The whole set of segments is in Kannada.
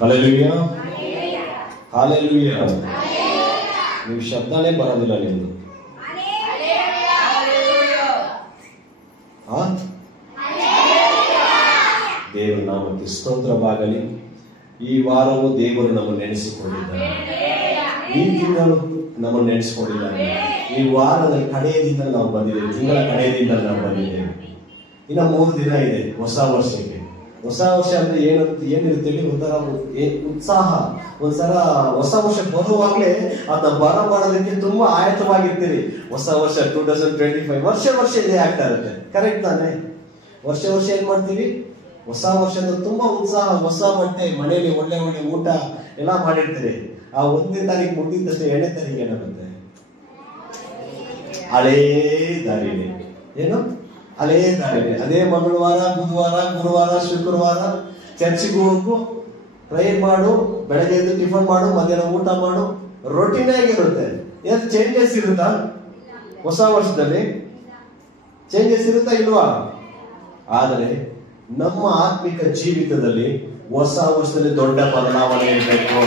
Hallelujah, hallelujah. ನೀವು ಶಬ್ದನೇ ಬರೋದಿಲ್ಲ ನಿಮ್ದು. ದೇವರ ನಾಮಕ್ಕೆ ಸ್ತೋತ್ರವಾಗಲಿ. ಈ ವಾರವು ದೇವರು ನಮ್ಮನ್ನು ನೆನೆಸಿಕೊಂಡಿದ್ದಾನೆ. ಈ ತಿಂಗಳು ನಮ್ಮನ್ನು ನೆನೆಸಿಕೊಂಡಿದ್ದಾನೆ. ಈ ವಾರದ ಕಡೆಯ ದಿನ ನಾವು ಬಂದಿದ್ದೇವೆ, ತಿಂಗಳ ಕಡೆಯ ದಿನ ನಾವು ಬಂದಿದ್ದೇವೆ. ಇನ್ನು 3 ದಿನ ಇದೆ ಹೊಸ ವರ್ಷಕ್ಕೆ. ಹೊಸ ವರ್ಷ ಅಂದ್ರೆ ಏನಿರುತ್ತೆ, ಒಂಥರ ಉತ್ಸಾಹ. ಒಂದ್ಸಲ ಹೊಸ ವರ್ಷ ಬರುವಾಗಲೇ ಅದನ್ನ ಮಾಡೋದಕ್ಕೆ ತುಂಬಾ ಆಯತವಾಗಿರ್ತೀರಿ. ಹೊಸ ವರ್ಷ 2025 ವರ್ಷ ಇದೇ ಆಗ್ತಾ ಇರುತ್ತೆ. ಕರೆಕ್ಟ್ ತಾನೆ? ವರ್ಷ ಏನ್ ಮಾಡ್ತೀವಿ? ಹೊಸ ವರ್ಷದ ತುಂಬಾ ಉತ್ಸಾಹ, ಹೊಸ ಬಟ್ಟೆ, ಮನೆಯಲ್ಲಿ ಒಳ್ಳೆ ಊಟ ಎಲ್ಲ ಮಾಡಿರ್ತೀರಿ. ಆ 1ನೇ ತಾರೀಕು ಮುಗಿದ ತಕ್ಷಣ 2ನೇ ತಾರೀಕು ಏನಾಗುತ್ತೆ? ಹಳೇ ದಾರಿನೇ. ಏನು? ಹಳೇ ದಾರಿನೇ. ಅದೇ ಮಂಗಳವಾರ, ಬುಧವಾರ, ಗುರುವಾರ, ಶುಕ್ರವಾರ ಚರ್ಚಿಗೆ ಹೋಗು, ಪ್ರೇಯರ್ ಮಾಡು, ಬೆಳಗ್ಗೆ ಎದ್ದು ಟಿಫನ್ ಮಾಡು, ಮಧ್ಯಾಹ್ನ ಊಟ ಮಾಡು. ರೊಟೀನ್ ಆಗಿರುತ್ತೆ. ಏನು ಚೇಂಜಸ್ ಇರುತ್ತಾ? ಹೊಸ ವರ್ಷದಲ್ಲಿ ಚೇಂಜಸ್ ಇರುತ್ತಾ ಇಲ್ವಾ? ಆದರೆ ನಮ್ಮ ಆತ್ಮಿಕ ಜೀವಿತದಲ್ಲಿ ಹೊಸ ವರ್ಷದಲ್ಲಿ ದೊಡ್ಡ ಬದಲಾವಣೆ ಇರಬೇಕು.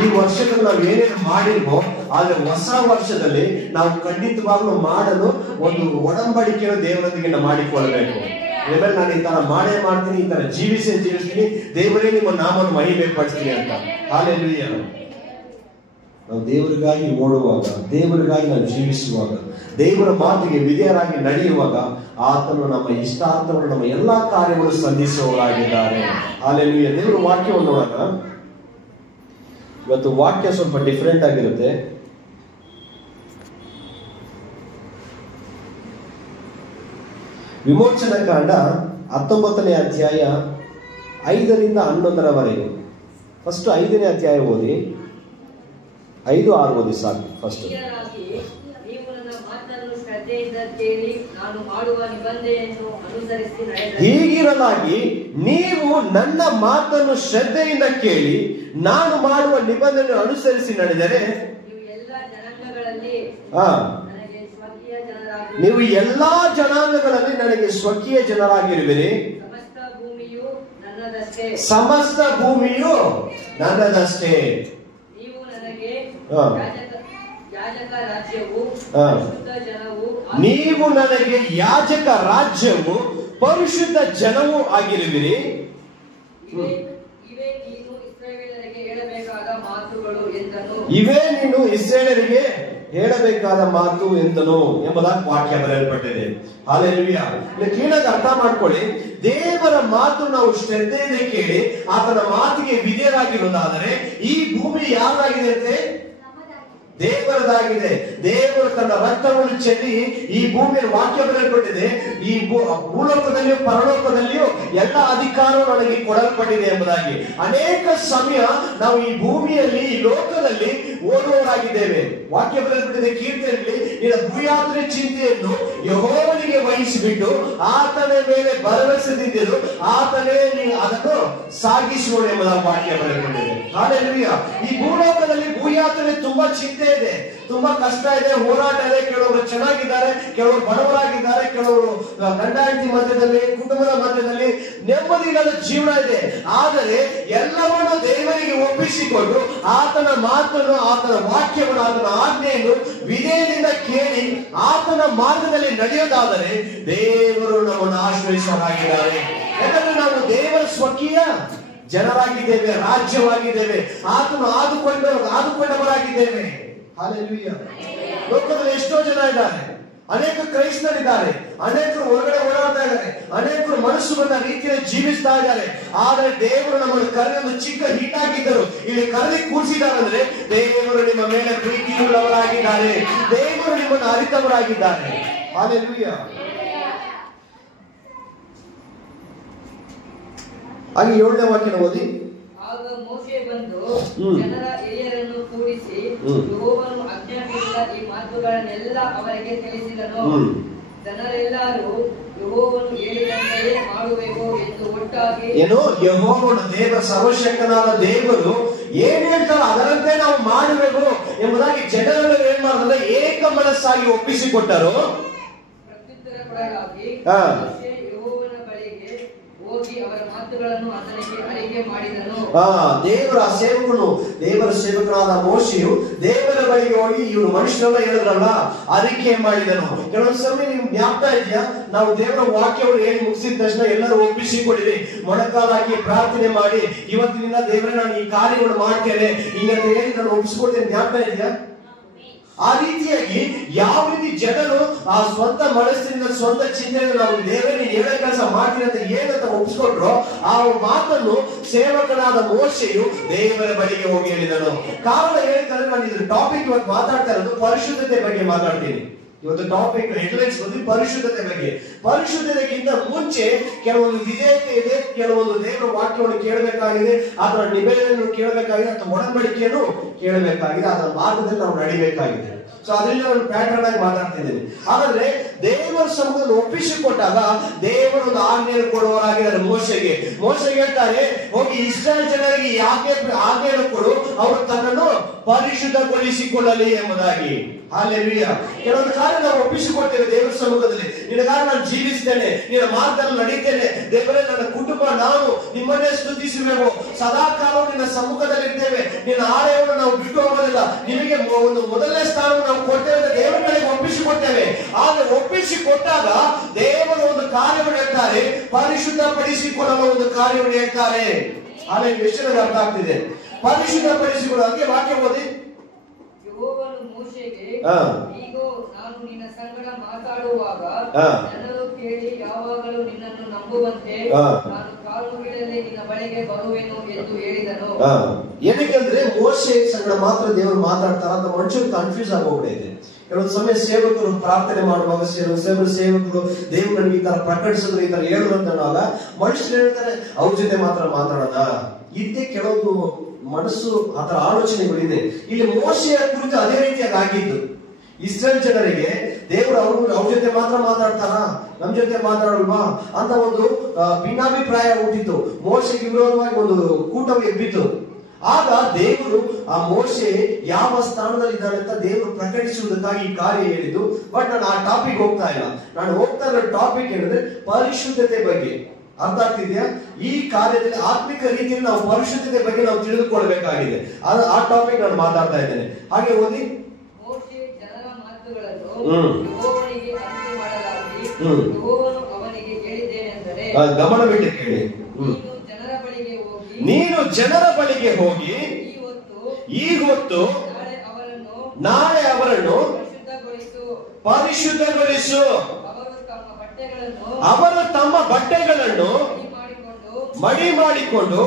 ಈ ವರ್ಷದಲ್ಲಿ ನಾವು ಏನೇನು ಮಾಡಿಲ್ವೋ ಆದ್ರೆ ಹೊಸ ವರ್ಷದಲ್ಲಿ ನಾವು ಖಂಡಿತವಾಗ್ಲೂ ಮಾಡಲು ಒಂದು ಒಡಂಬಡಿಕೆಯನ್ನು ದೇವರೊಂದಿಗೆ ಮಾಡಿಕೊಳ್ಳಬೇಕು. ಆಮೇಲೆ ನಾನು ಈ ತರ ಮಾಡೇ ಮಾಡ್ತೀನಿ, ಈ ತರ ಜೀವಿಸ್ತೀನಿ, ದೇವರೇ ನಿಮ್ಮ ನಾಮವನ್ನು ಮಹಿಮೆ ಪಡಿಸ್ತೀನಿ ಅಂತ. ಹಲ್ಲೆಲೂಯಾ. ನಾವು ದೇವರಿಗಾಗಿ ಓಡುವಾಗ, ದೇವರಿಗಾಗಿ ನಾವು ಜೀವಿಸುವಾಗ, ದೇವರ ಮಾತಿಗೆ ವಿಧೇಯರಾಗಿ ನಡೆಯುವಾಗ ಆತನು ನಮ್ಮ ಇಷ್ಟಾರ್ಥವನ್ನು, ನಮ್ಮ ಎಲ್ಲಾ ಕಾರ್ಯಗಳು ಸಂಧಿಸುವವರಾಗಿದ್ದಾರೆ. ಹಲ್ಲೆಲೂಯಾ. ದೇವರ ವಾಕ್ಯವನ್ನು ನೋಡೋಣ. ಇವತ್ತು ವಾಕ್ಯ ಸ್ವಲ್ಪ ಡಿಫರೆಂಟ್ ಆಗಿರುತ್ತೆ. ವಿಮೋಚನಾ ಕಾಂಡ 19ನೇ ಅಧ್ಯಾಯ 5ರಿಂದ 11ರವರೆಗೆ. ಫಸ್ಟ್ 5ನೇ ಅಧ್ಯಾಯ ಓದಿ, 5-6 ಓದಿ ಸಾಕು. ಫಸ್ಟ್ ಹೀಗಿರಲಾಗಿ ನೀವು ನನ್ನ ಮಾತನ್ನು ಶ್ರದ್ಧೆಯಿಂದ ಕೇಳಿ ನಾನು ಮಾಡುವ ನಿಬಂಧನೆಯನ್ನು ಅನುಸರಿಸಿ ನಡೆದರೆ ನೀವು ಎಲ್ಲಾ ಜನಾಂಗಗಳಲ್ಲಿ ನನಗೆ ಸ್ವಕೀಯ ಜನರಾಗಿರುವಿರಿ. ಸಮಸ್ತ ಭೂಮಿಯು ನನ್ನದಷ್ಟೇ. ನೀವು ನನಗೆ ಯಾಜಕ ರಾಜ್ಯವು ಪರಿಶುದ್ಧ ಜನವೂ ಆಗಿರುವಿರಿ. ಇವೇ ನೀನು ಇಸ್ರಾಯೇಲರಿಗೆ ಹೇಳಬೇಕಾದ ಮಾತು ಎಂದನು ಎಂಬುದಾಗಿ ವಾಕ್ಯ ಬರೆಯಲ್ಪಟ್ಟಿದೆ. ಹಲ್ಲೆಲೂಯಾ. ಕ್ಲೀನಾಗಿ ಅರ್ಥ ಮಾಡ್ಕೊಳ್ಳಿ. ದೇವರ ಮಾತು ನಾವು ಶ್ರದ್ಧೆಯಿಂದ ಕೇಳಿ ಆತನ ಮಾತಿಗೆ ವಿಧೇಯರಾಗಿರುವುದಾದರೆ ಈ ಭೂಮಿ ಯಾರಾಗಿದೆ ಅಂತೆ? ದೇವರದಾಗಿದೆ. ದೇವರು ತನ್ನ ರಕ್ತವನ್ನು ಚೆಲ್ಲಿ ಈ ಭೂಮಿಯಲ್ಲಿ ವಾಕ್ಯ ಬರೆಯಲ್ಪಟ್ಟಿದೆ. ಈ ಭೂಲೋಕದಲ್ಲಿಯೂ ಪರಲೋಕದಲ್ಲಿಯೂ ಎಲ್ಲ ಅಧಿಕಾರವು ನನಗೆ ಕೊಡಲ್ಪಟ್ಟಿದೆ ಎಂಬುದಾಗಿ. ಅನೇಕ ಸಮಯ ನಾವು ಈ ಭೂಮಿಯಲ್ಲಿ, ಈ ಲೋಕದಲ್ಲಿ ಓದುವವರಾಗಿದ್ದೇವೆ. ವಾಕ್ಯ ಬರೆಯಲ್ಪಟ್ಟಿದೆ ಕೀರ್ತನೆಯಲ್ಲಿ, ನಿನ್ನ ಭೂಯಾತ್ರೆ ಚಿಂತೆಯನ್ನು ಯೆಹೋವನಿಗೆ ವಹಿಸಿಬಿಟ್ಟು ಆತನ ಮೇಲೆ ಭರವಸೆದಿದ್ದರು, ಆತನೇ ನೀನು ಅದನ್ನು ಸಾಗಿಸುವಳು ಎಂಬುದಾಗಿ ವಾಕ್ಯ ಬರೆಯಲ್ಪಟ್ಟಿದೆ. ಹಲ್ಲೆಲೂಯಾ. ಈ ಭೂಲೋಕದಲ್ಲಿ ಭೂಯಾತ್ರೆ ತುಂಬಾ ಚಿಂತೆ ಇದೆ, ತುಂಬಾ ಕಷ್ಟ ಇದೆ, ಹೋರಾಟ ಇದೆ. ಕೆಲವರು ಚೆನ್ನಾಗಿದ್ದಾರೆ, ಕೆಲವರು ಬಡವರಾಗಿದ್ದಾರೆ, ಕೆಲವರು ಗಂಡ ಹೆಂಡತಿ ಮಧ್ಯದಲ್ಲಿ, ಕುಟುಂಬದ ಮಧ್ಯದಲ್ಲಿ ನೆಮ್ಮದಿ ಇಲ್ಲದ ಜೀವನ ಇದೆ. ಆದರೆ ಎಲ್ಲವನ್ನು ದೇವರಿಗೆ ಒಪ್ಪಿಸಿಕೊಂಡು ಆತನ ಮಾತನ್ನು, ಆತನ ವಾಕ್ಯವನ್ನು, ಆತನ ಆಜ್ಞೆಯನ್ನು ವಿಧೇಯದಿಂದ ಕೇಳಿ ಆತನ ಮಾರ್ಗದಲ್ಲಿ ನಡೆಯೋದಾದರೆ ದೇವರು ನಮ್ಮನ್ನು ಆಶ್ರಯಿಸುವರಾಗಿದ್ದಾರೆ. ಯಾಕಂದ್ರೆ ನಾವು ದೇವರ ಸ್ವಕೀಯ ಜನರಾಗಿದ್ದೇವೆ, ರಾಜ್ಯವಾಗಿದ್ದೇವೆ, ಆತನು ಆದುಕೊಂಡವರಾಗಿದ್ದೇವೆ. ಹಲ್ಲೆಲೂಯಾ. ಲೋಕದಲ್ಲಿ ಎಷ್ಟೋ ಜನ ಇದ್ದಾರೆ, ಅನೇಕ ಕ್ರೈಸ್ತರಿದ್ದಾರೆ, ಅನೇಕರು ಹೊರಗಡೆ ಓಡಾಡ್ತಾ ಇದ್ದಾರೆ, ಅನೇಕರು ಮನಸ್ಸು ಬಂದ ರೀತಿಯಲ್ಲಿ ಜೀವಿಸ್ತಾ ಇದ್ದಾರೆ. ಆದರೆ ದೇವರು ನಮ್ಮನ್ನು ಕರೆದು ಚಿಕ್ಕ ಹೀಟಾಗಿದ್ದರು ಇಲ್ಲಿ ಕರೆದಿ ಕೂರಿಸಿದ್ದಾರೆ ಅಂದ್ರೆ ದೇವರು ನಿಮ್ಮ ಮೇಲೆ ಪ್ರೀತಿಯುಳ್ಳವರಾಗಿದ್ದಾರೆ, ದೇವರು ನಿಮ್ಮನ್ನು ಅರಿತವರಾಗಿದ್ದಾರೆ. ಹಲ್ಲೆಲೂಯಾ. ಹಾಗೆ 7ನೇ ವಾಕ್ಯನ ಓದಿ. ಆಗ ಮೋಶೆ ಬಂದು ಜನರ ಹಿರಿಯರನ್ನು ಕೂಡಿಸಿ ಯೆಹೋವನು ಆಜ್ಞಾಪಿಸಿದ ಈ ಮಾತುಗಳನ್ನೆಲ್ಲ ಅವರಿಗೆ ತಿಳಿಸಿದನು. ಜನರೆಲ್ಲರೂ ಯೆಹೋವನು ಹೇಳಿದಂತೆಯೇ ಮಾಡಬೇಕು ಎಂದು ಒಟ್ಟಾಗಿ. ಏನು? ಯೆಹೋವನು, ದೇವರ ಸರ್ವಶಕ್ತನಾದ ದೇವರು ಏನ್ ಹೇಳ್ತಾರೋ ಅದರಂತೆ ನಾವು ಮಾಡಬೇಕು ಎಂಬುದಾಗಿ ಜನರನ್ನು ಏನ್ ಮಾಡಿದ್ರೆ ಏಕ ಮನಸ್ಸಾಗಿ ಒಪ್ಪಿಸಿಕೊಟ್ಟರು. ಪ್ರತ್ಯುತ್ತರ ಕೊಡಲಾಗಿ ಯೆಹೋವನ ಬಳಿಗೆ ಹೋಗಿ ಅವರ ಮಾತುಗಳನ್ನು ಆತನಿಗೆ ಅರಿಕೆ ಮಾಡಿದನು. ದೇವರ ಸೇವಕನು, ದೇವರ ಸೇವಕನಾದ ಮೋಶೆಯು ದೇವರ ಬಳಿಗೆ ಹೋಗಿ ಇವರು ಮನುಷ್ಯರೆಲ್ಲ ಹೇಳಿದ್ರಲ್ಲ ಅರಿಕೆ ಮಾಡಿದನು. ಕೆಲವೊಂದು ಸಮಯ ನಿಮ್ಗೆ ಜ್ಞಾಪಕ ಇದೆಯಾ, ನಾವು ದೇವರ ವಾಕ್ಯವನ್ನು ಹೇಳಿ ಮುಗಿಸಿದ ತಕ್ಷಣ ಎಲ್ಲರೂ ಒಪ್ಪಿಸಿಕೊಂಡಿರಿ, ಮೊಣಕಾಲಾಗಿ ಪ್ರಾರ್ಥನೆ ಮಾಡಿ ಇವತ್ತಿನಿಂದ ದೇವರೇ ನಾನು ಈ ಕಾರ್ಯವನ್ನು ಮಾಡ್ತೇನೆ ಹಿಂಗಂತ ಹೇಳಿ ನಾನು ಒಪ್ಪಿಸಿಕೊಡ್ತೇನೆ. ಜ್ಞಾಪಕ ಇದೆಯಾ? ಆ ರೀತಿಯಾಗಿ ಯಾವ ರೀತಿ ಜನರು ಆ ಸ್ವಂತ ಮನಸ್ಸಿನಿಂದ ಸ್ವಂತ ಚಿಂತನೆ ನಾವು ದೇವರೇ ನೀನು ಹೇಳೋ ಕೆಲಸ ಮಾಡ್ತೀನಿ ಅಂತ ಏನಂತ ಒಪ್ಪಿಸ್ಕೊಂಡ್ರು, ಆ ಮಾತನ್ನು ಸೇವಕನಾದ ಮೋಶೆಯು ದೇವರ ಬಳಿಗೆ ಹೋಗಿ ಹೇಳಿದನು. ಕಾರಣ ಹೇಳಿದ್ರೆ ನಾನು ಇದ್ರ ಟಾಪಿಕ್ ಇವತ್ತು ಮಾತಾಡ್ತಾ ಇರೋದು ಪರಿಶುದ್ಧತೆ ಬಗ್ಗೆ ಮಾತಾಡ್ತೀನಿ. ಇವತ್ತು ಟಾಪಿಕ್ ಹೆಡ್ಲೈನ್ಸ್ ಬಂದು ಪರಿಶುದ್ಧತೆ ಬಗ್ಗೆ. ಪರಿಶುದ್ಧತೆಗಿಂತ ಮುಂಚೆ ಕೆಲವೊಂದು ವಿಧೇಯತೆ ಇದೆ, ಕೆಲವೊಂದು ದೇವರ ವಾಕ್ಯವನ್ನು ಕೇಳಬೇಕಾಗಿದೆ, ಅದರ ನಿಬಂಧನೆಯನ್ನು ಕೇಳಬೇಕಾಗಿದೆ, ಅಥವಾ ಒಡಂಬಡಿಕೆಯನ್ನು ಕೇಳಬೇಕಾಗಿದೆ, ಅದರ ಮಾರ್ಗದಲ್ಲಿ ನಾವು ನಡಿಬೇಕಾಗಿದೆ. ಸೊ ಅದರಿಂದ ನಾನು ಪ್ಯಾಟರ್ನ್ ಆಗಿ ಮಾತಾಡ್ತಿದ್ದೀನಿ. ಹಾಗಾದ್ರೆ ದೇವರ ಸಮ್ಮುಖದಲ್ಲಿ ಒಪ್ಪಿಸಿಕೊಟ್ಟಾಗ ದೇವರು ಒಂದು ಆಜ್ಞೆಯನ್ನು ಕೊಡುವವರಾಗಿದ್ದಾರೆ ಮೋಶೆಗೆ. ಮೋಶೆಗೆ ಹೇಳ್ತಾರೆ, ಹೋಗಿ ಇಸ್ರಾಯೇಲ್ ಜನರಿಗೆ ಯಾಕೆ ಆಜ್ಞೆಯನ್ನು ಕೊಡು, ಅವರು ತನ್ನನ್ನು ಪರಿಶುದ್ಧಗೊಳಿಸಿಕೊಳ್ಳಲಿ ಎಂಬುದಾಗಿ. ಹಲ್ಲೆಲೂಯಾ. ಕೆಲವೊಂದು ಕಾಲ ನಾವು ಒಪ್ಪಿಸಿಕೊಡ್ತೇವೆ ದೇವರ ಸಮ್ಮುಖದಲ್ಲಿ, ನಿನಗಾಗಿ ನಾನು ಜೀವಿಸ್ತೇನೆ, ನಿನ್ನ ಮಾರ್ಗದಲ್ಲಿ ನಡೀತೇನೆ, ದೇವರೇ ನನ್ನ ಕುಟುಂಬ ನಾವು ನಿಮ್ಮನ್ನೇ ಸ್ತುತಿಸಬೇಕು, ಸದಾ ಕಾಲ ನಿನ್ನ ಸಮ್ಮುಖದಲ್ಲಿ ಇರ್ತೇವೆ, ನಿನ್ನ ಆಲಯವನ್ನು ನಾವು ಬಿಟ್ಟು ಹೋಗೋದಿಲ್ಲ, ನಿಮಗೆ ಒಂದು ಮೊದಲನೇ ಸ್ಥಾನವನ್ನು ನಾವು ಕೊಡ್ತೇವೆ ಅಂತ ದೇವರ ಕಡೆಗೆ ಒಪ್ಪಿಸಿಕೊಡ್ತೇವೆ. ಆದ್ರೆ ಒಪ್ಪಿಸಿಕೊಟ್ಟಾಗ ದೇವರು ಒಂದು ಕಾರ್ಯವನ್ನು ಹೇಳ್ತಾರೆ, ಪರಿಶುದ್ಧಪಡಿಸಿಕೊಳ್ಳಲು ಒಂದು ಕಾರ್ಯವನ್ನು ಹೇಳ್ತಾರೆ. ಆಮೇಲೆ ಎಷ್ಟು ಅರ್ಥ ಆಗ್ತಿದೆ ಪರಿಶುದ್ಧಪಡಿಸಿಕೊಳ್ಳಲು? ಅದಕ್ಕೆ ವಾಕ್ಯ ಓದಿ. ಯೆಹೋವನು ಮೋಶೆಗೆ, ಈಗೋ ನಾನು ನಿನ್ನ ಸಂಗಡ ಮಾತಾಡುವಾಗ ಜನರು ಕೇಳಿ ಯಾವಾಗಲೂ ನಿನ್ನನ್ನು ನಂಬುವಂತೆ ನಾನು ಕಾಲುಗಳಲ್ಲಿ ನಿನ್ನ ಬಳಿಗೆ ಬರುವೆನು ಎಂದು ಹೇಳಿದನು. ಏನಕ್ಕೆ ಮೋಶೆ ಸಂಗಡ ಮಾತ್ರ ದೇವರು ಮಾತಾಡ್ತಾರ ಅಂತ ಮನುಷ್ಯರು ಕನ್ಫ್ಯೂಸ್ ಆಗೋಗ್ಬಿಟ್ಟಿದೆ. ಕೆಲವೊಂದು ಸಮಯ ಸೇವಕರು ಪ್ರಾರ್ಥನೆ ಮಾಡುವಾಗ ಸೇವಕರು ದೇವರು ನನಗೆ ಈ ತರ ಪ್ರಕಟಿಸಿದ್ರು, ಈ ತರ ಹೇಳಿದ್ರು ಅಂತ ಮನುಷ್ಯರು ಹೇಳ್ತಾರೆ ಅವ್ರ ಜೊತೆ ಮಾತ್ರ ಮಾತಾಡೋಣ. ಇದ್ದೇ ಕೆಲವೊಂದು ಮನಸ್ಸು ಆತರ ಆಲೋಚನೆಗಳಿದೆ. ಇಲ್ಲಿ ಮೋಶೆಯ ಕುರಿತು ಅದೇ ರೀತಿಯಾಗಿ ಆಗಿದ್ದು. ಇಸ್ರೇಲ್ ಜನರಿಗೆ ದೇವರು ಅವ್ರ ಜೊತೆ ಮಾತ್ರ ಮಾತಾಡ್ತಾರ, ನಮ್ ಜೊತೆ ಮಾತಾಡಲ್ವಾ ಅಂತ ಒಂದು ಭಿನ್ನಾಭಿಪ್ರಾಯ ಹುಟ್ಟಿತ್ತು. ಮೋಶೆಗೆ ವಿರೋಧವಾಗಿ ಒಂದು ಕೂಟವು ಎಬ್ಬಿತು. ಆಗ ದೇವರು ಆ ಮೋಶೆ ಯಾವ ಸ್ಥಾನದಲ್ಲಿ ಇದ್ದಾನೆ ಅಂತ ದೇವರು ಪ್ರಕಟಿಸುವುದಕ್ಕಾಗಿ ಈ ಕಾರ್ಯ ಹೇಳಿದ್ದು. ಬಟ್ ನಾನು ಆ ಟಾಪಿಕ್ ಹೋಗ್ತಾ ಇಲ್ಲ. ನಾನು ಹೋಗ್ತಾ ಇರೋ ಟಾಪಿಕ್ ಹೇಳಿದ್ರೆ ಪರಿಶುದ್ಧತೆ ಬಗ್ಗೆ. ಅರ್ಥ ಆಗ್ತಿದ್ಯಾ? ಈ ಕಾರ್ಯದಲ್ಲಿ ಆತ್ಮಿಕ ರೀತಿಯಲ್ಲಿ ನಾವು ಪರಿಶುದ್ಧತೆ ಬಗ್ಗೆ ನಾವು ತಿಳಿದುಕೊಳ್ಬೇಕಾಗಿದೆ. ಆ ಟಾಪಿಕ್ ನಾನು ಮಾತಾಡ್ತಾ ಇದ್ದೇನೆ. ಹಾಗೆ ಓದಿ. ಮೋಶೆ ಜನರ ಮಾತುಗಳನ್ನು ಯೆಹೋವನಿಗೆ ಅರಿಕೆ ಮಾಡಲಾಗಿ ಯೆಹೋವನು ಅವನಿಗೆ ಹೇಳಿದ್ದೇನೆಂದರೆ, ಗಮನ ಬಿಟ್ಟು ಕೇಳಿ, ನೀನು ಜನರ ಬಳಿಗೆ ಹೋಗಿ ಈ ಹೊತ್ತು ನಾಳೆ ಅವರನ್ನು ಪರಿಶುದ್ಧಗೊಳಿಸು, ಅವರು ತಮ್ಮ ಬಟ್ಟೆಗಳನ್ನು ಮಡಿ ಮಾಡಿಕೊಂಡು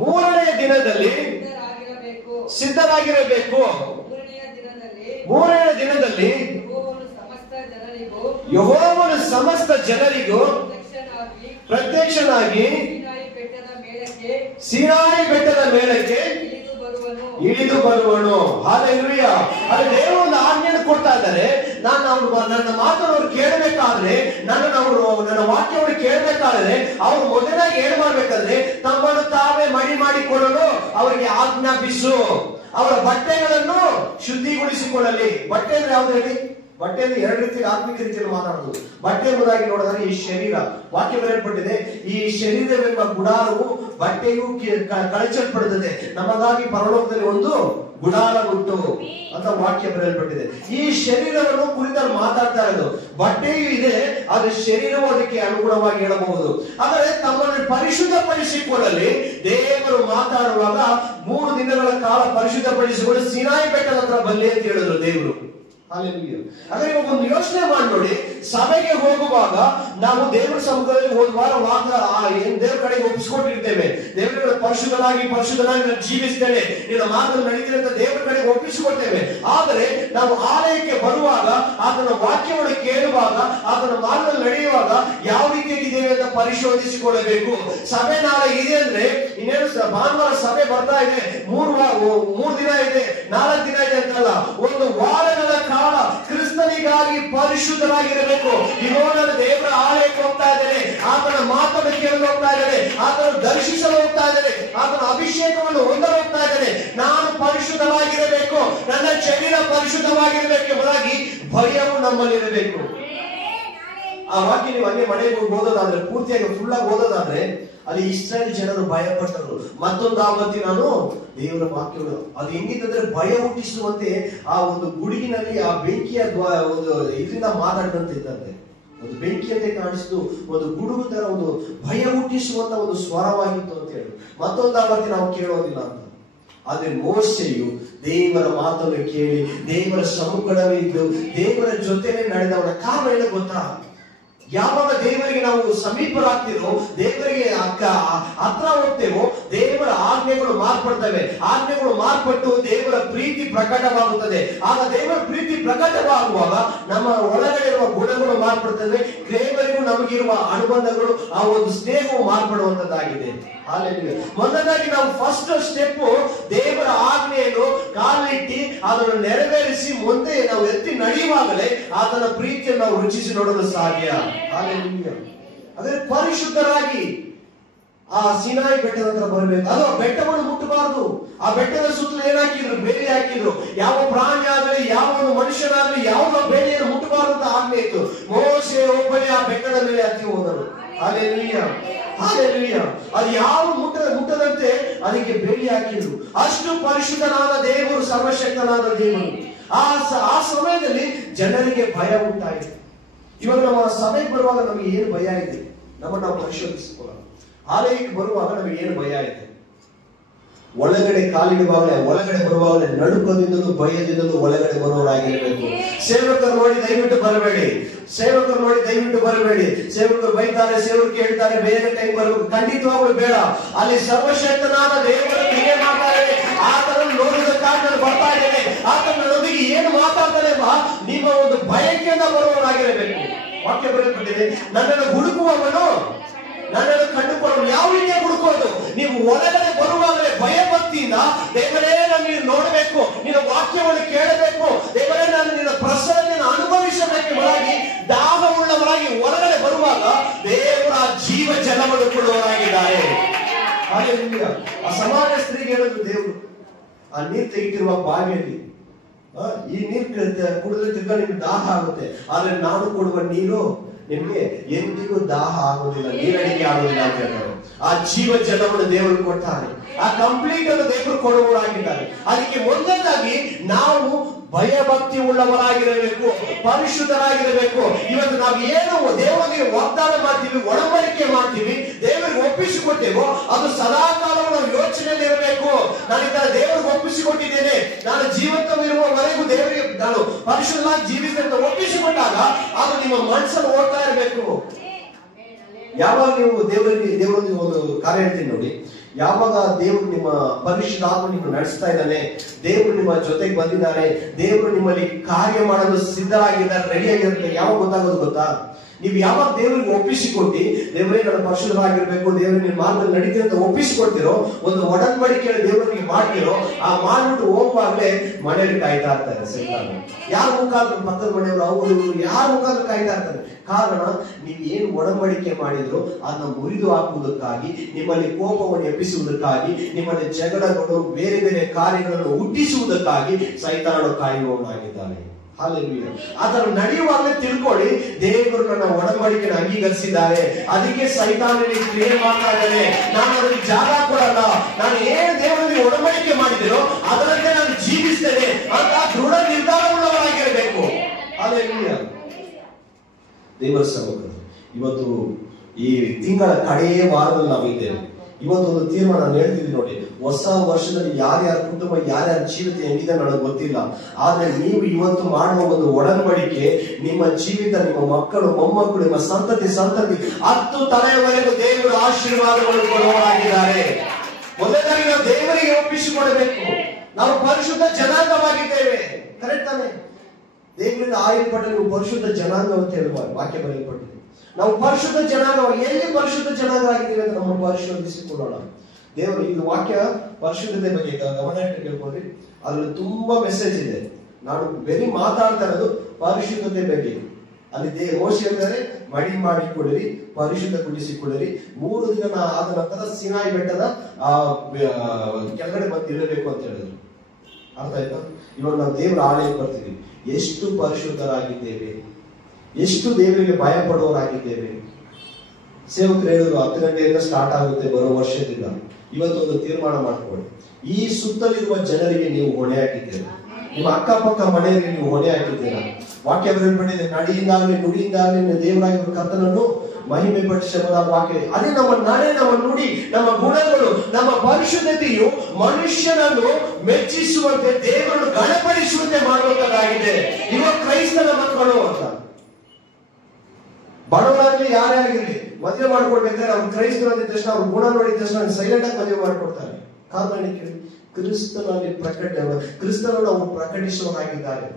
ಮೂರನೆಯ ದಿನದಲ್ಲಿ ಸಿದ್ಧರಾಗಿರಬೇಕು. ಮೂರನೆಯ ದಿನದಲ್ಲಿ ಯೆಹೋವನು ಸಮಸ್ತ ಜನರಿಗೂ ಪ್ರತ್ಯಕ್ಷನಾಗಿ ಸೀನಾಯಿ ಬೆಟ್ಟದ ಮೇಲಕ್ಕೆ ಇಳಿದು ಬರುವನು. ಹಲ್ಲೆಲೂಯಾ. ಅಲ್ಲಿ ದೇವರು ಒಂದು ಆಜ್ಞೆಯನ್ನು ಕೊಡ್ತಾ ಇದ್ದಾರೆ. ನನ್ನ ಮಾತನ್ನು ಅವ್ರು ಕೇಳಬೇಕಾದ್ರೆ, ನನ್ನ ವಾಕ್ಯವನ್ನು ಕೇಳಬೇಕಾದ್ರೆ ಅವ್ರು ಮೊದಲಾಗಿ ಏನ್ ಮಾಡ್ಬೇಕಂದ್ರೆ ತಮ್ಮನ್ನು ತಾವೇ ಮಡಿ ಮಾಡಿಕೊಳ್ಳಲು ಅವರಿಗೆ ಆಜ್ಞಾಪಿಸು. ಅವರ ಬಟ್ಟೆಗಳನ್ನು ಶುದ್ಧಿಗೊಳಿಸಿಕೊಳ್ಳಲಿ. ಬಟ್ಟೆ ಅಂದ್ರೆ ಯಾವ್ದು ಹೇಳಿ? ಬಟ್ಟೆ ಅಂದ್ರೆ ಎರಡು ರೀತಿಯಲ್ಲಿ ಆತ್ಮಿಕ ರೀತಿಯಲ್ಲಿ ಮಾತಾಡುದು. ಬಟ್ಟೆ ಎಂಬುದಾಗಿ ನೋಡಿದ್ರೆ ಈ ಶರೀರ, ವಾಕ್ಯ ಬರೆಯಲ್ಪಟ್ಟಿದೆ, ಈ ಶರೀರವೆಂಬ ಗುಡಾರವು ಬಟ್ಟೆಯು ಕಳಚಲ್ಪಡುತ್ತದೆ, ನಮಗಾಗಿ ಪರಲೋಕದಲ್ಲಿ ಒಂದು ಗುಡಾರ ಉಂಟು ಅಂತ ವಾಕ್ಯ ಬರೆಯಲ್ಪಟ್ಟಿದೆ. ಈ ಶರೀರವನ್ನು ಕುರಿತು ಮಾತಾಡ್ತಾ ಇರೋದು. ಬಟ್ಟೆಯೂ ಇದೆ, ಆದ್ರೆ ಶರೀರವು ಅದಕ್ಕೆ ಅನುಗುಣವಾಗಿ ಹೇಳಬಹುದು. ಆದರೆ ತಮ್ಮನ್ನು ಪರಿಶುದ್ಧಪಡಿಸಿಕೊಳ್ಳಲಿ ದೇವರು ಮಾತಾಡುವಾಗ 3 ದಿನಗಳ ಕಾಲ ಪರಿಶುದ್ಧಪಡಿಸಿಕೊಂಡು ಸೀನಾಯಿ ಬೆಟ್ಟದ ಹತ್ರ ಬಲ್ಲಿ ಅಂತ ಹೇಳಿದ್ರು ದೇವರು. ಹಾಗೆ ಇವಾಗ ಒಂದು ಯೋಚನೆ ಮಾಡಿ ನೋಡಿ, ಸಭೆಗೆ ಹೋಗುವಾಗ ನಾವು ದೇವರ ಸಮ್ಮುಖದಲ್ಲಿ ಒಂದು ವಾರ ದೇವರ ಕಡೆಗೆ ಒಪ್ಪಿಸಿಕೊಂಡಿರ್ತೇವೆ. ದೇವರ ಪರಿಶುದ್ಧನಾಗಿ ನಾನು ಜೀವಿಸ್ತೇನೆ, ನಿನ್ನ ಮಾರ್ಗದಲ್ಲಿ ನಡೀತೇನೆ ಅಂತ ದೇವರ ಕಡೆಗೆ ಒಪ್ಪಿಸಿಕೊಡ್ತೇವೆ. ಆದರೆ ನಾವು ಆಲಯಕ್ಕೆ ಬರುವಾಗ, ಆತನ ವಾಕ್ಯವನ್ನು ಕೇಳುವಾಗ, ಆತನ ಮಾರ್ಗದಲ್ಲಿ ನಡೆಯುವಾಗ ಯಾವ ರೀತಿಯಾಗಿದ್ದೇವೆ ಅಂತ ಪರಿಶೋಧಿಸಿಕೊಳ್ಳಬೇಕು. ಸಭೆ ನಾಳೆ ಇದೆ ಅಂದ್ರೆ ಇನ್ನೇನು ಭಾನುವಾರ ಸಭೆ ಬರ್ತಾ ಇದೆ, 3 ದಿನ ಇದೆ, 4 ದಿನ ಇದೆ ಅಂತಲ್ಲ, ಒಂದು ವಾರಗಳ ಕಾಲ ಕ್ರಿಸ್ತನಿಗಾಗಿ ಪರಿಶುದ್ಧರಾಗಿರಬೇಕು. ಇರೋ ನನ್ನ ದೇವರ ಆಲಯಕ್ಕೆ ಹೋಗ್ತಾ ಇದ್ದೇನೆ, ಆತನ ಮಾತನ್ನು ಕೇಳಲು ಹೋಗ್ತಾ ಇದ್ದೇನೆ, ಆತನ ದರ್ಶಿಸಲು ಹೋಗ್ತಾ ಇದ್ದೇನೆ, ಆತನ ಅಭಿಷೇಕವನ್ನು ಹೊಂದಲು ಹೋಗ್ತಾ ಇದ್ದೇನೆ. ನಾನು ಪರಿಶುದ್ಧವಾಗಿರಬೇಕು, ನನ್ನ ಶರೀರ ಪರಿಶುದ್ಧವಾಗಿರಬೇಕು ಎಂಬುದಾಗಿ ಭಯವು ನಮ್ಮಲ್ಲಿರಬೇಕು. ಆ ವಾಕ್ಯ ನೀವು ಹಂಗೆ ಮನೆಗೆ ಹೋಗಿ ಓದೋದಾದ್ರೆ, ಪೂರ್ತಿಯಾಗಿ ಫುಲ್ ಆಗಿ ಓದೋದಾದ್ರೆ, ಅಲ್ಲಿ ಇಸ್ರಾಯೇಲ್ ಜನರು ಭಯಪಟ್ಟರು. ಮತ್ತೊಂದು ಆವತ್ತಿ ನಾನು ದೇವರ ವಾಕ್ಯಗಳು ಅದು ಹೆಂಗಿತ್ತಂದ್ರೆ ಭಯ ಹುಟ್ಟಿಸುವಂತೆ ಆ ಒಂದು ಗುಡುಗಿನಲ್ಲಿ ಆ ಬೆಂಕಿಯ ಒಂದು ಇದರಿಂದ ಮಾತಾಡಿದಂತೆ, ಒಂದು ಬೆಂಕಿಯಂತೆ ಕಾಣಿಸಿತು, ಒಂದು ಗುಡುಗು ತರ ಒಂದು ಭಯ ಹುಟ್ಟಿಸುವಂತ ಒಂದು ಸ್ವರವಾಗಿತ್ತು ಅಂತ ಹೇಳಿ. ಮತ್ತೊಂದು ಆವತ್ತಿ ನಾವು ಕೇಳೋದಿಲ್ಲ ಅಂತ. ಆದ್ರೆ ಮೋಶೆಯು ದೇವರ ಮಾತನ್ನು ಕೇಳಿ ದೇವರ ಸಮ್ಮುಖವೇ ಇದ್ದು ದೇವರ ಜೊತೆನೆ ನಡೆದವನ ಕಾರಣ ಏನು ಗೊತ್ತಾ? ಯಾವಾಗ ದೇವರಿಗೆ ನಾವು ಸಮೀಪರಾಗ್ತೀವೋ, ದೇವರಿಗೆ ಹತ್ರ ಹೋಗ್ತೇವೋ, ದೇವರ ಆಜ್ಞೆಗಳು ಮಾರ್ಪಡ್ತವೆ. ಆಜ್ಞೆಗಳು ಮಾರ್ಪಟ್ಟು ದೇವರ ಪ್ರೀತಿ ಪ್ರಕಟವಾಗುತ್ತದೆ. ಆಗ ದೇವರ ಪ್ರೀತಿ ಪ್ರಕಟವಾಗುವಾಗ ನಮ್ಮ ಒಳಗಡೆ ಇರುವ ಗುಣಗಳು ಮಾರ್ಪಡ್ತವೆ. ದೇವರಿಗೂ ನಮಗಿರುವ ಅನುಬಂಧಗಳು, ಆ ಒಂದು ಸ್ನೇಹವು ಮಾರ್ಪಡುವಂತದ್ದಾಗಿದೆ. ಮೊದಲಾಗಿ ನಾವು ಫಸ್ಟ್ ಸ್ಟೆಪ್ ದೇವರ ಆಜ್ಞೆಯನ್ನು ಕಾಲಿಟ್ಟಿ ಅದನ್ನು ನೆರವೇರಿಸಿ ಮುಂದೆ ನಾವು ಎತ್ತಿ ನಡೆಯುವಾಗಲೇ ಆತನ ಪ್ರೀತಿಯನ್ನು ನಾವು ರುಚಿಸಿ ನೋಡಲು ಸಾಧ್ಯ. ಅದೇ ಪರಿಶುದ್ಧರಾಗಿ ಆ ಸಿನಾಯಿ ಬೆಟ್ಟದ ಹತ್ರ ಬರಬೇಕು. ಅದು ಆ ಬೆಟ್ಟವನ್ನು ಮುಟ್ಟಬಾರದು. ಆ ಬೆಟ್ಟದ ಸುತ್ತಲೂ ಏನ್ ಹಾಕಿದ್ರು? ಬೇಲಿ ಹಾಕಿದ್ರು. ಯಾವ ಪ್ರಾಣಿ ಆಗಲಿ, ಯಾವ ಒಂದು ಮನುಷ್ಯನಾಗಲಿ, ಯಾವ ಬೇಲಿಯನ್ನು ಮುಟ್ಟಬಾರದು ಅಂತ ಆಜ್ಞೆ ಇತ್ತು. ಮೋಶೆ ಒಬ್ಬನೇ ಆ ಬೆಟ್ಟದ ಮೇಲೆ ಹತ್ತಿ ಹೋದರು. Hallelujah, hallelujah. ಅದು ಯಾವ ಮುಟ್ಟದಂತೆ ಅದಕ್ಕೆ ಬೇಲಿ ಹಾಕಿದ್ರು. ಅಷ್ಟು ಪರಿಶುದ್ಧನಾದ ದೇವರು, ಸರ್ವಶಕ್ತನಾದ ದೇವರು. ಆ ಸಮಯದಲ್ಲಿ ಜನರಿಗೆ ಭಯ ಉಂಟಾಯಿತು. ಇವಾಗ ನಮ್ಮ ಸಭೆಗೆ ಬರುವಾಗ ನಮಗೆ ಏನು ಭಯ ಇದೆ? ನಮ್ಮನ್ನು ನಾವು ಪರಿಶೋಧಿಸಿಕೊಳ್ಳೋಣ. ಆಲಯಕ್ಕೆ ಬರುವಾಗ ನಮಗೆ ಏನು ಭಯ ಇದೆ? ಒಳಗಡೆ ಕಾಲಿಡುವಾಗಲೇ, ಒಳಗಡೆ ಬರುವಾಗಲೇ ನಡುಕದಿಂದಲೂ ಭಯದಿಂದಲೂ ಒಳಗಡೆ ಬರುವವರಾಗಿರಬೇಕು. ಸೇವಕರು ನೋಡಿ ದಯವಿಟ್ಟು ಬರಬೇಡಿ. ಸೇವಕರು ನೋಡಿ ದಯವಿಟ್ಟು ಬರಬೇಡಿ. ಸೇವಕರು ಬೈತಾರೆ, ಸೇವಕರು ಕೇಳ್ತಾರೆ, ಬೇಗ ಟೈಮ್ ಬರಬೇಕು, ಖಂಡಿತವಾಗ್ಲೂ ಬೇಡ. ಅಲ್ಲಿ ಸರ್ವಶಕ್ತನಾದ ದೇವರು ಕ್ರಿಯೆ ಮಾಡ್ತಾರೆ. ಆತನನ್ನು ನೋಡುವುದಕ್ಕಾಗಿ ನಾನು ಬರ್ತಾ ಇದ್ದೇನೆ. ಆತನೊಂದಿಗೆ ಏನು ಮಾತಾಡ್ತಾನೆ ನಿಮ್ಮ ಒಂದು ಬಯಕೆಯಿಂದ ಬರುವವರಾಗಿರಬೇಕು. ವಾಕ್ಯ ಬರೆಯಲ್ಪಟ್ಟಿದೆ, ನನ್ನನ್ನು ಹುಡುಕುವವನು ನನ್ನನ್ನು ಕಂಡುಕೊಳ್ಳಲು. ಯಾವ ರೀತಿಯ ಹುಡುಕೋದು? ನೀವು ಒಳಗಡೆ ಬರುವಾಗಲೇ ಭಯ ಭಕ್ತಿಯಿಂದ, ದೇವರೇ ನಾನು ನೀನು ನೋಡಬೇಕು, ನಿನ್ನ ವಾಕ್ಯವನ್ನು ಕೇಳಬೇಕು, ದೇವರೇ ನಾನು ನಿನ್ನ ಪ್ರಸನ್ನತೆಯನ್ನು ಅನುಭವಿಸಬೇಕೆಂಬುದಾಗಿ ದಾಹವುಳ್ಳವರಾಗಿ ಒಳಗಡೆ ಬರುವಾಗ ದೇವರ ಜೀವ ಜಲವನ್ನು ಕೊಡುವವರಾಗಿದ್ದಾರೆ. ಹಾಲೆಲೂಯಾ. ಆ ಸಮಾಜ ಸ್ತ್ರೀಗೆ ಹೇಳೋದು ದೇವರು, ಆ ನೀರು ತೆಗಿತಿರುವ ಬಾವಿಯಲ್ಲಿ ಈ ನೀರು ಕುಡಿದ್ರೆ ತಿರ್ಗಾ ನಿಮ್ಗೆ ದಾಹ ಆಗುತ್ತೆ, ಆದ್ರೆ ನಾನು ಕೊಡುವ ನೀರು ನಿಮ್ಗೆ ಎಂದಿಗೂ ದಾಹ ಆಗೋದಿಲ್ಲ, ನೀರಡಿಕೆ ಆಗೋದಿಲ್ಲ ಅಂತ ಹೇಳ್ತಾರೆ. ಆ ಜೀವ ಜಲವನ್ನು ದೇವರು ಕೊಡ್ತಾರೆ. ಆ ಕಂಪ್ಲೀಟ್ ಅನ್ನು ದೇವರು ಕೊಡುವವರಾಗಿದ್ದಾರೆ. ಅದಕ್ಕೆ ಮೊದಲನೇದಾಗಿ ನಾವು ಭಯ ಭಕ್ತಿ ಉಳ್ಳವರಾಗಿರಬೇಕು, ಪರಿಶುದ್ಧರಾಗಿರಬೇಕು. ಇವತ್ತು ನಾವು ಏನು ದೇವರಿಗೆ ವಾಗ್ದಾನ ಮಾಡ್ತೀವಿ, ಒಡಂಬಡಿಕೆ ಮಾಡ್ತೀವಿ, ದೇವರಿಗೆ ಒಪ್ಪಿಸಿಕೊಟ್ಟೇವೋ ಅದು ಸದಾಕಾಲ ನಾವು ಯೋಚನೆಯಲ್ಲಿ ಇರಬೇಕು. ನಾನು ಈ ತರ ದೇವರಿಗೆ ಒಪ್ಪಿಸಿಕೊಟ್ಟಿದ್ದೇನೆ, ನಾನು ಜೀವಂತವಿರುವವರೆಗೂ ದೇವರಿಗೆ ನಾನು ಪರಿಶುದ್ಧವಾಗಿ ಜೀವಿಸಿದ ಒಪ್ಪಿಸಿಕೊಂಡಾಗ ಅದು ನಿಮ್ಮ ಮನಸ್ಸನ್ನು ಓಡ್ತಾ ಇರಬೇಕು. ಯಾವಾಗ ನೀವು ದೇವರೊಂದಿಗೆ ಒಂದು ಕಾರ್ಯ ಹೇಳ್ತೀನಿ ನೋಡಿ, ಯಾವಾಗ ದೇವರು ನಿಮ್ಮ ಪರಿಶುದ್ಧಾತ್ಮ ನಿಮ್ಮ ನಡೆಸ್ತಾ ಇದ್ದಾನೆ, ದೇವರು ನಿಮ್ಮ ಜೊತೆಗೆ ಬಂದಿದ್ದಾನೆ, ದೇವರು ನಿಮ್ಮಲ್ಲಿ ಕಾರ್ಯ ಮಾಡಲು ಸಿದ್ಧರಾಗಿದ್ದಾರೆ, ರೆಡಿ ಆಗಿರುತ್ತೆ, ಯಾವಾಗ ಗೊತ್ತಾಗೋದು ಗೊತ್ತಾ? ನೀವು ಯಾವಾಗ ದೇವರಿಗೆ ಒಪ್ಪಿಸಿಕೊಟ್ಟಿ, ದೇವರೇ ನನ್ನ ಪರಿಶುದ್ಧರಾಗಿರ್ಬೇಕು, ದೇವರಿಗೆ ನಿಮ್ಮ ಮಾರ್ಗದಲ್ಲಿ ನಡೀತೀರ ಅಂತ ಒಪ್ಪಿಸಿಕೊಡ್ತಿರೋ, ಒಂದು ಒಡಂಬಡಿಕೆ ದೇವರಿಗೆ ಮಾಡ್ತಿರೋ, ಆ ಮಾಡ್ಬಿಟ್ಟು ಹೋಗುವಾಗಲೇ ಮನೆಯಲ್ಲಿ ಕಾಯ್ತಾ ಇರ್ತಾರೆ ಸೈತಾನ. ಯಾರ ಮುಖಾಂತರ? ಪಕ್ಕದ ಮನೆಯವರು, ಅವರು ಯಾರ ಮುಖಾಂತರ ಕಾಯ್ತಾ ಇರ್ತಾರೆ. ಕಾರಣ, ನೀವು ಏನು ಒಡಂಬಡಿಕೆ ಮಾಡಿದ್ರು ಅದನ್ನ ಮುರಿದು ಹಾಕುವುದಕ್ಕಾಗಿ, ನಿಮ್ಮಲ್ಲಿ ಕೋಪವನ್ನು ಎಬ್ಬಿಸುವುದಕ್ಕಾಗಿ, ನಿಮ್ಮಲ್ಲಿ ಜಗಳಗಳು, ಬೇರೆ ಬೇರೆ ಕಾರ್ಯಗಳನ್ನು ಹುಟ್ಟಿಸುವುದಕ್ಕಾಗಿ ಸೈತಾನನು ಕಾಯುವವನಾಗಿದ್ದಾನೆ. ಹಾಲೆಲೂಯಾ. ಆತರ ನಡೆಯುವಾಗಲೇ ತಿಳ್ಕೊಳ್ಳಿ, ದೇವರು ನನ್ನ ಒಡಂಬಡಿಕೆಯನ್ನು ಅಂಗೀಕರಿಸಿದ್ದಾರೆ, ಅದಕ್ಕೆ ಸೈತಾನನಿಗೆ ಕ್ರಿಯೆ ಮಾಡ್ತಾ ಇದ್ದಾನೆ, ನಾನು ಅದಕ್ಕೆ ಜಾಗ ಕೊಡಲ್ಲ, ನಾನು ಏನು ದೇವರಲ್ಲಿ ಒಡಂಬಡಿಕೆ ಮಾಡಿದಿರೋ ಅದರಂತೆ ನಾನು ಜೀವಿಸ್ತೇನೆ ಅಂತ ದೃಢ ನಿರ್ಧಾರವುಳ್ಳವರಾಗಿರಬೇಕು. ಹಾಲೆಲೂಯಾ. ದೇವರ ಸಹೋದರ, ಇವತ್ತು ಈ ತಿಂಗಳ ಕಡೆಯ ವಾರದಲ್ಲಿ ನಾವಿದ್ದೇವೆ. ಇವತ್ತೊಂದು ತೀರ್ಮಾನ ನಾನು ಹೇಳ್ತಿದ್ದೀನಿ ನೋಡಿ, ಹೊಸ ವರ್ಷದಲ್ಲಿ ಯಾರ್ಯಾರ ಕುಟುಂಬ, ಯಾರ್ಯಾರ ಜೀವಿತ ಹೆಂಗಿದೆ ನನಗೆ ಗೊತ್ತಿಲ್ಲ, ಆದ್ರೆ ನೀವು ಇವತ್ತು ಮಾಡುವ ಒಂದು ಒಡಂಬಡಿಕೆ ನಿಮ್ಮ ಜೀವಿತ, ನಿಮ್ಮ ಮಕ್ಕಳು, ಮೊಮ್ಮಕ್ಕಳು, ನಿಮ್ಮ ಸಂತತಿ 10 ತಲೆಯವರೆಗೂ ದೇವರು ಆಶೀರ್ವಾದಗಳು ಕೊಡುವವರಾಗಿದ್ದಾರೆ. ಮೊದಲನೇದಾಗಿ ನಾವು ದೇವರಿಗೆ ಒಪ್ಪಿಸಿಕೊಡಬೇಕು. ನಾವು ಪರಿಶುದ್ಧ ಜನಾಂಗವಾಗಿದ್ದೇವೆ, ಕರೆಕ್ಟ್ ತಾನೆ? ದೇವರಿಂದ ಆಯಲ್ಪಟ್ಟ ನೀವು ಪರಿಶುದ್ಧ ಜನಾಂಗ ಅಂತ ಹೇಳುವ ವಾಕ್ಯ ಬರೆಯಲ್ಪಟ್ಟಿದೆ. ನಾವು ಪರಿಶುದ್ಧ ಜನಾಂಗ, ಎಲ್ಲಿ ಪರಿಶುದ್ಧ ಜನಾಂಗ ಆಗಿದ್ದೀವಿ ಅಂತ ನಮ್ಮ ಪರಿಶೋಧಿಸಿಕೊಳ್ಳೋಣ. ದೇವರು ಇದು ವಾಕ್ಯ ಪರಿಶುದ್ಧತೆ ಬಗ್ಗೆ ಗಮನ ಇಟ್ಟು ಕೇಳ್ಕೊಂಡ್ರಿ, ಅದ್ರಲ್ಲಿ ತುಂಬಾ ಮೆಸೇಜ್ ಇದೆ. ನಾನು ಬರೀ ಮಾತಾಡ್ತಾ ಇರೋದು ಪರಿಶುದ್ಧತೆ ಬಗ್ಗೆ. ಅಲ್ಲಿ ಮೋಶೆ ಹೇಳ್ತಾರೆ, ಮಡಿ ಮಾಡಿಕೊಳ್ಳಿರಿ, ಪರಿಶುದ್ಧಗೊಳಿಸಿಕೊಳ್ಳಿರಿ, 3 ದಿನ ಆದ ನಂತರ ಸಿನಾಯಿ ಬೆಟ್ಟದ ಕೆಳಗಡೆ ಬಂದು ಇರಬೇಕು ಅಂತ ಹೇಳಿದ್ರು. ಅರ್ಥ ಆಯ್ತಾ? ಇವಾಗ ನಾವು ದೇವರ ಆಲಯಕ್ಕೆ ಬರ್ತೀವಿ, ಎಷ್ಟು ಪರಿಶುದ್ಧರಾಗಿದ್ದೇವೆ, ಎಷ್ಟು ದೇವರಿಗೆ ಭಯ ಪಡುವವರಾಗಿದ್ದೇವೆ. ಸೇವಕರು ಹೇಳಿದ್ರು 10 ಗಂಟೆಯಿಂದ ಸ್ಟಾರ್ಟ್ ಆಗುತ್ತೆ ಬರೋ ವರ್ಷದಿಂದ. ಇವತ್ತೊಂದು ತೀರ್ಮಾನ ಮಾಡ್ಕೊಳ್ಳಿ, ಈ ಸುತ್ತಲಿರುವ ಜನರಿಗೆ ನೀವು ಹೊಣೆ ಹಾಕಿದ್ದೀರಾ, ನಿಮ್ಮ ಅಕ್ಕಪಕ್ಕ ಮನೆಯವರಿಗೆ ನೀವು ಹೊಣೆ ಹಾಕಿದ್ದೀರಾ. ವಾಕ್ಯ ಬರೆಯಲ್ಪಟ್ಟಿದೆ, ನಡಿಯಿಂದಾಗಲಿ ನುಡಿಯಿಂದಾಗಲಿ ದೇವರಾಗಿರುವ ಕರ್ತನನ್ನು ಮಹಿಮೆ ಪಡಿಸುವ ವಾಕ್ಯ. ಅದೇ ನಮ್ಮ ನಡೆ, ನಮ್ಮ ನುಡಿ, ನಮ್ಮ ಗುಣಗಳು, ನಮ್ಮ ಪರಿಶುದ್ಧತೆಯು ಮನುಷ್ಯನನ್ನು ಮೆಚ್ಚಿಸುವಂತೆ, ದೇವರನ್ನು ಗಣಪಡಿಸುವಂತೆ ಮಾಡುವಂತದ್ದಾಗಿದೆ. ಇವಾಗ ಕ್ರೈಸ್ತನ ಮಕ್ಕಳು ಅಂತ ಬಡವರಾಗ್ಲಿ ಯಾರೇ ಆಗಿರ್ಲಿ ಮದುವೆ ಮಾಡ್ಕೊಡ್ಬೇಕಾದ್ರೆ ಅವ್ರು ಕ್ರೈಸ್ತರು ಅಂದಿದ ತಕ್ಷಣ, ಅವ್ರ ಗುಣ ನೋಡಿದ ತಕ್ಷಣ ಸೈಲೆಂಟ್ ಆಗಿ ಮದುವೆ ಮಾಡ್ಕೊಡ್ತಾರೆ. ಕಾರಣ ಕ್ರಿಸ್ತನಲ್ಲಿ ಕ್ರಿಸ್ತನನ್ನು ಅವರು ಪ್ರಕಟಿಸುವವರಾಗಿದ್ದಾರೆ.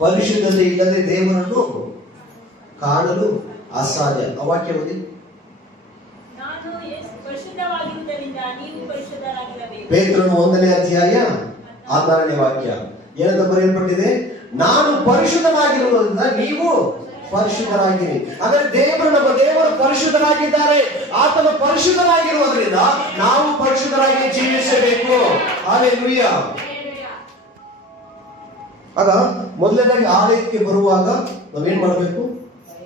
ಪರಿಶುದ್ಧತೆ ಇಲ್ಲದೆ ದೇವರನ್ನು ಕಾಣಲು ಅಸಾಧ್ಯ. ಆ ವಾಕ್ಯ ಓದಿ. ಪೇತ್ರನು 1ನೇ ಅಧ್ಯಾಯ 6ನೇ ವಾಕ್ಯ ಏನಂತ ಬರೆಯಲ್ಪಟ್ಟಿದೆ? ನಾನು ಪರಿಶುದ್ಧವಾಗಿರುವುದರಿಂದ ನೀವು ಪರಿಶುದ್ಧರಾಗಿರಿ. ಅಂದ್ರೆ ನಮ್ಮ ದೇವರು ಪರಿಶುದ್ಧರಾಗಿದ್ದಾರೆ. ಆತನು ಪರಿಶುದ್ಧರಾಗಿರುವುದರಿಂದ ನಾವು ಪರಿಶುದ್ಧರಾಗಿ ಜೀವಿಸಬೇಕು. ಹಲ್ಲೆಲೂಯಾ. ಆಗ ಮೊದಲನೇದಾಗಿ ಆಲಯಕ್ಕೆ ಬರುವಾಗ ನಾವೇನ್ ಮಾಡಬೇಕು?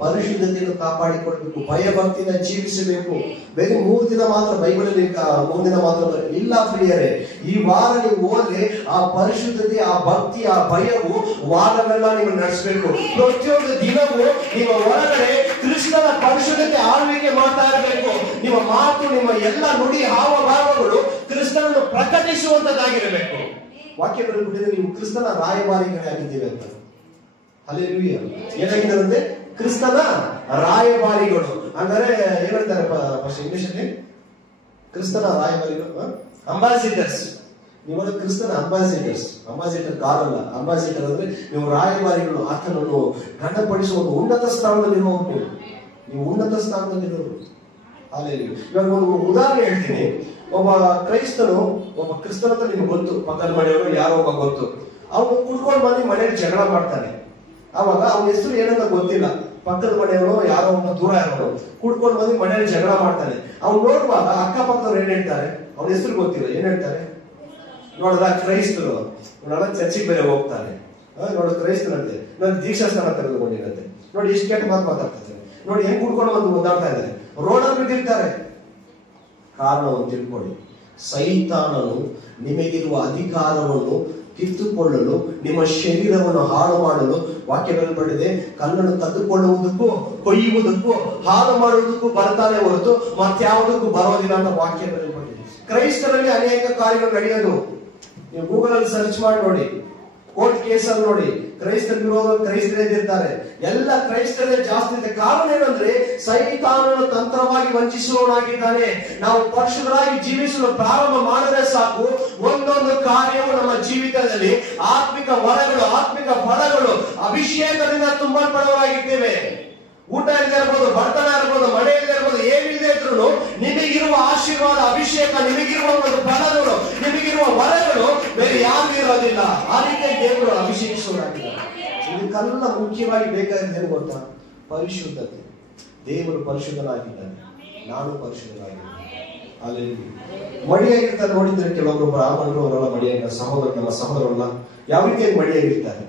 ಪರಿಶುದ್ಧತೆಯನ್ನು ಕಾಪಾಡಿಕೊಳ್ಬೇಕು, ಭಯ ಭಕ್ತಿಯಿಂದ ಜೀವಿಸಬೇಕು. ಬೇರೆ 3 ದಿನ ಮಾತ್ರ ಬೈಬಲಲ್ಲಿ 3 ದಿನ ಮಾತ್ರ ಇಲ್ಲ ಪ್ರಿಯರೇ. ಈ ವಾರ ನೀವು ಹೋದ್ರೆ ಆ ಪರಿಶುದ್ಧತೆ, ಆ ಭಕ್ತಿ, ಆ ಭಯವು ವಾರವೆಲ್ಲ ನೀವು ನಡೆಸಬೇಕು. ಪ್ರತಿಯೊಂದು ದಿನವೂ ನಿಮ್ಮ ಒಳಗಡೆ ಕ್ರಿಸ್ತನ ಪರಿಶುದ್ಧತೆ ಆಳ್ವಿಕೆ ಮಾಡ್ತಾ ಇರಬೇಕು. ನಿಮ್ಮ ಮಾತು, ನಿಮ್ಮ ಎಲ್ಲ ನುಡಿ, ಹಾವಭಾವಗಳು ಕ್ರಿಸ್ತನನ್ನು ಪ್ರಕಟಿಸುವಂತದ್ದಾಗಿರಬೇಕು. ವಾಕ್ಯ ಬರೆಯಲ್ಪಟ್ಟಿದೆ, ನೀವು ಕ್ರಿಸ್ತನ ರಾಯಭಾರಿಗಳಾಗಿದ್ದೀವಿ ಅಂತ. ಹಲ್ಲೆಲೂಯಾ. ಏನಾಗಿದ್ದಾರಂತೆ? ಕ್ರಿಸ್ತನ ರಾಯಭಾರಿಗಳು. ಅಂದರೆ ಏನ್ ಹೇಳ್ತಾರೆ ಇಂಗ್ಲಿಷ್ ಅಲ್ಲಿ? ಕ್ರಿಸ್ತನ ರಾಯಭಾರಿಗಳು, ಅಂಬಾಸಿಡರ್ಸ್. ನೀವೆಲ್ಲ ಕ್ರಿಸ್ತನ ಅಂಬಾಸಿಡರ್ಸ್. ಅಂಬಾಸಿಡರ್ ಕಾರಲ್ಲ, ಅಂಬಾಸಿಡರ್ ಅಂದ್ರೆ ನೀವು ರಾಯಭಾರಿಗಳು. ಆತನನ್ನು ಗಂಡಪಡಿಸುವ ಒಂದು ಉನ್ನತ ಸ್ಥಾನದಲ್ಲಿರುವವರು ನೀವು ಉನ್ನತ ಸ್ಥಾನದಲ್ಲಿರೋರು. ಹಲ್ಲೆಲೂಯಾ. ಇವಾಗ ಒಂದು ಉದಾಹರಣೆ ಹೇಳ್ತೀನಿ. ಒಬ್ಬ ಕ್ರೈಸ್ತನು ಒಬ್ಬ ಕ್ರಿಸ್ತನ ಹತ್ರ ನಿಮ್ಗೆ ಗೊತ್ತು, ಪಕ್ಕದ ಮನೆಯವರು ಯಾರೋ ಒಬ್ಬ ಗೊತ್ತು. ಅವನು ಕುಡ್ಕೊಂಡು ಬಂದು ಮನೆಯಲ್ಲಿ ಜಗಳ ಮಾಡ್ತಾನೆ. ಅವಾಗ ಅವನ ಹೆಸರು ಏನಂತ ಗೊತ್ತಿಲ್ಲ, ಪಕ್ಕದ ಮನೆಯವರು ಯಾರೋ ಒಬ್ಬ ದೂರ ಇರೋರು ಕುಡ್ಕೊಂಡು ಬಂದು ಮನೆಯಲ್ಲಿ ಜಗಳ ಮಾಡ್ತಾನೆ. ಅವ್ನು ನೋಡುವಾಗ ಅಕ್ಕಪಕ್ಕದವ್ರು ಏನ್ ಹೇಳ್ತಾರೆ? ಅವನ ಹೆಸರು ಗೊತ್ತಿಲ್ಲ, ಏನ್ ಹೇಳ್ತಾರೆ? ನೋಡದ ಕ್ರೈಸ್ತರು, ನೋಡ ಚರ್ಚಿಗೆ ಬೇರೆ ಹೋಗ್ತಾನೆ, ನೋಡ ಕ್ರೈಸ್ತನಂತೆ, ನಾನು ದೀಕ್ಷಾ ಸ್ಥಾನ ತೆಗೆದುಕೊಂಡಿರಂತೆ. ನೋಡಿ ಎಷ್ಟು ಕೆಟ್ಟ ಮಾತು ಮಾತಾಡ್ತಾರೆ. ನೋಡಿ ಹೆಂಗ್ ಕುಡ್ಕೊಂಡು ಬಂದು ಓದಾಡ್ತಾ ಇದ್ದಾರೆ, ರೋಡಲ್ಲಿ ಬಿದ್ದಿರ್ತಾರೆ. ಕಾರಣವನ್ನು ತಿಳ್ಕೊಳ್ಳಿ. ಸೈತಾನನು ನಿಮಗಿರುವ ಅಧಿಕಾರವನ್ನು ಕಿತ್ತುಕೊಳ್ಳಲು, ನಿಮ್ಮ ಶರೀರವನ್ನು ಹಾಳು ಮಾಡಲು ವಾಕ್ಯ ಬರೆಯಲ್ಪಟ್ಟಿದೆ. ಕಲ್ಲನ್ನು ಕದ್ದುಕೊಳ್ಳುವುದಕ್ಕೂ, ಕೊಯ್ಯುವುದಕ್ಕೂ, ಹಾಳು ಮಾಡುವುದಕ್ಕೂ ಬರ್ತಾನೆ ಹೊರತು ಮತ್ಯಾವುದಕ್ಕೂ ಬರೋದಿಲ್ಲ ಅಂತ ವಾಕ್ಯ ಬರೆಯಲ್ಪಟ್ಟಿದೆ. ಕ್ರೈಸ್ತರಲ್ಲಿ ಅನೇಕ ಕಾರ್ಯಗಳು ನಡೆಯೋದು. ನೀವು ಗೂಗಲ್ ಅಲ್ಲಿ ಸರ್ಚ್ ಮಾಡಿ ನೋಡಿ, ಕೋರ್ಟ್ ಕೇಸಲ್ಲಿ ನೋಡಿ, ಕ್ರೈಸ್ತರ ವಿರೋಧ ಕ್ರೈಸ್ತರೇ ಇರ್ತಾರೆ. ಎಲ್ಲ ಕ್ರೈಸ್ತರೇ ಜಾಸ್ತಿ ಇದೆ. ಕಾರಣ ಏನಂದ್ರೆ ಸೈತಾನನು ತಂತ್ರವಾಗಿ ವಂಚಿಸುವವನಾಗಿದ್ದಾನೆ. ನಾವು ಪರಿಶುದ್ಧರಾಗಿ ಜೀವಿಸಲು ಪ್ರಾರಂಭ ಮಾಡಿದ್ರೆ ಸಾಕು, ಒಂದೊಂದು ಕಾರ್ಯವು ನಮ್ಮ ಜೀವಿತದಲ್ಲಿ ಆತ್ಮಿಕ ವರಗಳು, ಆತ್ಮಿಕ ಫಲಗಳು, ಅಭಿಷೇಕದಿಂದ ತುಂಬಲ್ಪಡುವವರಾಗಿದ್ದೇವೆ. ಊಟ ಇಲ್ಲದೆ ಇರ್ಬೋದು, ಬಡತನ ಇರ್ಬೋದು, ಮಳೆ ಇಲ್ಲದೆ ಇರ್ಬೋದು, ಏನಿಲ್ಲದೆ ಇದ್ರು ನಿಮಗಿರುವ ಆಶೀರ್ವಾದ, ಅಭಿಷೇಕ, ನಿಮಗಿರುವ ಒಂದು ಫಲಗಳು, ನಿಮಗಿರುವ ವರಗಳು ಬೇರೆ ಯಾರು ಇರೋದಿಲ್ಲ. ಆ ರೀತಿ ದೇವರು ಅಭಿಷೇಕಿಸುವವರಾಗಿದ್ದಾರೆ. ಇದಕ್ಕೆಲ್ಲ ಮುಖ್ಯವಾಗಿ ಬೇಕಾಗಿದ್ದೇನೆ ಗೊತ್ತಾ? ಪರಿಶುದ್ಧತೆ. ದೇವರು ಪರಿಶುದ್ಧನಾಗಿದ್ದಾನೆ, ನಾನು ಪರಿಶುದ್ಧನಾಗಿದ್ದೇನೆ. ಅಲ್ಲಿ ಮಡಿಯಾಗಿರ್ತಾರೆ. ನೋಡಿದ್ರೆ ಕೆಲವೊಬ್ರು ಬ್ರಾಹ್ಮಣರು ಅವರೆಲ್ಲ ಮಡಿಯಾಗಿರ್ತಾರೆ. ನಮ್ಮ ಸಹೋದರರೆಲ್ಲ ಯಾವ ರೀತಿಯಾಗಿ ಮಡಿಯಾಗಿರ್ತಾರೆ,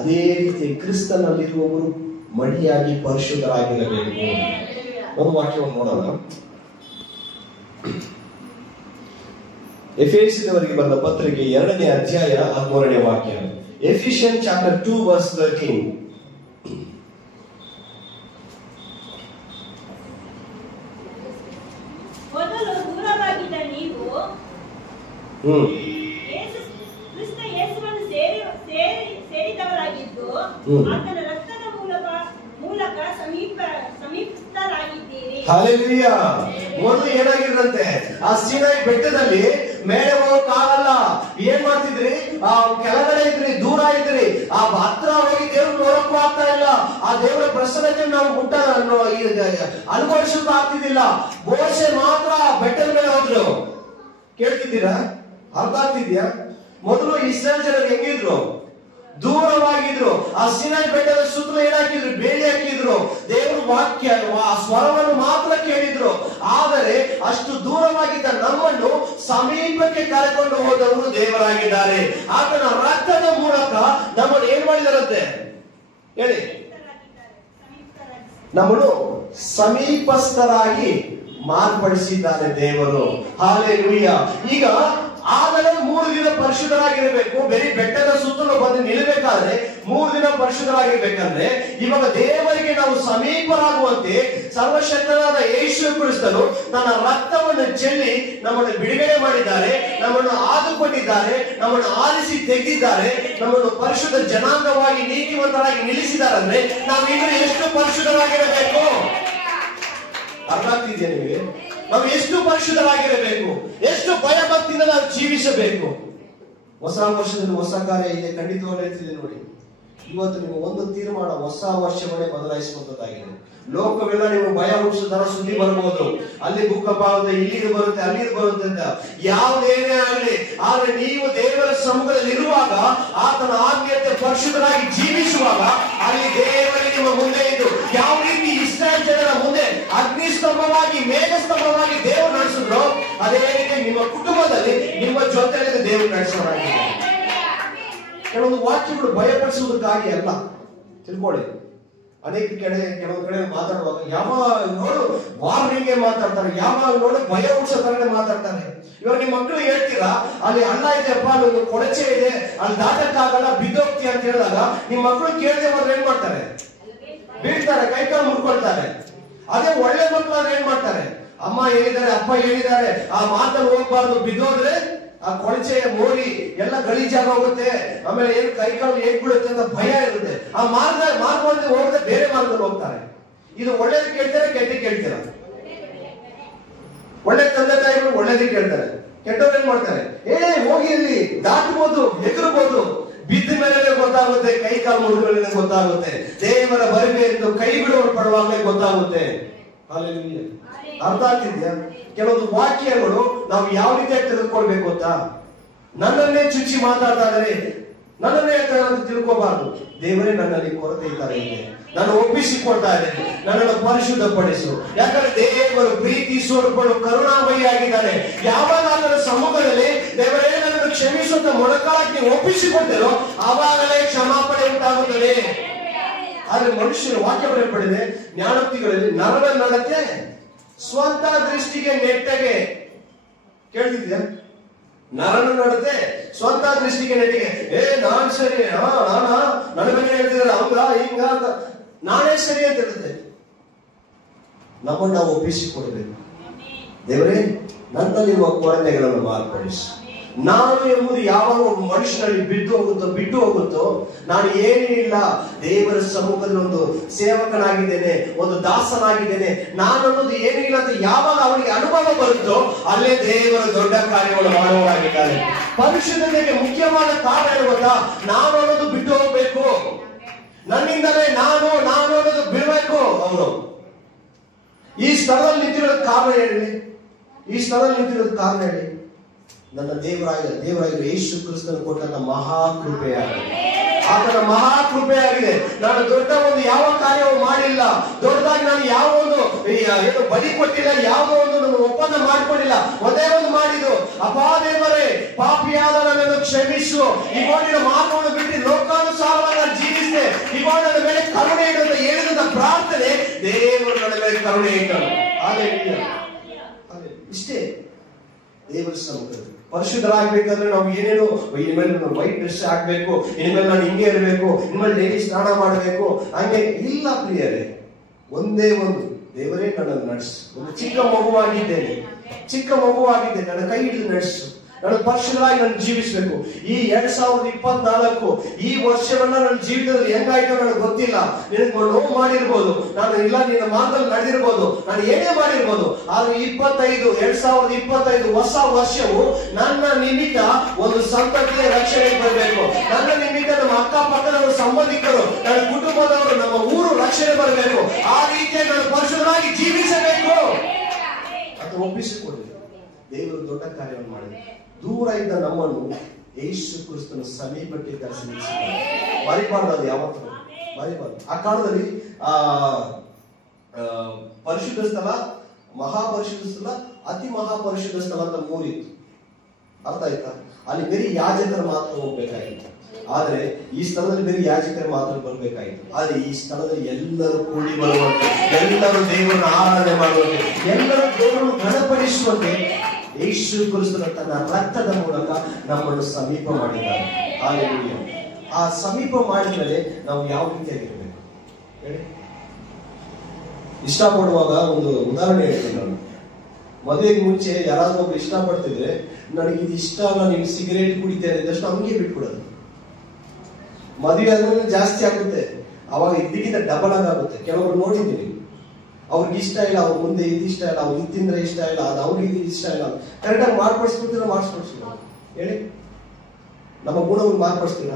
ಅದೇ ರೀತಿ ಕ್ರಿಸ್ತನಲ್ಲಿರುವವರು ಮಡಿಯಾಗಿ ಪರಿಶುದ್ಧರಾಗಿರಬೇಕು. ಒಂದು ವಾಕ್ಯವನ್ನು ನೋಡೋಣ. ಎಫೆಸಿಯವರಿಗೆ ಬರೆದ ಪತ್ರಿಕೆ 2ನೇ ಅಧ್ಯಾಯ 13ನೇ ವಾಕ್ಯ. Efficient chapter 2 verse 13. ಮೊದಲು ದೂರವಾಗಿದ್ದ ನೀವು ಕ್ರಿಸ್ತ ಯೇಸುವನ್ನು ಸೇರಿದವರಾಗಿದ್ದು ಆತನ ರಕ್ತದ ಮೂಲಕ ಸಮೀಪಸ್ಥರಾಗಿದ್ದೀರಿ. ಹಲ್ಲೆಲೂಯಾ. ಮೊದಲು ಏನಾಗಿದ್ರಂತೆ? ಆ ಸೀನಾಯಿ ಬೆಟ್ಟದಲ್ಲಿ ಮೇಲೆ ಹೋಗಕ್ಕಾಗಲ್ಲ. ಏನ್ ಮಾಡ್ತಿದ್ರಿ? ಆ ಕೆಳಗಡೆ ಇದ್ರಿ, ದೂರ ಇದ್ರಿ. ಆ ಹತ್ರ ಹೋಗಿ ದೇವ್ರು ನೋಡಕ್ಕೂ ಆಗ್ತಾ ಇಲ್ಲ. ಆ ದೇವರ ಪ್ರಸನ್ನತೆ ನಾವು ಅನುಭವಿಸಕ್ಕೂ ಆಗ್ತಿದ್ದಿಲ್ಲ. ಮೋಶೆ ಮಾತ್ರ ಬೆಟ್ಟದ ಮೇಲೆ ಹೋದ್ರು. ಕೇಳ್ತಿದ್ದೀರಾ? ಅರ್ಥ ಆಗ್ತಿದ್ಯಾ? ಮೊದಲು ಇಸ್ರಾಯೇಲ್ ಜನರು ಹೆಂಗಿದ್ರು? ದೂರವಾಗಿದ್ರು. ಆ ಸೀನಾಯಿ ಬೆಟ್ಟದ ಸುತ್ತಲೂ ಏನಾಕಿದ್ರು? ಬೇಲಿ ಹಾಕಿದ್ರು. ದೇವರು ವಾಕ್ಯ ಸ್ವರವನ್ನು ಮಾತ್ರ ಕೇಳಿದ್ರು. ಆದರೆ ಅಷ್ಟು ದೂರವಾಗಿದ್ದ ನಮ್ಮನ್ನು ಸಮೀಪಕ್ಕೆ ಕರೆಕೊಂಡು ಹೋದವರು ದೇವರಾಗಿದ್ದಾರೆ. ಆತನ ರಕ್ತದ ಮೂಲಕ ನಮ್ಮನ್ನು ಏನ್ ಮಾಡಿದಾರಂತೆ? ಹೇಳಿ, ನಮ್ಮನ್ನು ಸಮೀಪಸ್ಥರಾಗಿ ಮಾರ್ಪಡಿಸಿದ್ದಾರೆ ದೇವರು. ಹಾಲೆಲೂಯ. ಈಗ ಆಗಲೇ 3 ದಿನ ಪರಿಶುದ್ಧರಾಗಿರಬೇಕು. ಬರೀ ಬೆಟ್ಟದ ಸುತ್ತಲೂ ಬಂದು ನಿಲ್ಲಬೇಕಾದ್ರೆ 3 ದಿನ ಪರಿಶುದ್ಧರಾಗಿರ್ಬೇಕಂದ್ರೆ ಇವಾಗ ದೇವರಿಗೆ ನಾವು ಸಮೀಪರಾಗುವಂತೆ ಸರ್ವಶಕ್ತನಾದ ಯೇಸು ಕ್ರಿಸ್ತನು ತನ್ನ ರಕ್ತವನ್ನು ಚೆಲ್ಲಿ ನಮ್ಮನ್ನು ಬಿಡುಗಡೆ ಮಾಡಿದ್ದಾರೆ, ನಮ್ಮನ್ನು ಆದುಕೊಂಡಿದ್ದಾರೆ, ನಮ್ಮನ್ನು ಆರಿಸಿ ತೆಗೆದಿದ್ದಾರೆ, ನಮ್ಮನ್ನು ಪರಿಶುದ್ಧ ಜನಾಂಗವಾಗಿ ನೀತಿವಂತರಾಗಿ ನಿಲ್ಲಿಸಿದ್ದಾರೆ. ಅಂದ್ರೆ ನಾವು ಇನ್ನು ಎಷ್ಟು ಪರಿಶುದ್ಧರಾಗಿರಬೇಕು? ಅರ್ಥ ಆಗ್ತಿದೆಯಾ ನಿಮಗೆ? ನಾವು ಎಷ್ಟು ಪರಿಶುದ್ಧರಾಗಿರಬೇಕು, ಎಷ್ಟು ಭಯಭಕ್ತಿಯಿಂದ ನಾವು ಜೀವಿಸಬೇಕು. ಹೊಸ ವರ್ಷದಲ್ಲಿ ಹೊಸ ಕಾರ್ಯ ಇದೆ, ಖಂಡಿತವಾಗಿ ಹೇಳ್ತಿದೆ ನೋಡಿ. ಇವತ್ತು ನೀವು ಒಂದು ತೀರ್ಮಾನ, ಹೊಸ ವರ್ಷವನ್ನೇ ಬದಲಾಯಿಸುವಂತದ್ದಾಗಿದೆ. ಲೋಕವೆಲ್ಲ ನೀವು ಭಯ ಹುಟ್ಟಿಸೋ ತರ ಸುದ್ದಿ ಬರ್ಬೋದು, ಅಲ್ಲಿ ಭೂಕಂಪ ಆಗುತ್ತೆ, ಇಲ್ಲಿಗೆ ಬರುತ್ತೆ, ಅಲ್ಲಿಗೆ ಬರುತ್ತೆ ಅಂತ. ಯಾವುದೇನೇ ಆಗಲಿ, ಆದ್ರೆ ನೀವು ದೇವರ ಸಮ್ಮುಖದಲ್ಲಿ ಇರುವಾಗ, ಆತನ ಆಜ್ಞೆಯಂತೆ ಪರಿಶುದ್ಧರಾಗಿ ಜೀವಿಸುವಾಗ, ಅಲ್ಲಿ ದೇವರಿಗೆ ನಿಮ್ಮ ಮುಂದೆ ಇದ್ದು ಯಾವ ರೀತಿ ಇಸ್ರಾಯೇಲ್ ಜನರ ಮುಂದೆ ಅಗ್ನಿ ಸ್ತಂಭವಾಗಿ, ಮೇಘ ಸ್ತಂಭವಾಗಿ ದೇವರು ನಡೆಸಿದ್ರು, ಅದೇ ರೀತಿ ನಿಮ್ಮ ಕುಟುಂಬದಲ್ಲಿ ನಿಮ್ಮ ಜೊತೆಯಲ್ಲಿ ದೇವರು ನಡೆಸೋರಾಗಿದ್ದಾರೆ. ಕೆಲವೊಂದು ವಾಕ್ಯಗಳು ಭಯಪಡಿಸುವುದಕ್ಕಾಗಿ ಅಲ್ಲ, ತಿಳ್ಕೊಳ್ಳಿ. ಅನೇಕ ಕೆಲವೊಂದು ಕಡೆ ಮಾತಾಡುವಾಗ ಯಾವಾಗ ನೋಡು ವಾರ್ನಿಂಗ್ ಮಾತಾಡ್ತಾರೆ, ಯಾವಾಗ ನೋಡು ಭಯ ಹುಟ್ಟಿಸೋ ತರನೇ ಮಾತಾಡ್ತಾರೆ. ಇವಾಗ ನಿಮ್ಮ ಮಕ್ಕಳು ಹೇಳ್ತೀರಾ, ಅಲ್ಲಿ ಹಳ್ಳ ಇದೆಯಪ್ಪ, ಒಂದು ಕೊಳಚೆ ಇದೆ, ಅಲ್ಲಿ ದಾಟಕ್ಕಾಗಲ್ಲ, ಬಿದ್ದೋಗ್ತಿ ಅಂತ ಹೇಳಿದಾಗ ನಿಮ್ಮ ಮಕ್ಕಳು ಕೇಳದೆ ಹೋದ್ರೆ ಏನ್ ಮಾಡ್ತಾರೆ? ಬೀಳ್ತಾರೆ, ಕೈಕಾಲು ಮುರ್ಕೊಳ್ತಾರೆ. ಅದೇ ಒಳ್ಳೆ ಮಕ್ಕಳಾದ್ರೆ ಏನ್ ಮಾಡ್ತಾರೆ? ಅಮ್ಮ ಹೇಳಿದ್ದಾರೆ, ಅಪ್ಪ ಹೇಳಿದ್ದಾರೆ, ಆ ಮಾತಲ್ಲಿ ಹೋಗ್ಬಾರ್ದು, ಬಿದ್ದೋದ್ರೆ ಆ ಕೊಳಚೆ ಮೋರಿ ಎಲ್ಲ ಗಲೀಜಾಗ ಹೋಗುತ್ತೆ, ಆಮೇಲೆ ಏನ್ ಕೈಕಾಲು ಹೇಗ್ ಬೀಳುತ್ತೆ ಅಂತ ಭಯ ಇರುತ್ತೆ. ಆ ಮಾರ್ಗದಲ್ಲಿ ಹೋಗದೆ ಬೇರೆ ಮಾರ್ಗದಲ್ಲಿ ಹೋಗ್ತಾರೆ. ಇದು ಒಳ್ಳೇದು ಕೇಳ್ತಾರೆ, ಕೆಟ್ಟ ಕೇಳ್ತೀರ? ಒಳ್ಳೆ ತಂದೆ ತಾಯಿಗಳು ಒಳ್ಳೇದು ಕೇಳ್ತಾರೆ, ಕೆಟ್ಟವ್ರು ಏನ್ ಮಾಡ್ತಾರೆ? ಹೋಗಿ ಇಲ್ಲಿ ದಾಟಬಹುದು, ಎಗರಬಹುದು. ಬಿದ್ದ ಮೇಲೆ ಗೊತ್ತಾಗುತ್ತೆ, ಕೈ ಕಾಲು ಮುರಿದ ಮೇಲೆ ಗೊತ್ತಾಗುತ್ತೆ, ದೇವರ ಬರಿಮೆ ಎಂದು ಕೈ ಬಿಡುವ ಪಡುವಾಗಲೇ ಗೊತ್ತಾಗುತ್ತೆ. ಹಾಲೆಲೂಯಾ. ಅರ್ಥ ಆಗ್ತಿದ್ಯಾ? ಕೆಲವೊಂದು ವಾಕ್ಯಗಳು ನಾವು ಯಾವ ರೀತಿಯಾಗಿ ತೆಗೆದುಕೊಳ್ಬೇಕು ಅಂತ, ನನ್ನನ್ನೇ ಚುಚ್ಚಿ ಮಾತಾಡ್ತಾ ಇದ್ದಾರೆ, ನನ್ನನ್ನೇ ಹೇಳ್ತಾರೆ ಅಂತ ತಿಳ್ಕೋಬಾರ್ದು. ದೇವರೇ ನನ್ನಲ್ಲಿ ಕೊರತೆ ಇದ್ದಾರೆ, ನಾನು ಒಪ್ಪಿಸಿಕೊಳ್ತಾ ಇದ್ದೇನೆ, ನನ್ನನ್ನು ಪರಿಶುದ್ಧಪಡಿಸು. ಯಾಕಂದ್ರೆ ದೇವರು ಪ್ರೀತಿ ಸ್ವರೂಪಗಳು ಕರುಣಾಮಯಿಯಾಗಿದ್ದಾನೆ. ಯಾವಾಗ ಆತನ ಸಮ್ಮುಖದಲ್ಲಿ ದೇವರೇ ನನ್ನನ್ನು ಕ್ಷಮಿಸುವಂತ ಮೊಣಕಾಲಕ್ಕೆ ನೀವು ಒಪ್ಪಿಸಿಕೊಳ್ತೇರೋ ಆವಾಗಲೇ ಕ್ಷಮಾಪಣೆ ಉಂಟಾಗುತ್ತದೆ. ಆದ್ರೆ ಮನುಷ್ಯನ ವಾಕ್ಯ ಬರೆಯಲ್ಪಟ್ಟಿದೆ, ಜ್ಞಾನೋಕ್ತಿಗಳಲ್ಲಿ ನರನ ನಡತೆ ಸ್ವಂತ ದೃಷ್ಟಿಗೆ ನೆಟ್ಟಗೆ. ಕೇಳ್ತಿದ್ಯಾ? ನರನ ನಡತೆ ಸ್ವಂತ ದೃಷ್ಟಿಗೆ ನೆಟ್ಟಿಗೆ. ನಾನ್ ಸರಿ, ನನ್ನ ಬಗ್ಗೆ ಹೇಳ್ತಿದಾರೆ, ಹೌದಾ ಹಿಂಗ ಅಂತ ನಾನೇ ಸರಿ ಅಂತ ಹೇಳುತ್ತೆ. ನಮ್ಮನ್ನು ನಾವು ಒಪ್ಪಿಸಿಕೊಡ್ಬೇಕು. ದೇವರೇ ನನ್ನಲ್ಲಿರುವ ಕೊರತೆಗಳನ್ನು ಮಾರ್ಪಡಿಸಿ. ನಾನು ಎಂಬುದು ಯಾವಾಗ ಒಬ್ಬ ಮನುಷ್ಯನಲ್ಲಿ ಬಿಟ್ಟು ಹೋಗುತ್ತೋ ನಾನು ಏನೂ ಇಲ್ಲ, ದೇವರ ಸಮ್ಮುಖದಲ್ಲಿ ಒಂದು ಸೇವಕನಾಗಿದ್ದೇನೆ, ಒಂದು ದಾಸನಾಗಿದ್ದೇನೆ, ನಾನು ಅನ್ನೋದು ಏನೂ ಇಲ್ಲ ಅಂತ ಯಾವಾಗ ಅವನಿಗೆ ಅನುಭವ ಬರುತ್ತೋ ಅಲ್ಲೇ ದೇವರ ದೊಡ್ಡ ಕಾರ್ಯಗಳು ಮಾಡುವವರಾಗಿದ್ದಾರೆ. ಪರಿಶುದ್ಧತೆಗೆ ಮುಖ್ಯವಾದ ಕಾರಣ ಏನು ಗೊತ್ತಾ? ನಾನು ಅನ್ನೋದು ಬಿಟ್ಟು ಹೋಗ್ಬೇಕು, ನನ್ನಿಂದಲೇ ನಾನು ಅನ್ನೋದು ಬಿಡಬೇಕು. ಅವರು ಈ ಸ್ಥಳದಲ್ಲಿ ನಿಂತಿರೋದು ಕಾರಣ ಹೇಳಿ, ಈ ಸ್ಥಳದಲ್ಲಿ ನಿಂತಿರೋದು ಕಾರಣ ಹೇಳಿ. ನನ್ನ ದೇವರಾಗಿರುವ ಯೇಸು ಕ್ರಿಸ್ತನು ಕೊಟ್ಟಂತ ಮಹಾಕೃಪೆಯಾಗಿದೆ. ಆತನ ಮಹಾಕೃಪೆಯಾಗಿದೆ. ನಾನು ದೊಡ್ಡ ಒಂದು ಯಾವ ಕಾರ್ಯವೂ ಮಾಡಿಲ್ಲ, ದೊಡ್ಡದಾಗಿ ನಾನು ಯಾವ ಒಂದು ಬಲಿ ಕೊಟ್ಟಿಲ್ಲ, ಯಾವುದೋ ಒಂದು ನಾನು ಒಪ್ಪಂದ ಮಾಡಿಕೊಂಡಿಲ್ಲ. ಒಂದೇ ಒಂದು ಮಾಡಿದ್ದು, ಅಪಾ ದೇವರೇ ಪಾಪಿಯಾದ ನನ್ನನ್ನು ಕ್ಷಮಿಸು, ಈಗ ನಿನ್ನ ಮಾತನ್ನು ಬಿಟ್ಟು ಲೋಕಾನುಸಾರವಾಗಿ ಜೀವಿಸಿದೆ, ಈಗ ನನ್ನ ಮೇಲೆ ಕರುಣೆ ಇಡು ಅಂತ ಹೇಳಿದ ಪ್ರಾರ್ಥನೆ ದೇವರು ನನ್ನ ಮೇಲೆ ಕರುಣೆ ಇಟ್ಟನು. ಇಷ್ಟೇ ದೇವರ ಸಮ್ಮುಖದಲ್ಲಿ ಪರಿಶುದ್ಧರಾಗಬೇಕಂದ್ರೆ ನಾವು ಏನೇನು ಇನ್ಮೇಲೆ ವೈಟ್ ಡ್ರೆಸ್ ಹಾಕ್ಬೇಕು, ಇನ್ಮೇಲೆ ನಾನು ಹಿಂಗೆ ಇರಬೇಕು, ಇನ್ಮೇಲೆ ಡೈಲಿ ಸ್ನಾನ ಮಾಡಬೇಕು, ಹಂಗೆ ಇಲ್ಲ ಪ್ರಿಯರೇ. ಒಂದೇ ಒಂದು, ದೇವರೇ ನನ್ನನ್ನು ನಡೆಸು. ಒಂದು ಚಿಕ್ಕ ಮಗುವಾಗಿದ್ದೇನೆ, ನನ್ನ ಕೈ ಹಿಡಿದು ನಡೆಸು, ನಾನು ಪರಿಶುದ್ಧರಾಗಿ ನಾನು ಜೀವಿಸಬೇಕು. ಈ 2024 ಈ ವರ್ಷವನ್ನ ನನ್ನ ಜೀವಿತದಲ್ಲಿ ಹೆಂಗಾಯ್ತೋ ನನಗೆ ಗೊತ್ತಿಲ್ಲ. ನಿನಗೆ ನೋವು ಮಾಡಿರ್ಬೋದು, ನಾನು ಇಲ್ಲ ನಿನ್ನ ಮಾರ್ಗದಲ್ಲಿ ನಡೆದಿರ್ಬೋದು, ನಾನು ಏನೇ ಮಾಡಿರ್ಬೋದು. ಆದ್ರೆ 2025 ಹೊಸ ವರ್ಷವು ನನ್ನ ನಿಮಿತ್ತ ಒಂದು ಸಂತತಿಯ ರಕ್ಷಣೆ ಬರಬೇಕು. ನನ್ನ ನಿಮಿತ್ತ ನಮ್ಮ ಅಕ್ಕಪಕ್ಕದ ಸಂಬಂಧಿಕರು, ನನ್ನ ಕುಟುಂಬದವರು, ನಮ್ಮ ಊರು ರಕ್ಷಣೆ ಬರಬೇಕು. ಆ ರೀತಿಯಾಗಿ ನಾನು ಪರಿಶುದ್ಧರಾಗಿ ಜೀವಿಸಬೇಕು ಅಂತ ಒಪ್ಪಿಸಿಕೊಳ್ಳಿ. ದೇವರು ದೊಡ್ಡ ಕಾರ್ಯವನ್ನು ಮಾಡಿದೆ. ದೂರ ಇದ್ದ ನಮ್ಮನ್ನು ಯೇಸು ಕ್ರಿಸ್ತನ ಸಮೀಪಕ್ಕೆ ಕರೆಸಿ ನಿಲ್ಲಿಸಿದ್ದಾರೆ. ಮರಿಬಾರ್ದು, ಅದು ಯಾವತ್ತೂ ಮರಿಬಾರ್ದು. ಆ ಕಾಲದಲ್ಲಿ ಪರಿಶುದ್ಧ ಸ್ಥಳ, ಮಹಾಪರಿಶುದ್ಧ ಸ್ಥಳ, ಅತಿ ಮಹಾಪರಿಶುದ್ಧ ಸ್ಥಳ ಅಂತ 3 ಇತ್ತು. ಅರ್ಥ ಆಯ್ತಾ? ಅಲ್ಲಿ ಬರೀ ಯಾಜಕರು ಮಾತ್ರ ಹೋಗ್ಬೇಕಾಗಿತ್ತು. ಆದ್ರೆ ಈ ಸ್ಥಳದಲ್ಲಿ ಬೇರೆ ಯಾಜಕರು ಮಾತ್ರ ಬರ್ಬೇಕಾಯ್ತು. ಆದ್ರೆ ಈ ಸ್ಥಳದಲ್ಲಿ ಎಲ್ಲರೂ ಕೂಡಿ ಬರುವಂತೆ, ಎಲ್ಲರೂ ದೇವರನ್ನು ಆರಾಧನೆ ಮಾಡುವಂತೆ, ಎಲ್ಲರೂ ದೇವರನ್ನು ಗಣಪಡಿಸುವಂತೆ ಯೇಸು ಕ್ರಿಸ್ತನ ತನ್ನ ರಕ್ತದ ಮೂಲಕ ನಮ್ಮನ್ನು ಸಮೀಪ ಮಾಡಿದ್ದಾರೆ. ಹಲ್ಲೆಲೂಯಾ. ಆ ಸಮೀಪ ಮಾಡಿದರೆ ನಾವು ಯಾವ ರೀತಿಯಾಗಿರ್ಬೇಕು ಹೇಳಿ. ಇಷ್ಟಪಡುವಾಗ ಒಂದು ಉದಾಹರಣೆ ಹೇಳ್ತೀನಿ ನಾನು. ಮದುವೆಗೆ ಮುಂಚೆ ಯಾರಾದ್ರೂ ಒಬ್ರು ಇಷ್ಟಪಡ್ತಿದ್ರೆ, ನನಗೆ ಇದು ಇಷ್ಟ ಅಲ್ಲ, ನೀವು ಸಿಗರೇಟ್ ಕುಡಿತೇನೆ ಅಂದಷ್ಟು ಹಂಗೆ ಬಿಟ್ಬಿಡೋದು. ಮದುವೆ ಆದ್ಮೇಲೆ ಜಾಸ್ತಿ ಆಗುತ್ತೆ, ಅವಾಗ ಇದಕ್ಕಿಂತ ಡಬಲ್ ಆಗುತ್ತೆ. ಕೆಲವರು ನೋಡಿದ್ದೀನಿ, ಅವ್ರಿಗೆ ಇಷ್ಟ ಇಲ್ಲ, ಅವ್ರ ಮುಂದೆ ಇದು ಇಷ್ಟ ಇಲ್ಲ, ಅವ್ರು ಇದು ತಿಂದ್ರೆ ಇಷ್ಟ ಇಲ್ಲ, ಅದು ಅವ್ರಿಗೆ ಇದು ಇಷ್ಟ ಇಲ್ಲ, ಕರೆಕ್ಟಾಗಿ ಮಾರ್ಪಡಿಸ್ಬಿಡ್ತೀರ, ಮಾಡಿಸ್ಕೊಡ್ತೀರ ಹೇಳಿ. ನಮ್ಮ ಗುಣವನ್ನು ಮಾರ್ಪಡಿಸ್ತೀರ.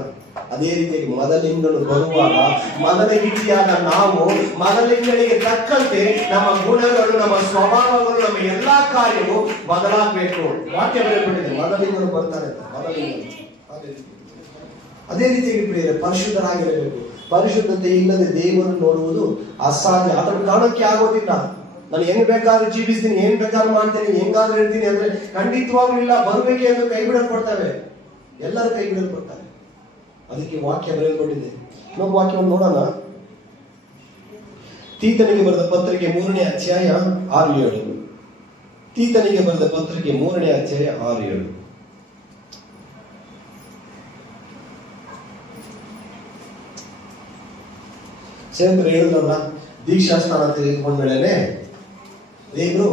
ಅದೇ ರೀತಿಯಾಗಿ ಮೊದಲಿಂಗಳು ಬರುವಾಗ ಮೊದಲಿಗಿಟಿಯಾದ ನಾವು ಮೊದಲಿಂಗಳಿಗೆ ತಕ್ಕಂತೆ ನಮ್ಮ ಗುಣಗಳು, ನಮ್ಮ ಸ್ವಭಾವಗಳು, ನಮ್ಮ ಎಲ್ಲಾ ಕಾರ್ಯವು ಬದಲಾಗಬೇಕು. ವಾಕ್ಯ ಬರೆಯಲ್ಪಟ್ಟಿದೆ, ಮೊದಲಿಂಗಳು ಬರ್ತಾರೆ ಅಂತ. ಮೊದಲಿಂಗಳು ಅದೇ ರೀತಿಯಾಗಿ ಪ್ರಿಯರೇ ಪರಿಶುದ್ಧರಾಗಿರಬೇಕು. ಪರಿಶುದ್ಧತೆ ಇಲ್ಲದೆ ದೇವರನ್ನು ನೋಡುವುದು ಅಸಾಧ್ಯ. ಅದನ್ನು ಕಾಣೋಕೆ ಆಗೋದಿಲ್ಲ. ನಾನು ಹೆಂಗ್ ಬೇಕಾದ್ರೂ ಜೀವಿಸ್ತೀನಿ, ಏನ್ ಬೇಕಾದ್ರೂ ಮಾಡ್ತೇನೆ, ಹೆಂಗಾದ್ರೂ ಹೇಳ್ತೀನಿ ಅಂದ್ರೆ ಖಂಡಿತವಾಗ್ಲೂ ಇಲ್ಲ. ಬರಬೇಕೆ ಎಂದು ಕೈ ಬಿಡಲ್ಪಡ್ತವೆ, ಎಲ್ಲರೂ ಕೈ ಬಿಡಲ್ಪಡ್ತಾರೆ. ಅದಕ್ಕೆ ವಾಕ್ಯ ಬರೆಯಲ್ಪಟ್ಟಿದೆ. ಇನ್ನೊಂದು ವಾಕ್ಯವನ್ನು ನೋಡೋಣ. ತೀತನಿಗೆ ಬರೆದ ಪತ್ರಿಕೆ 3ನೇ ಅಧ್ಯಾಯ 6-7. ತೀತನಿಗೆ ಬರೆದ ಪತ್ರಿಕೆ 3ನೇ ಅಧ್ಯಾಯ 6-7. ಸೇವಕರು ಹೇಳಿದ್ರಲ್ಲ, ದೀಕ್ಷಾಸ್ಥಾನ ತೆಗೆದುಕೊಂಡ್ಮೇಲೆ ದೇವರು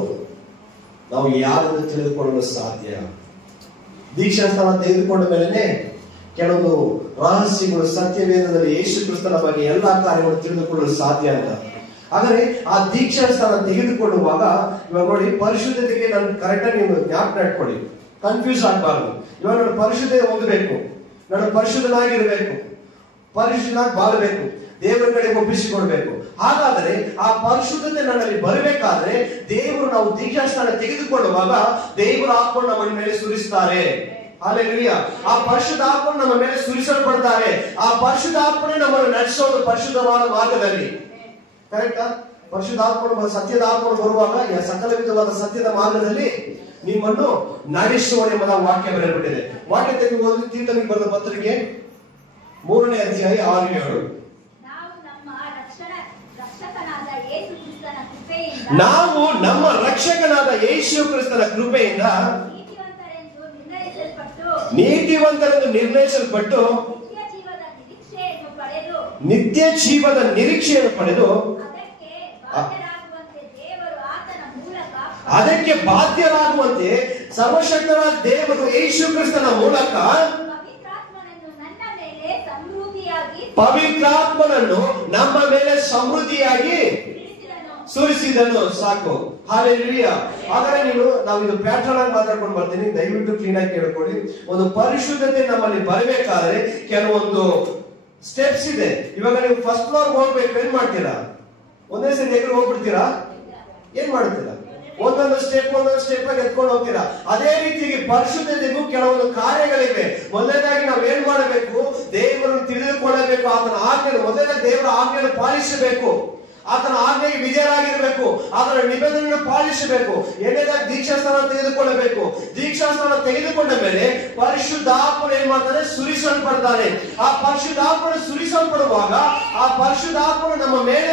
ನಾವು ಯಾರನ್ನು ತಿಳಿದುಕೊಳ್ಳಲು ಸಾಧ್ಯ. ದೀಕ್ಷಾಸ್ಥಾನ ತೆಗೆದುಕೊಂಡ ಮೇಲೆ ಕೆಲವೊಂದು ರಹಸ್ಯಗಳು ಸತ್ಯವೇದದಲ್ಲಿ ಯೇಸು ಕ್ರಿಸ್ತನ ಬಗ್ಗೆ ಎಲ್ಲಾ ಕಾರ್ಯಗಳು ತಿಳಿದುಕೊಳ್ಳಲು ಸಾಧ್ಯ ಅಂತ. ಆದರೆ ಆ ದೀಕ್ಷಾಸ್ಥಾನ ತೆಗೆದುಕೊಳ್ಳುವಾಗ ಇವಾಗ ನೋಡಿ, ಪರಿಶುದ್ಧತೆಗೆ ನಾನು ಕರೆಕ್ಟಾಗಿ ನೀವು ಜ್ಞಾಪಕ ಇಟ್ಕೊಳ್ಳಿ, ಕನ್ಫ್ಯೂಸ್ ಆಗಬಾರ್ದು. ಇವಾಗ ನಾನು ಪರಿಶುದ್ಧತೆ ಹೊಂದಬೇಕು, ನಾನು ಪರಿಶುದ್ಧನಾಗಿರ್ಬೇಕು, ಪರಿಶುದ್ಧನಾಗಿ ಬಾಳಬೇಕು, ದೇವರ ಕಡೆ ಒಪ್ಪಿಸಿಕೊಡ್ಬೇಕು. ಹಾಗಾದರೆ ಆ ಪರಿಶುದ್ಧತೆ ನನ್ನಲ್ಲಿ ಬರಬೇಕಾದ್ರೆ ದೇವರು, ನಾವು ದೀಕ್ಷಾಸ್ಥಾನ ತೆಗೆದುಕೊಳ್ಳುವಾಗ ದೇವರ ಆತ್ಮವನ್ನು ನಮ್ಮ ಮೇಲೆ ಸುರಿಸ್ತಾರೆ. ಹಲ್ಲೆಲೂಯಾ. ಆ ಪರಿಶುದ್ಧ ಆತ್ಮನು ನಮ್ಮ ಮೇಲೆ ಸುರಿಸಲ್ಪಡ್ತಾರೆ. ಆ ಪರಿಶುದ್ಧ ಆತ್ಮನೇ ನಮ್ಮನ್ನು ನಡೆಸೋದು ಪರಿಶುದ್ಧವಾದ ಮಾರ್ಗದಲ್ಲಿ. ಕರೆಕ್ಟಾ? ಪರಿಶುದ್ಧ ಆತ್ಮನು, ಸತ್ಯದ ಆತ್ಮನು ಬರುವಾಗ ಸಕಲ ವಿಧವಾದ ಸತ್ಯದ ಮಾರ್ಗದಲ್ಲಿ ನಿಮ್ಮನ್ನು ನಡೆಸುವನೆಂಬ ವಾಕ್ಯ ಬರೆಯಲ್ಪಟ್ಟಿದೆ. ವಾಕ್ಯ ತೆಗೆದುಕೊಂಡು ತೀತನಿಗೆ ಬರೆದ ಪತ್ರಿಕೆ 3ನೇ ಅಧ್ಯಾಯ 6-7. ನಾವು ನಮ್ಮ ರಕ್ಷಕನಾದ ಯೇಸು ಕ್ರಿಸ್ತನ ಕೃಪೆಯಿಂದ ನೀತಿವಂತರೆಂದು ನಿರ್ಣಯಿಸಲ್ಪಟ್ಟು ನಿತ್ಯ ಜೀವದ ನಿರೀಕ್ಷೆಯನ್ನು ಪಡೆದು ಅದಕ್ಕೆ ಬಾಧ್ಯರಾಗುವಂತೆ ಸರ್ವಶಕ್ತನಾದ ದೇವರು ಯೇಸು ಕ್ರಿಸ್ತನ ಮೂಲಕ ಪವಿತ್ರಾತ್ಮನನ್ನು ನಮ್ಮ ಮೇಲೆ ಸಮೃದ್ಧಿಯಾಗಿ ಸುರಿಸಿದನು. ಸಾಕು. ಹಲ್ಲೆಲೂಯಾ. ಹಾಗಾದ್ರೆ ನಾವು ಇದು ಪ್ಯಾಟರ್ನ್ ಆಗಿ ಮಾತಾಡ್ಕೊಂಡು ಬರ್ತೀನಿ, ದಯವಿಟ್ಟು ಕ್ಲೀನ್ ಆಗಿ ಕೇಳ್ಕೊಳ್ಳಿ. ಒಂದು ಪರಿಶುದ್ಧತೆ ನಮ್ಮಲ್ಲಿ ಬರಬೇಕಾದ್ರೆ ಕೆಲವೊಂದು ಸ್ಟೆಪ್ಸ್ ಇದೆ. ಇವಾಗ ನೀವು ಫಸ್ಟ್ ಫ್ಲೋರ್ ಹೋಗ್ಬೇಕು, ಏನ್ ಮಾಡ್ತೀರಾ? ಒಂದೇ ಸರಿ ಎದುರು ಹೋಗ್ಬಿಡ್ತೀರಾ? ಏನ್ ಮಾಡ್ತೀರಾ? ಒಂದೊಂದು ಸ್ಟೆಪ್ ಆಗಿ ಎತ್ಕೊಂಡು ಹೋಗ್ತೀರಾ. ಅದೇ ರೀತಿಯಾಗಿ ಪರಿಶುದ್ಧತೆಗೂ ಕೆಲವೊಂದು ಕಾರ್ಯಗಳಿವೆ. ಮೊದಲನೇದಾಗಿ ನಾವು ಏನ್ ಮಾಡಬೇಕು? ದೇವರನ್ನು ತಿಳಿದುಕೊಳ್ಳಬೇಕು. ಆತನ ಆಜ್ಞೆ, ಮೊದಲನೇ ದೇವರ ಆಜ್ಞೆಯನ್ನು ಪಾಲಿಸಬೇಕು. ಆತನ ಆಜ್ಞೆಗೆ ವಿಧೇಯರಾಗಿರಬೇಕು. ಆತನ ನಿಬಂಧನೆಯನ್ನು ಪಾಲಿಸಬೇಕು. ಎರಡನೇದಾಗಿ ದೀಕ್ಷಾಸ್ಥಾನ ತೆಗೆದುಕೊಳ್ಳಬೇಕು. ದೀಕ್ಷಾಸ್ಥಾನ ತೆಗೆದುಕೊಂಡ ಮೇಲೆ ಪರಿಶುದ್ಧಾತ್ಮನು ಏನ್ ಮಾಡ್ತಾನೆ? ಸುರಿಸಲ್ಪಡ್ತಾನೆ. ಆ ಪರಿಶುದ್ಧಾತ್ಮನು ಸುರಿಸಲ್ಪಡುವಾಗ ಆ ಪರಿಶುದ್ಧಾತ್ಮನು ನಮ್ಮ ಮೇಲೆ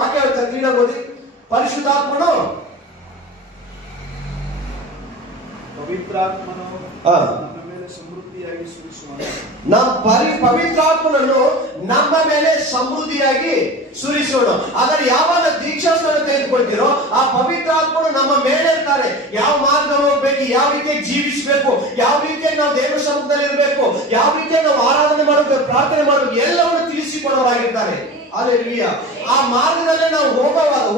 ವಾಕ್ಯ ಕ್ಲೀನಾಗಿ ಓದಿ. ಪರಿಶುದ್ಧಾತ್ಮನು ಪವಿತ್ರಾತ್ಮನು ನಮ್ಮ ಮೇಲೆ ಸಮೃದ್ಧಿಯಾಗಿ ಸುರಿಸುವನು. ಪವಿತ್ರಾತ್ಮನನ್ನು ನಮ್ಮ ಮೇಲೆ ಸಮೃದ್ಧಿಯಾಗಿ ಸುರಿಸೋಣ. ಆದರೆ ಯಾವಾಗ ದೀಕ್ಷಾಸ್ಥಾನ ತೆಗೆದುಕೊಳ್ತೀರೋ ಆ ಪವಿತ್ರಾತ್ಮನು ನಮ್ಮ ಮೇಲೆ ಇರ್ತಾರೆ. ಯಾವ ಮಾರ್ಗ ಹೋಗ್ಬೇಕು, ಯಾವ ರೀತಿಯಾಗಿ ಜೀವಿಸಬೇಕು, ಯಾವ ರೀತಿಯಾಗಿ ನಾವು ದೇವರ ಸಮ್ಮುಖದಲ್ಲಿ ಇರಬೇಕು, ಯಾವ ರೀತಿಯಾಗಿ ನಾವು ಆರಾಧನೆ ಮಾಡಬೇಕು, ಪ್ರಾರ್ಥನೆ ಮಾಡಬೇಕು, ಎಲ್ಲವನ್ನು ತಿಳಿಸಿಕೊಡೋರಾಗಿರ್ತಾರೆ. ಹಲ್ಲೆಲೂಯಾ. ಆ ಮಾರ್ಗದಲ್ಲೇ ನಾವು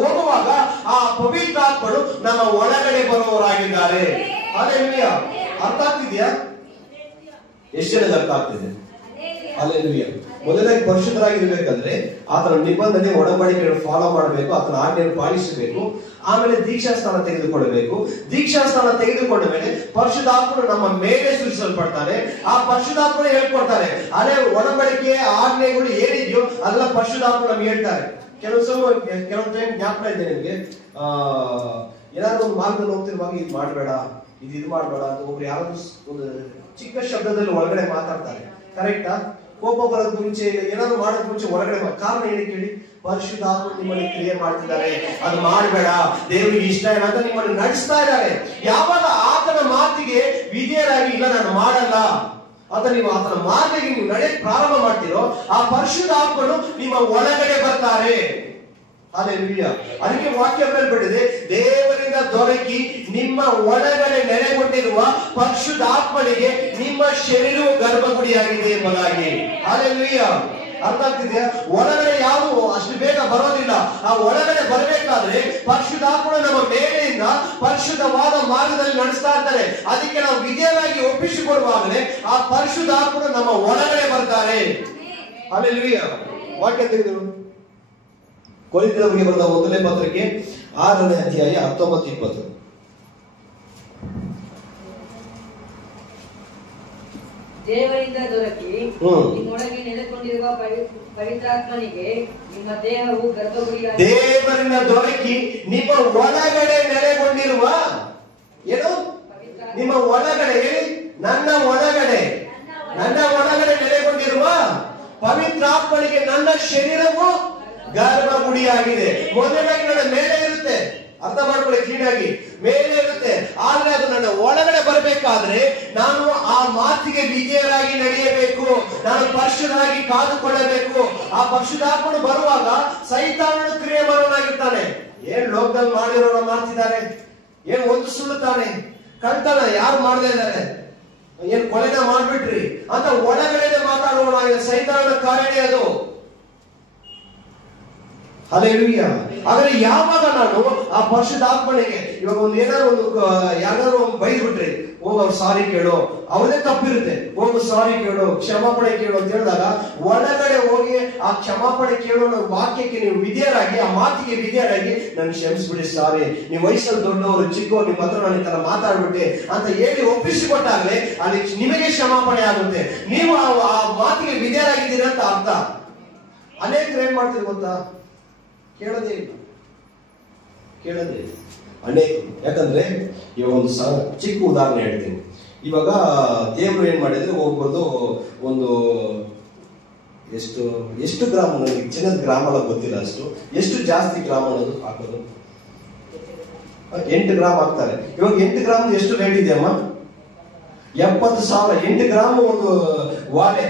ಹೋಗುವಾಗ ಆ ಪವಿತ್ರಾತ್ಮನು ನಮ್ಮ ಒಳಗಡೆ ಬರುವವರಾಗಿದ್ದಾರೆ. ಹಲ್ಲೆಲೂಯಾ. ಅರ್ಥ ಆಗ್ತಿದ್ಯಾ? ಎಷ್ಟು ಜನಕ್ಕೆ ಅರ್ಥ ಆಗ್ತಿದೆ? ಹಲ್ಲೆಲೂಯಾ. ಮೊದಲಾಗಿ ಪರಿಶುದ್ಧರಾಗಿರ್ಬೇಕಂದ್ರೆ ಆತನ ನಿಬಂಧನೆ, ಒಡಂಬಡಿಕೆಯನ್ನು ಫಾಲೋ ಮಾಡಬೇಕು, ಆತನ ಆಜ್ಞೆಯನ್ನು ಪಾಲಿಸಬೇಕು. ಆಮೇಲೆ ದೀಕ್ಷಾಸ್ಥಾನ ತೆಗೆದುಕೊಳ್ಳಬೇಕು. ದೀಕ್ಷಾಸ್ಥಾನ ತೆಗೆದುಕೊಂಡ ಮೇಲೆ ಪರಿಶುದ್ಧಾತ್ಮನು ನಮ್ಮ ಮೇಲೆ ಸುರಿಸಲ್ಪಡ್ತಾನೆ. ಆ ಪರಿಶುದ್ಧಾತ್ಮನ ಹೇಳ್ಕೊಡ್ತಾರೆ. ಅದೇ ಒಡಂಬಡಿಕೆಯ ಆಜ್ಞೆಗಳು ಏನಿದೆಯೋ ಅದೆಲ್ಲ ಪರಿಶುದ್ಧಾತ್ಮ ನಮ್ಗೆ ಹೇಳ್ತಾರೆ. ಕೆಲವೊಂದು ಟೈಮ್ ಜ್ಞಾಪನ ಇದೆ ನಿಮ್ಗೆ, ಏನಾದ್ರು ಒಂದು ಮಾರ್ಗದಲ್ಲಿ ಹೋಗ್ತಿರುವಾಗ ಇದು ಮಾಡಬೇಡ, ಇದು ಮಾಡಬೇಡ ಅಂತ ಒಬ್ರು ಯಾರಾದ್ರೂ ಒಂದು ಚಿಕ್ಕ ಶಬ್ದದಲ್ಲಿ ಒಳಗಡೆ ಮಾತಾಡ್ತಾರೆ. ಕರೆಕ್ಟಾ? ಕೋಪ ಬರೋದ್ ಮುಂಚೆ ಏನಾದ್ರು ಮಾಡೋದ್ ಮುಂಚೆ ಒಳಗಡೆ ಕಾರಣ ಏನಕ್ಕೆ ಹೇಳಿ? ಪರಿಶುದ್ಧಾತ್ಮ ನಿಮ್ಮಲ್ಲಿ ಕ್ರಿಯೆ ಮಾಡ್ತಿದ್ದಾರೆ, ಅದು ಮಾಡಬೇಡ, ದೇವರಿಗೆ ಇಷ್ಟ ಇಲ್ಲ ಅಂತ ನಿಮ್ಮನ್ನು ನಡೆಸ್ತಾ ಇದ್ದಾರೆ. ಯಾವಾಗ ಆತನ ಮಾತಿಗೆ ವಿಧೇಯರಾಗಿ ಇಲ್ಲ ನಾನು ಮಾಡಲ್ಲ ಅಂತ ನೀವು ಆತನ ಮಾತಿಗೆ ನೀವು ನಡೆಯಕ್ಕೆ ಪ್ರಾರಂಭ ಮಾಡ್ತೀರೋ, ಆ ಪರಿಶುದ್ಧಾತ್ಮನು ನಿಮ್ಮ ಒಳಗಡೆ ಬರ್ತಾರೆ. ಹಲ್ಲೆಲೂಯಾ. ಅದಕ್ಕೆ ವಾಕ್ಯ ಬರೆಯಲ್ಪಟ್ಟಿದೆ, ದೇವರಿಂದ ದೊರಕಿ ನಿಮ್ಮ ಒಳಗಡೆ ನೆಲೆಗೊಂಡಿರುವ ಪರಿಶುದ್ಧಾತ್ಮನಿಗೆ ನಿಮ್ಮ ಶರೀರವು ಗರ್ಭಗುಡಿಯಾಗಿದೆ ಎಂಬುದಾಗಿ. ಹಲ್ಲೆಲೂಯಾ. ಅರ್ಥ ಆಗ್ತಿದೆಯಾ? ಒಳಗಡೆ ಯಾವುದು ಅಷ್ಟು ಬೇಗ ಬರೋದಿಲ್ಲ. ಆ ಒಳಗಡೆ ಬರಬೇಕಾದ್ರೆ ಪರಿಶುದ್ಧಾತ್ಮನ ನಮ್ಮ ಮೇಲೆಯಿಂದ ಪರಿಶುದ್ಧವಾದ ಮಾರ್ಗದಲ್ಲಿ ನಡೆಸ್ತಾ ಇರ್ತಾರೆ. ಅದಕ್ಕೆ ನಾವು ವಿಧೇಯರಾಗಿ ಒಪ್ಪಿಸಿಕೊಡುವಾಗಲೇ ಆ ಪರಿಶುದ್ಧಾತ್ಮನ ನಮ್ಮ ಒಳಗಡೆ ಬರ್ತಾರೆ. ಹಲ್ಲೆಲೂಯಾ. ವಾಕ್ಯ ತೆಗೆದು ಕೊರಿಂಥದವರಿಗೆ ಬರೆದ 1ನೇ ಪತ್ರಿಕೆ 6ನೇ ಅಧ್ಯಾಯ 19-20. ದೇವರಿಂದ ದೊರಕಿ ನಿಮ್ಮೊಳಗೆ ನೆಲೆಗೊಂಡಿರುವ ಪವಿತ್ರಾತ್ಮನಿಗೆ ನಿಮ್ಮ ದೇಹವು ಗರ್ಭಗುಡಿಯಾಗಿದೆ. ದೇವರಿಂದ ದೊರಕಿ ನಿಮ್ಮ ಒಳಗಡೆ ನೆಲೆಗೊಂಡಿರುವ ಏನು? ನಿಮ್ಮ ಒಳಗಡೆ ಹೇಳಿ, ನನ್ನ ಒಳಗಡೆ ನೆಲೆಗೊಂಡಿರುವ ಪವಿತ್ರಾತ್ಮನಿಗೆ ನನ್ನ ಶರೀರವು ಗರ್ಭಗುಡಿಯಾಗಿದೆ. ಮೊದಲಾಗಿ ನನ್ನ ಮೇಲೆ ಇರುತ್ತೆ, ಅರ್ಥ ಮಾಡ್ಕೊಳ್ಳಿ ಕ್ಲೀನ್ ಆಗಿ, ಮೇಲೆ ಇರುತ್ತೆ. ಆದ್ರೆ ಅದು ನನ್ನ ಒಳಗಡೆ ಬರಬೇಕಾದ್ರೆ ನಾನು ಆ ಮಾತಿಗೆ ವಿಧೇಯರಾಗಿ ನಡೆಯಬೇಕು, ನಾನು ಪರಿಶುದ್ಧರಾಗಿ ಕಾದುಕೊಳ್ಳಬೇಕು. ಆ ಪರಿಶುದ್ಧಾತ್ಮನು ಬರುವಾಗ ಸೈತಾನನು ಕ್ರಿಯೆ ಮಾಡೋನಾಗಿರ್ತಾನೆ. ಏನ್ ಲೋಕದಲ್ಲಿ ಮಾಡಿರೋಣ ಮಾಡ್ತಿದ್ದಾರೆ, ಏನ್ ಒಂದು ಸುಳ್ಳು ತಾನೆ, ಕಳ್ತನ ಯಾರು ಮಾಡದೇ ಇದ್ದಾರೆ, ಏನ್ ಕೊಲೆನ ಮಾಡ್ಬಿಟ್ರಿ ಅಂತ ಒಳಗಡೆ ಮಾತಾಡೋಣ. ಸೈತಾನನ ಕಾರ್ಯನೇ ಅದು. ಹಲ್ಲೆಲೂಯಾ. ಆದ್ರೆ ಯಾವಾಗ ನಾನು ಆ ಪರಿಶುದ್ಧಾತ್ಮನಿಗೆ ಇವಾಗ ಒಂದು ಏನಾದ್ರು ಯಾರು ಬೈದ್ಬಿಟ್ರಿ, ಹೋಗ ಅವ್ರು ಸಾರಿ ಕೇಳು, ಅವ್ರದೇ ತಪ್ಪಿರುತ್ತೆ, ಹೋಗು ಸಾರಿ ಕೇಳು, ಕ್ಷಮಾಪಣೆ ಕೇಳು ಅಂತ ಹೇಳಿದಾಗ ಒಳಗಡೆ ಹೋಗಿ ಆ ಕ್ಷಮಾಪಣೆ ಕೇಳೋ ವಾಕ್ಯಕ್ಕೆ ನೀವು ವಿಧೇಯರಾಗಿ, ಆ ಮಾತಿಗೆ ವಿಧೇಯರಾಗಿ, ನನ್ ಕ್ಷಮಿಸ್ಬಿಡಿ, ಸಾರಿ, ನೀವು ವಯಸ್ಸಲ್ಲಿ ದೊಡ್ಡವರು ಚಿಕ್ಕವರು, ನಿಮ್ಮ ಹತ್ರ ನಾನು ಈ ತರ ಮಾತಾಡ್ಬಿಟ್ಟೆ ಅಂತ ಹೇಳಿ ಒಪ್ಪಿಸಿಕೊಟ್ಟಾಗಲೇ ಅಲ್ಲಿ ನಿಮಗೆ ಕ್ಷಮಾಪಣೆ ಆಗುತ್ತೆ. ನೀವು ಆ ಮಾತಿಗೆ ವಿಧೇಯರಾಗಿದ್ದೀರ ಅಂತ ಅರ್ಥ. ಅನೇಕರು ಏನ್ ಮಾಡ್ತೀರಿ ಗೊತ್ತಾ? ಕೇಳೋದೇ ಇಲ್ಲ ಅನೇಕ. ಯಾಕಂದ್ರೆ ಇವಾಗ ಒಂದು ಚಿಕ್ಕ ಉದಾಹರಣೆ ಹೇಳ್ತೀನಿ. ಇವಾಗ ದೇವರು ಏನ್ ಮಾಡಿದ್ರೆ, ಒಬ್ಬರದು ಒಂದು ಎಷ್ಟು ಗ್ರಾಮ, ನನಗೆ ಚಿನ್ನದ ಗ್ರಾಮ ಎಲ್ಲ ಗೊತ್ತಿಲ್ಲ ಅಷ್ಟು, ಎಷ್ಟು ಜಾಸ್ತಿ ಗ್ರಾಮ ಅನ್ನೋದು ಹಾಕೋದು 8 ಗ್ರಾಮ್ ಹಾಕ್ತಾರೆ. ಇವಾಗ 8 ಗ್ರಾಮ್ ಎಷ್ಟು ರೇಟ್ ಇದೆಯಮ್ಮ? 70,000. 8 ಗ್ರಾಮ್ ಒಂದು ವಾಲೆ,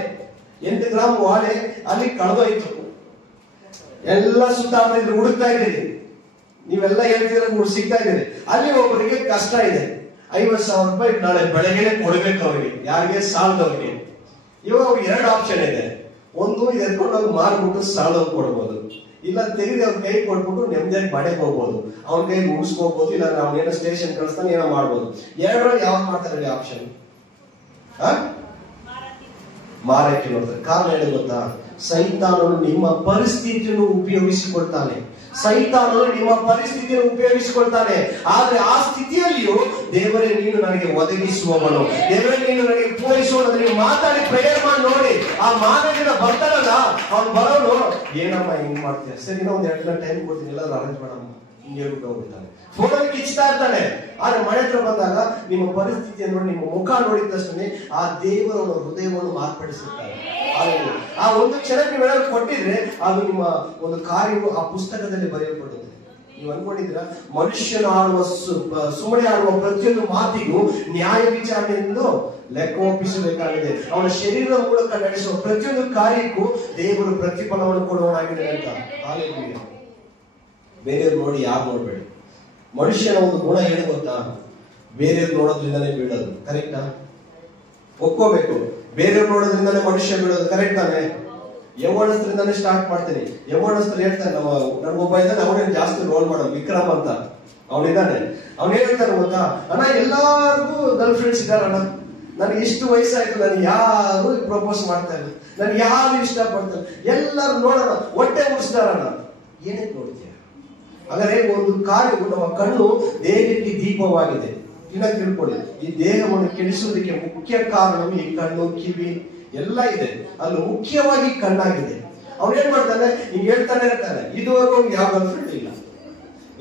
8 ಗ್ರಾಮ್ ವಾಲೆ ಅಲ್ಲಿ ಕಳೆದೋಯ್ತು. ಎಲ್ಲ ಸುತ್ತಾಡ್ತಿದ್ರು, ಹುಡುಕ್ತಾ ಇದ್ದೀರಿ, ನೀವೆಲ್ಲ ಹೇಳ್ತಿದ್ರೆ ಸಿಗ್ತಾ ಇದ್ದೀರಿ. ಅಲ್ಲಿ ಒಬ್ಬರಿಗೆ ಕಷ್ಟ ಇದೆ, 50,000 ರೂಪಾಯಿ ನಾಳೆ ಬೆಳಗ್ಗೆ ಕೊಡ್ಬೇಕು ಅವರಿಗೆ, ಯಾರಿಗೆ? ಸಾಲದವ್ರಿಗೆ. ಇವಾಗ ಅವ್ರಿಗೆ 2 ಆಪ್ಷನ್ ಇದೆ. ಒಂದು, ಇದು ಎತ್ಕೊಂಡು ಹೋಗಿ ಮಾರ್ಬಿಟ್ಟು ಸಾಲದವ್ರು ಕೊಡ್ಬೋದು, ಇಲ್ಲ ತೆಗೆದು ಅವ್ರ ಕೈ ಕೊಟ್ಬಿಟ್ಟು ನೆಮ್ಮದಿಯಾಗಿ ಮನೆಗೆ ಹೋಗ್ಬೋದು, ಅವ್ನ ಕೈ ಮುಗಿಸ್ಕೋಬಹುದು, ಇಲ್ಲ ಅವ್ನೇನೋ ಸ್ಟೇಷನ್ ಕಳಿಸ್ತಾನೆ, ಏನೋ ಮಾಡ್ಬೋದು. 2ರಲ್ಲಿ ಯಾವ್ದು ಮಾಡ್ತಾರೆ ಆಪ್ಷನ್? ಮಾರಕ್ಕೆ ನೋಡ್ತಾರೆ. ಕಾರಣ ಹೇಳಿ ಗೊತ್ತಾ? ಸೈತಾನನು ನಿಮ್ಮ ಪರಿಸ್ಥಿತಿಯನ್ನು ಉಪಯೋಗಿಸಿಕೊಳ್ತಾನೆ. ಆದ್ರೆ ಆ ಸ್ಥಿತಿಯಲ್ಲಿಯೂ ದೇವರೇ ನೀನು ನನಗೆ ಒದಗಿಸುವವನು, ದೇವರೇ ನೀನು ನನಗೆ ಪೂರೈಸುವವನು. ನೀವು ಮಾತಾಡಿ ಪ್ರೇಯರ್ ಮಾಡಿ ನೋಡಿ, ಆ ಮಾನವನ ಬರ್ತಾನಲ್ಲ, ಅವ್ನು ಬರೋನು, ಏನಮ್ಮ ಹಿಂಗ್ ಮಾಡ್ತೀಯ, ಸರಿ ಇನ್ನೂ ಒಂದು 2 ದಿನ ಟೈಮ್ ಕೊಡ್ತೀನಿ, ಎಲ್ಲಾದ್ರೂ ಅರೇಂಜ್ ಮಾಡಮ್ಮ, ಹಿಂಗೆ ಹೇಳ್ಬಿಟ್ಟು ಹೋಗ್ಬಿಡ್ತಾನೆ. ಫೋನಲ್ಲಿ ಕಿಚ್ತಾ ಇರ್ತಾನೆ. ಆದ್ರೆ ಮನೆ ಹತ್ರ ಬಂದಾಗ ನಿಮ್ಮ ಪರಿಸ್ಥಿತಿಯನ್ನು ನೋಡಿ, ನಿಮ್ಮ ಮುಖ ನೋಡಿದ ತಕ್ಷಣ ಆ ದೇವರ ಹೃದಯವನ್ನು ಮಾರ್ಪಡಿಸುತ್ತಾರೆ. ಆ ಒಂದು ಕ್ಷಣ ನೀವೇನಾದ್ರು ಕೊಟ್ಟಿದ್ರೆ ಅದು ನಿಮ್ಮ ಒಂದು ಕಾರ್ಯವು ಆ ಪುಸ್ತಕದಲ್ಲಿ ಬರೆಯಲ್ಪಡುತ್ತೆ. ನೀವು ಅನ್ಕೊಂಡಿದ್ದೀರಾ? ಮನುಷ್ಯನ ಆಡುವ ಸುಮ್ಮನೆ ಆಡುವ ಪ್ರತಿಯೊಂದು ಮಾತಿಗೂ ನ್ಯಾಯ ವಿಚಾರಣೆಯಿಂದ ಲೆಕ್ಕ ಒಪ್ಪಿಸಬೇಕಾಗಿದೆ. ಅವನ ಶರೀರದ ಮೂಲಕ ನಡೆಸುವ ಪ್ರತಿಯೊಂದು ಕಾರ್ಯಕ್ಕೂ ದೇವರು ಪ್ರತಿಫಲವನ್ನು ಕೊಡುವನಾಗಿದೆ ಅಂತ. ಹಾಲೆಲೂಯಾ. ಬೇರೆಯವ್ರು ನೋಡಿ ಯಾರು ನೋಡ್ಬೇಡಿ. ಮನುಷ್ಯನ ಒಂದು ಗುಣ ಹೇಳಿ ಗೊತ್ತಾ? ಬೇರೆಯವ್ರು ನೋಡೋದ್ರಿಂದಾನೇ ಬೀಳೋದು. ಕರೆಕ್ಟಾ? ಒಪ್ಕೋಬೇಕು. ಬೇರೆಯವ್ರು ನೋಡೋದ್ರಿಂದಾನೇ ಮನುಷ್ಯ ಬೀಳೋದು. ಕರೆಕ್ಟ್ ತಾನೆ? ಯೌವನಸ್ಥರಿಂದಾನೇ ಸ್ಟಾರ್ಟ್ ಮಾಡ್ತೀನಿ. ಯೌವನಸ್ಥರು ಹೇಳ್ತಾನೆ, ನನ್ಗೊಬ್ಬ ಇದ್ದಾನೆ, ಅವನೇನು ಜಾಸ್ತಿ ರೋಲ್ ಮಾಡೋ, ವಿಕ್ರಮ್ ಅಂತ ಅವನಿದ್ದಾನೆ. ಅವ್ನು ಹೇಳ್ತಾನೆ ಗೊತ್ತಾ? ಅಣ್ಣ ಎಲ್ಲಾರ್ಗು ಗರ್ಲ್ ಫ್ರೆಂಡ್ಸ್ ಇದ್ದಾರಣ್ಣ, ನನಗೆ ಇಷ್ಟು ವಯಸ್ಸಾಯ್ತು, ನನಗೆ ಯಾರು ಪ್ರಪೋಸ್ ಮಾಡ್ತಾ ಇಲ್ಲ, ನನ್ಗೆ ಯಾರು ಇಷ್ಟಪಡ್ತಾರೆ, ಎಲ್ಲರೂ ನೋಡೋಣ, ಹೊಟ್ಟೆ ಮುಗಿಸ್ತಾರಣ್ಣ. ಏನಕ್ಕೆ ನೋಡ್ತೀಯ? ಹಾಗಾದ್ರೆ ಒಂದು ಕಾರ್ಯವು, ನಮ್ಮ ಕಣ್ಣು ದೇಹಕ್ಕೆ ದೀಪವಾಗಿದೆ. ಇನ್ನೊಂದು ತಿಳ್ಕೊಳ್ಳಿ, ಈ ದೇಹವನ್ನು ಕೆಡಿಸುವುದಕ್ಕೆ ಮುಖ್ಯ ಕಾರಣ ಈ ಕಣ್ಣು, ಕಿವಿ ಎಲ್ಲ ಇದೆ. ಅಲ್ಲಿ ಮುಖ್ಯವಾಗಿ ಕಣ್ಣಾಗಿದೆ. ಅವ್ನು ಏನ್ ಮಾಡ್ತಾನೆ, ಹಿಂಗ್ ಹೇಳ್ತಾನೆ ಇರ್ತಾನೆ, ಇದುವರೆಗೂ ಯಾವ ಗರ್ಲ್ ಫ್ರೆಂಡ್ ಇಲ್ಲ,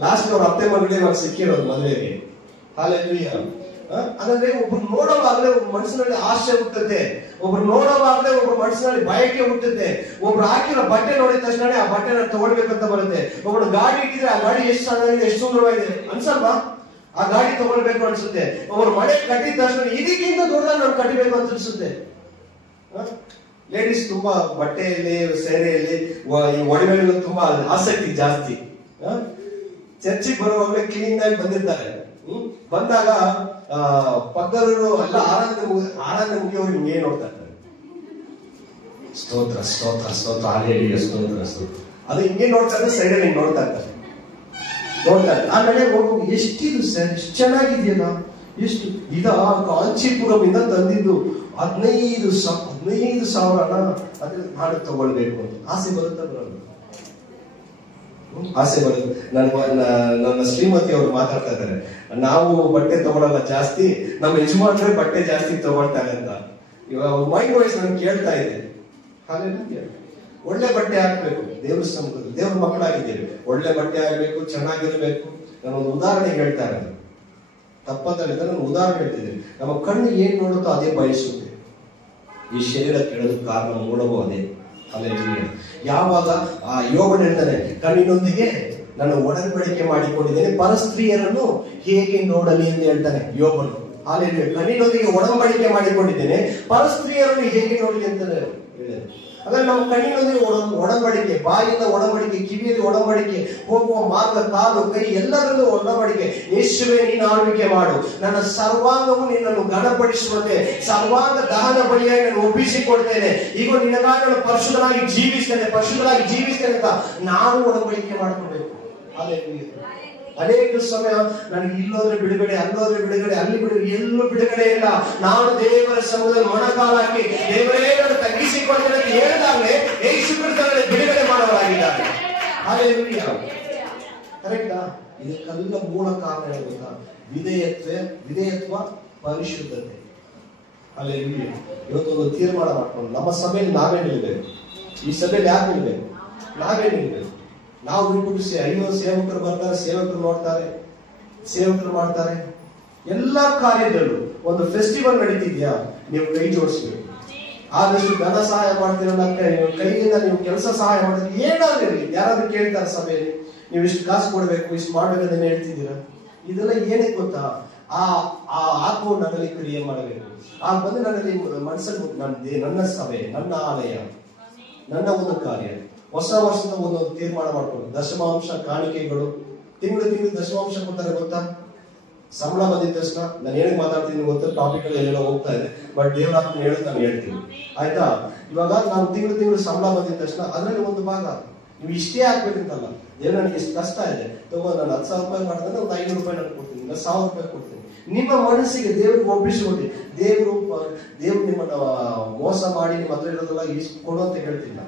ಲಾಸ್ಟ್ ಅವ್ರ ಅತ್ತೆ ಮಗಳೇ ಇವಾಗ ಸಿಕ್ಕಿರೋದು ಮದುವೆಗೆ. ಹಾಲೆಲೂಯಾ. ಹಾಗಾದ್ರೆ ಒಬ್ರು ನೋಡುವಾಗಲೇ ಒಬ್ಬ ಮನಸ್ಸಿನಲ್ಲಿ ಆಸೆ ಹುಟ್ಟುತ್ತೆ, ಒಬ್ರು ನೋಡುವಾಗಲೇ ಒಬ್ಬರು ಮನಸ್ಸಿನಲ್ಲಿ ಬಯಕೆ ಹುಟ್ಟುತ್ತೆ. ಒಬ್ರು ಹಾಕಿರೋ ಬಟ್ಟೆ ನೋಡಿದ ತಕ್ಷಣ ಆ ಬಟ್ಟೆನ ತಗೊಳ್ಬೇಕಂತ ಬರುತ್ತೆ. ಒಬ್ರು ಗಾಡಿ ಇಟ್ಟಿದ್ರೆ ಆ ಗಾಡಿ ಎಷ್ಟು ಚೆನ್ನಾಗಿದೆ, ಎಷ್ಟು ಸುಂದರವಾಗಿದೆ ಅನ್ಸಲ್ವಾ? ಆ ಗಾಡಿ ತಗೊಳ್ಬೇಕು ಅನ್ಸುತ್ತೆ. ಒಬ್ರು ಮನೆ ಕಟ್ಟಿದ ತಕ್ಷಣ ಇದಕ್ಕಿಂತ ದೊಡ್ಡದಾಗಿ ನಾನು ಕಟ್ಟಿಬೇಕು ಅಂತ ಅನ್ಸುತ್ತೆ. ಲೇಡೀಸ್ ತುಂಬಾ ಬಟ್ಟೆಯಲ್ಲಿ, ಸೀರೆಯಲ್ಲಿ, ಈ ಒಡವೆಗಳು ತುಂಬಾ ಆಸಕ್ತಿ ಜಾಸ್ತಿ. ಚರ್ಚಿಗೆ ಬರುವಾಗಲೇ ಕ್ಲೀನ್ ಆಗಿ ಬಂದಿರ್ತಾರೆ. ಬಂದಾಗ ಪಕ್ಕದವರು ಎಲ್ಲ ಆರಾಧನೆ ಮುಗಿಯವರು ಹಿಂಗೆ ನೋಡ್ತಾ ಇರ್ತಾರೆ. ಸ್ತೋತ್ರ ಸ್ತೋತ್ರ ಸ್ತೋತ್ರ ಹಾಲೆಲೂಯಾ ಸ್ತೋತ್ರ ಸ್ತೋತ್ರ ಅದು ಹಿಂಗೆ ನೋಡ್ತಾ ಇದ್ರೆ ಸೈಡಲ್ಲಿ ಹಿಂಗೆ ನೋಡ್ತಾ ಇರ್ತಾರೆ. ಆಮೇಲೆ ಹೋಗಿ ಎಷ್ಟಿದು ಸರ್, ಎಷ್ಟು ಚೆನ್ನಾಗಿದೆಯಲ್ಲ, ಎಷ್ಟು ಇದ ಕಾಂಚೀಪುರಂ ಇಂದ ತಂದಿದ್ದು 15,000 ಅದ್ರ ನಾಡು ತಗೊಳ್ಬೇಕು ಅಂತ ಆಸೆ ಬರುತ್ತೆ ಬರೋದು. ಆಸೆ ಬರುತ್ತೆ. ನನ್ನ ಶ್ರೀಮತಿ ಅವರು ಮಾತಾಡ್ತಾ ಇದ್ದಾರೆ, ನಾವು ಬಟ್ಟೆ ತಗೊಳಲ್ಲ ಜಾಸ್ತಿ, ನಮ್ಮ ಯಜಮಾನ್ರೆ ಬಟ್ಟೆ ಜಾಸ್ತಿ ತಗೊಳ್ತಾರೆ ಅಂತ. ಇವಾಗ ಮೈಂಡ್ ವಾಯ್ಸ್ ನಾನು ಕೇಳ್ತಾ ಇದೆ. ಹಾಗೆ ಒಳ್ಳೆ ಬಟ್ಟೆ ಹಾಕ್ಬೇಕು, ದೇವ್ರ ಸಮ್ಮುಖದಲ್ಲಿ ದೇವ್ರ ಮಕ್ಕಳಾಗಿದ್ದೇವೆ, ಒಳ್ಳೆ ಬಟ್ಟೆ ಆಗ್ಬೇಕು, ಚೆನ್ನಾಗಿರ್ಬೇಕು. ನಾನು ಒಂದು ಉದಾಹರಣೆ ಹೇಳ್ತಾ ಇರೋದು, ತಪ್ಪಂತ ನಾನು ಉದಾಹರಣೆ ಹೇಳ್ತಿದ್ದೀನಿ. ನಮ್ಮ ಕಣ್ಣು ಏನ್ ನೋಡುತ್ತೋ ಅದೇ ಬಯಸುತ್ತೆ. ಈ ಶರೀರ ಕೇಳೋದಕ್ಕೆ ಕಾರಣ ನೋಡಬೋ ಅದೇ. ಹಾಲೆಲೂಯಾ. ಯಾವಾಗ ಆ ಯೋಗನ ಹೇಳ್ತಾನೆ, ಕಣ್ಣಿನೊಂದಿಗೆ ನಾನು ಒಡಂಬಡಿಕೆ ಮಾಡಿಕೊಂಡಿದ್ದೇನೆ, ಪರಸ್ತ್ರೀಯರನ್ನು ಹೇಗೆ ನೋಡಲಿ ಅಂತ ಹೇಳ್ತಾನೆ ಯೋಗನು. ಹಾಲೆಲೂಯಾ. ಕಣ್ಣಿನೊಂದಿಗೆ ಒಡಂಬಡಿಕೆ ಮಾಡಿಕೊಂಡಿದ್ದೇನೆ, ಪರಸ್ತ್ರೀಯರನ್ನು ಹೇಗೆ ನೋಡಲಿ ಅಂತ ಹೇಳಿದೆ. ಅಂದ್ರೆ ನಮ್ಮ ಕಣ್ಣಿನೊಂದಿಗೆ ಒಡಂಬಡಿಕೆ, ಬಾಯಿಂದ ಒಡಂಬಡಿಕೆ, ಕಿವಿಯಲ್ಲಿ ಒಡಂಬಡಿಕೆ, ಹೋಗುವ ಮಾರ್ಗ, ಕಾಲು, ಕೈ ಎಲ್ಲರಲ್ಲೂ ಒಡಂಬಡಿಕೆ. ಯೇಸುವೇ ನೀನು ಆಳ್ವಿಕೆ ಮಾಡು, ನನ್ನ ಸರ್ವಾಂಗವು ನಿನ್ನನ್ನು ಘನಪಡಿಸುವಂತೆ ಸರ್ವಾಂಗ ದಹನ ಬಲಿಯಾಗಿ ನಾನು ಒಪ್ಪಿಸಿಕೊಡ್ತೇನೆ. ಈಗ ನಿನಗಾಗಿ ನಾನು ಪರಿಶುದ್ಧನಾಗಿ ಜೀವಿಸ್ತೇನೆ ಅಂತ ನಾನು ಒಡಂಬಡಿಕೆ ಮಾಡ್ಕೊಳ್ಬೇಕು. ಅನೇಕ ಸಮಯ ನನಗೆ ಇಲ್ಲೋದ್ರೆ ಬಿಡುಗಡೆ, ಅಲ್ಲೋದ್ರೆ ಬಿಡುಗಡೆ, ಅಲ್ಲಿ ಬಿಡುಗಡೆ, ಎಲ್ಲೂ ಬಿಡುಗಡೆ ಇಲ್ಲ. ನಾನು ದೇವರ ಸಮುದ್ರದಲ್ಲಿ ಮೊಣಕಾಲಾಕಿ ದೇವರೇ ನಾನು ತಗ್ಗಿಸಿಕೊಳ್ತೇನೆ ಅಂತ ಹೇಳಿದಾಗಲೇ ಯೇಸು ಕ್ರಿಸ್ತನಲ್ಲಿ ಬಿಡುಗಡೆ ಮಾಡುವವರಾಗಿದ್ದಾರೆ. ಹಾಲೆಲೂಯಾ. ಕರೆಕ್ಟಾ? ಇದಕ್ಕೆಲ್ಲ ಮೂಲ ಕಾರಣ ಹೇಳ್ಬೇಕಾ? ವಿಧೇಯತ್ವ, ಪರಿಶುದ್ಧತೆ. ಹಾಲೆಲೂಯಾ. ಇವತ್ತೊಂದು ತೀರ್ಮಾನ ಮಾಡ್ಕೊಂಡು ನಮ್ಮ ಸಭೆಯಲ್ಲಿ ನಾವೇ ನಿಲ್ಬೇಕು. ಈ ಸಭೆಯಲ್ಲಿ ಯಾರು ನಿಲ್ಬೇಕು? ನಾವೇ ನಿಲ್ಬೇಕು. ನಾವು ಬಿಟ್ಬಿಟ್ಟು ಅಯ್ಯೋ ಸೇವಕರು ಬರ್ತಾರೆ, ಸೇವಕರು ನೋಡ್ತಾರೆ, ಸೇವಕರು ಮಾಡ್ತಾರೆ. ಎಲ್ಲಾ ಕಾರ್ಯದಲ್ಲೂ ಒಂದು ಫೆಸ್ಟಿವಲ್ ನಡೀತಿದ್ಯಾ, ನೀವು ಕೈ ಜೋಡಿಸ್ಬೇಕು. ಆದಷ್ಟು ಧನ ಸಹಾಯ ಮಾಡ್ತೀರಲ್ಲ, ಕೈಯಿಂದ ನೀವು ಕೆಲಸ ಸಹಾಯ ಮಾಡ್ತೀರಿ, ಏನಾದ್ರೂ ಇರಲಿ. ಯಾರಾದ್ರೂ ಕೇಳ್ತಾರೆ ಸಭೆಯಲ್ಲಿ, ನೀವು ಇಷ್ಟು ಕಾಸು ಕೊಡ್ಬೇಕು, ಇಷ್ಟು ಮಾಡ್ಬೇಕಂತ ಹೇಳ್ತಿದ್ದೀರಾ. ಇದೆಲ್ಲ ಏನಕ್ಕೆ ಗೊತ್ತಾ? ಆ ಆತ್ಮವು ನನ್ನಲ್ಲಿ ಕ್ರಿಯೆ ಮಾಡಬೇಕು. ಆಗ ಬಂದು ನನ್ನಲ್ಲಿ ಮನಸ್ಸಲ್ಲಿ ನನ್ನ ಸಭೆ, ನನ್ನ ಆಲಯ, ನನ್ನ ಒಂದು ಕಾರ್ಯ. ಹೊಸ ವರ್ಷದ ಒಂದು ತೀರ್ಮಾನ ಮಾಡ್ಕೊಂಡು ದಶಮಾಂಶ ಕಾಣಿಕೆಗಳು, ತಿಂಗಳು ದಶಮಾಂಶ ಕೊಡ್ತಾರೆ ಗೊತ್ತಾ? ಸಂಬಳ ಬಂದಿದ ತಕ್ಷಣ ನಾನು ಏನಕ್ಕೆ ಮಾತಾಡ್ತೀನಿ ಗೊತ್ತಾ? ಟಾಪಿಕ್ ಅಲ್ಲಿ ಎಲ್ಲ ಹೋಗ್ತಾ ಇದೆ, ಬಟ್ ದೇವರಾತ್ಮ ಹೇಳೋದು ನಾನು ಹೇಳ್ತೀನಿ, ಆಯ್ತಾ? ಇವಾಗ ನಾನು ತಿಂಗಳು ಸಂಬಳ ಬಂದಿದ ತಕ್ಷಣ ಅದರಲ್ಲಿ ಒಂದು ಭಾಗ ನೀವು ಇಷ್ಟೇ ಹಾಕ್ಬೇಕಂತಲ್ಲ. ದೇವ್ರ ನನಗೆ ಎಷ್ಟು ಕಷ್ಟ ಇದೆ, ತಗೋ ನಾನು 10,000 ರೂಪಾಯಿ ಮಾಡಿದ್ರೆ ಒಂದು 500 ರೂಪಾಯಿ ನಾನು ಕೊಡ್ತೀನಿ, ಇಲ್ಲ 1,000 ರೂಪಾಯಿ ಕೊಡ್ತೀನಿ. ನಿಮ್ಮ ಮನಸ್ಸಿಗೆ ದೇವ್ರಿಗೆ ಒಪ್ಪಿಸಿಕೊಡಿ. ದೇವ್ರು ನಿಮ್ಮನ್ನ ಮೋಸ ಮಾಡಿ ನಿಮ್ಮ ಹತ್ರ ಇರೋದೆಲ್ಲ ಇಷ್ಟು ಕೊಡು ಅಂತ ಹೇಳ್ತಿಲ್ಲ.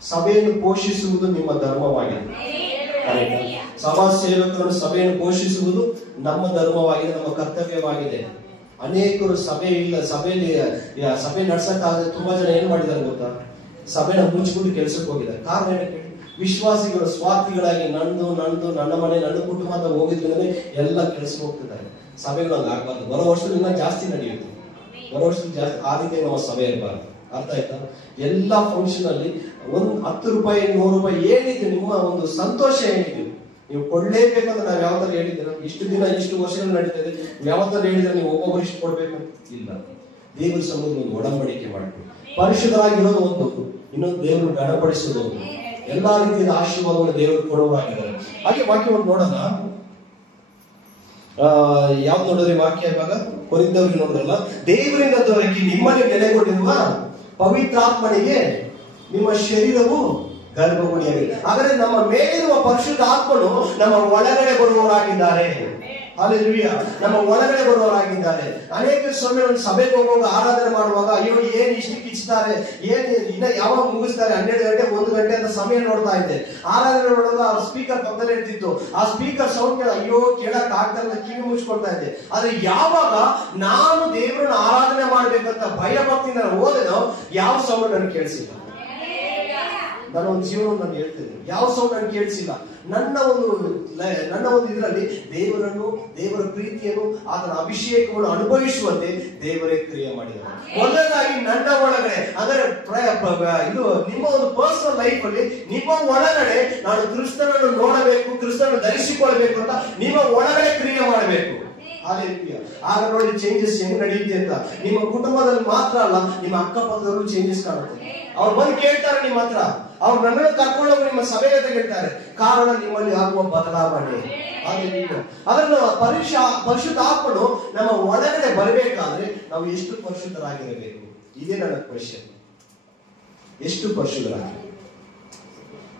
ಸಭೆಯನ್ನು ಪೋಷಿಸುವುದು ನಿಮ್ಮ ಧರ್ಮವಾಗಿದೆ. ಸಭಾ ಸೇವಕರು ಸಭೆಯನ್ನು ಪೋಷಿಸುವುದು ನಮ್ಮ ಧರ್ಮವಾಗಿದೆ, ನಮ್ಮ ಕರ್ತವ್ಯವಾಗಿದೆ. ಅನೇಕರು ಸಭೆಯಲ್ಲಿ ಸಭೆ ನಡ್ಸಕ್ಕಾಗದೆ ತುಂಬಾ ಜನ ಏನ್ ಮಾಡಿದ್ದಾರೆ ಗೊತ್ತಾ? ಸಭೆನ ಮುಚ್ಚಿಕೊಂಡು ಕೆಲಸಕ್ಕೆ ಹೋಗಿದ್ದಾರೆ. ಕಾರಣ ಏನಕ್ಕೆ? ವಿಶ್ವಾಸಿಗಳು ಸ್ವಾರ್ಥಿಗಳಾಗಿ ನಂದು ನನ್ನ ಮನೆ, ನನ್ನ ಕುಟುಂಬ ಅಂತ ಹೋಗಿದ್ರೆ ಎಲ್ಲ ಕೆಲಸ ಹೋಗ್ತಿದ್ದಾರೆ. ಸಭೆಗಳು ಹಂಗ ಆಗ್ಬಾರ್ದು. ಬರೋ ವರ್ಷದಿಂದ ಜಾಸ್ತಿ ನಡೆಯುತ್ತೆ, ಬರೋ ವರ್ಷದಲ್ಲಿ ಜಾಸ್ತಿ ಆ ರೀತಿ ನಮ್ಮ ಸಭೆ ಇರಬಾರ್ದು. ಅರ್ಥ ಆಯ್ತಾ? ಎಲ್ಲಾ ಫಂಕ್ಷನ್ ಅಲ್ಲಿ ಒಂದು 10 ರೂಪಾಯಿ 100 ರೂಪಾಯಿ ಏನಿದೆ, ನಿಮ್ಮ ಒಂದು ಸಂತೋಷ ಏನಿದೆ ನೀವು ಕೊಡ್ಲೇಬೇಕಂತ ನಾವ್ ಯಾವ ತರ ಹೇಳಿದ್ದೀರ? ಇಷ್ಟು ದಿನ ಇಷ್ಟು ವರ್ಷಗಳು ನಡೀತದೆ, ಯಾವ ತರ ಹೇಳಿದ್ರೆ ನೀವು ಒಬ್ಬೊಬ್ಬರು ಇಷ್ಟು ಕೊಡ್ಬೇಕು ಇಲ್ಲ. ದೇವರ ಸಮುದ್ರ ಒಂದು ಒಡಂಬಡಿಕೆ ಮಾಡ್ತೀವಿ. ಪರಿಶುದ್ಧರಾಗಿರೋದು ಒಂದು, ಇನ್ನೊಂದು ದೇವರು ಘನಪಡಿಸೋದು ಒಂದು. ಎಲ್ಲಾ ರೀತಿಯ ಆಶೀರ್ವಾದವನ್ನು ದೇವರು ಕೊಡುವರಾಗಿದ್ದಾರೆ. ಹಾಗೆ ವಾಕ್ಯವನ್ನು ನೋಡೋಣ. ಯಾವ್ದು ನೋಡಿದ್ರೆ ವಾಕ್ಯ ಇವಾಗ ಕೊರಿಂಥದವರಿಗೆ ನೋಡಿದ್ರಲ್ಲ, ದೇವರಿಂದ ದೊರಕಿ ನಿಮ್ಮಲ್ಲಿ ನೆಲೆಗೊಂಡಿರುವ ಪವಿತ್ರಾತ್ಮನಿಗೆ ನಿಮ್ಮ ಶರೀರವು ಗರ್ಭಗುಡಿಯಾಗಿದೆ. ಹಾಗಾದ್ರೆ ನಮ್ಮ ಮೇಲಿರುವ ಪರಿಶುದ್ಧ ಆತ್ಮನು ನಮ್ಮ ಒಳಗಡೆ ಬರುವವರಾಗಿದ್ದಾರೆ. ಹಾಲೆಲೂಯಾ. ನಮ್ಮ ಒಳಗಡೆ ಬರುವವರಾಗಿದ್ದಾರೆ. ಅನೇಕ ಸಮಯ ಒಂದು ಸಭೆಗೆ ಹೋಗುವಾಗ, ಆರಾಧನೆ ಮಾಡುವಾಗ, ಅಯ್ಯೋ ಏನ್ ಇಷ್ಟು ಕಿಚ್ತಾರೆ, ಇನ್ನ ಯಾವಾಗ ಮುಗಿಸ್ತಾರೆ, 12 ಗಂಟೆ 1 ಗಂಟೆ ಅಂತ ಸಮಯ ನೋಡ್ತಾ ಇದ್ದೆ. ಆರಾಧನೆ ಮಾಡುವಾಗ ಆ ಸ್ಪೀಕರ್ ಪಕ್ಕದಲ್ಲಿ ಇರ್ತಿತ್ತು. ಆ ಸ್ಪೀಕರ್ ಸೌಂಡ್ ಅಯ್ಯೋ ಕೇಳಕ್ ಆಗ್ತಾ ಇಲ್ಲ, ಕಿವಿ ಮುಚ್ಕೊಳ್ತಾ ಇದ್ದೆ. ಆದ್ರೆ ಯಾವಾಗ ನಾನು ದೇವರನ್ನ ಆರಾಧನೆ ಮಾಡ್ಬೇಕಂತ ಭಯ ಭಕ್ತಿ ನಾನು ಹೋದೆನೋ ಯಾವ ಸೌಂಡ್ ನನಗೆ ಕೇಳಿಸಿಲ್ಲ. ನನ್ನ ಒಂದು ಜೀವನ ನಾನು ಹೇಳ್ತೇನೆ, ಯಾವ ಸೌಂಡ್ ನಾನು ಕೇಳಿಸಿಲ್ಲ. ನನ್ನ ಒಂದು ಇದರಲ್ಲಿ ದೇವರ ಪ್ರೀತಿಯನ್ನು, ಆತನ ಅಭಿಷೇಕವನ್ನು ಅನುಭವಿಸುವಂತೆ ದೇವರೇ ಕ್ರಿಯೆ ಮಾಡಿದ್ದಾರೆ. ಮೊದಲಾಗಿ ನನ್ನ ಒಳಗಡೆ, ಅಂದರೆ ಇದು ನಿಮ್ಮ ಒಂದು ಪರ್ಸನಲ್ ಲೈಫ್ ಅಲ್ಲಿ ನಿಮ್ಮ ಒಳಗಡೆ ನಾನು ಕ್ರಿಸ್ತನನ್ನು ನೋಡಬೇಕು, ಕ್ರಿಸ್ತನನ್ನು ಧರಿಸಿಕೊಳ್ಳಬೇಕು ಅಂತ ನಿಮ್ಮ ಒಳಗಡೆ ಕ್ರಿಯೆ ಮಾಡಬೇಕು. ಆಗ ನೋಡಿ ಚೇಂಜಸ್ ಹೆಂಗ್ ನಡೆಯುತ್ತೆ ಅಂತ. ನಿಮ್ಮ ಕುಟುಂಬದಲ್ಲಿ ಮಾತ್ರ ಅಲ್ಲ, ನಿಮ್ಮ ಅಕ್ಕಪಕ್ಕದಲ್ಲೂ ಚೇಂಜಸ್ ಕಾಣುತ್ತೆ. ಅವ್ರು ಬಂದು ಕೇಳ್ತಾರೆ ನಿಮ್ಮ ಹತ್ರ, ಅವ್ರು ನನ್ನನ್ನು ಕರ್ಕೊಂಡೋಗಿ ನಿಮ್ಮ ಸಭೆಗೆ ತೆಗೆಳ್ತಾರೆ. ಕಾರಣ ನಿಮ್ಮಲ್ಲಿ ಆಗುವ ಬದಲಾವಣೆ. ಅದನ್ನು ಪರಿಶುದ್ಧಾತ್ಮನು ನಮ್ಮ ಒಳಗಡೆ ಬರಬೇಕಾದ್ರೆ ನಾವು ಎಷ್ಟು ಪರಿಶುದ್ಧರಾಗಿರಬೇಕು? ಇದೇ ನನ್ನ ಕ್ವೆಶ್ಚನ್. ಎಷ್ಟು ಪರಿಶುದ್ಧರಾಗಿ?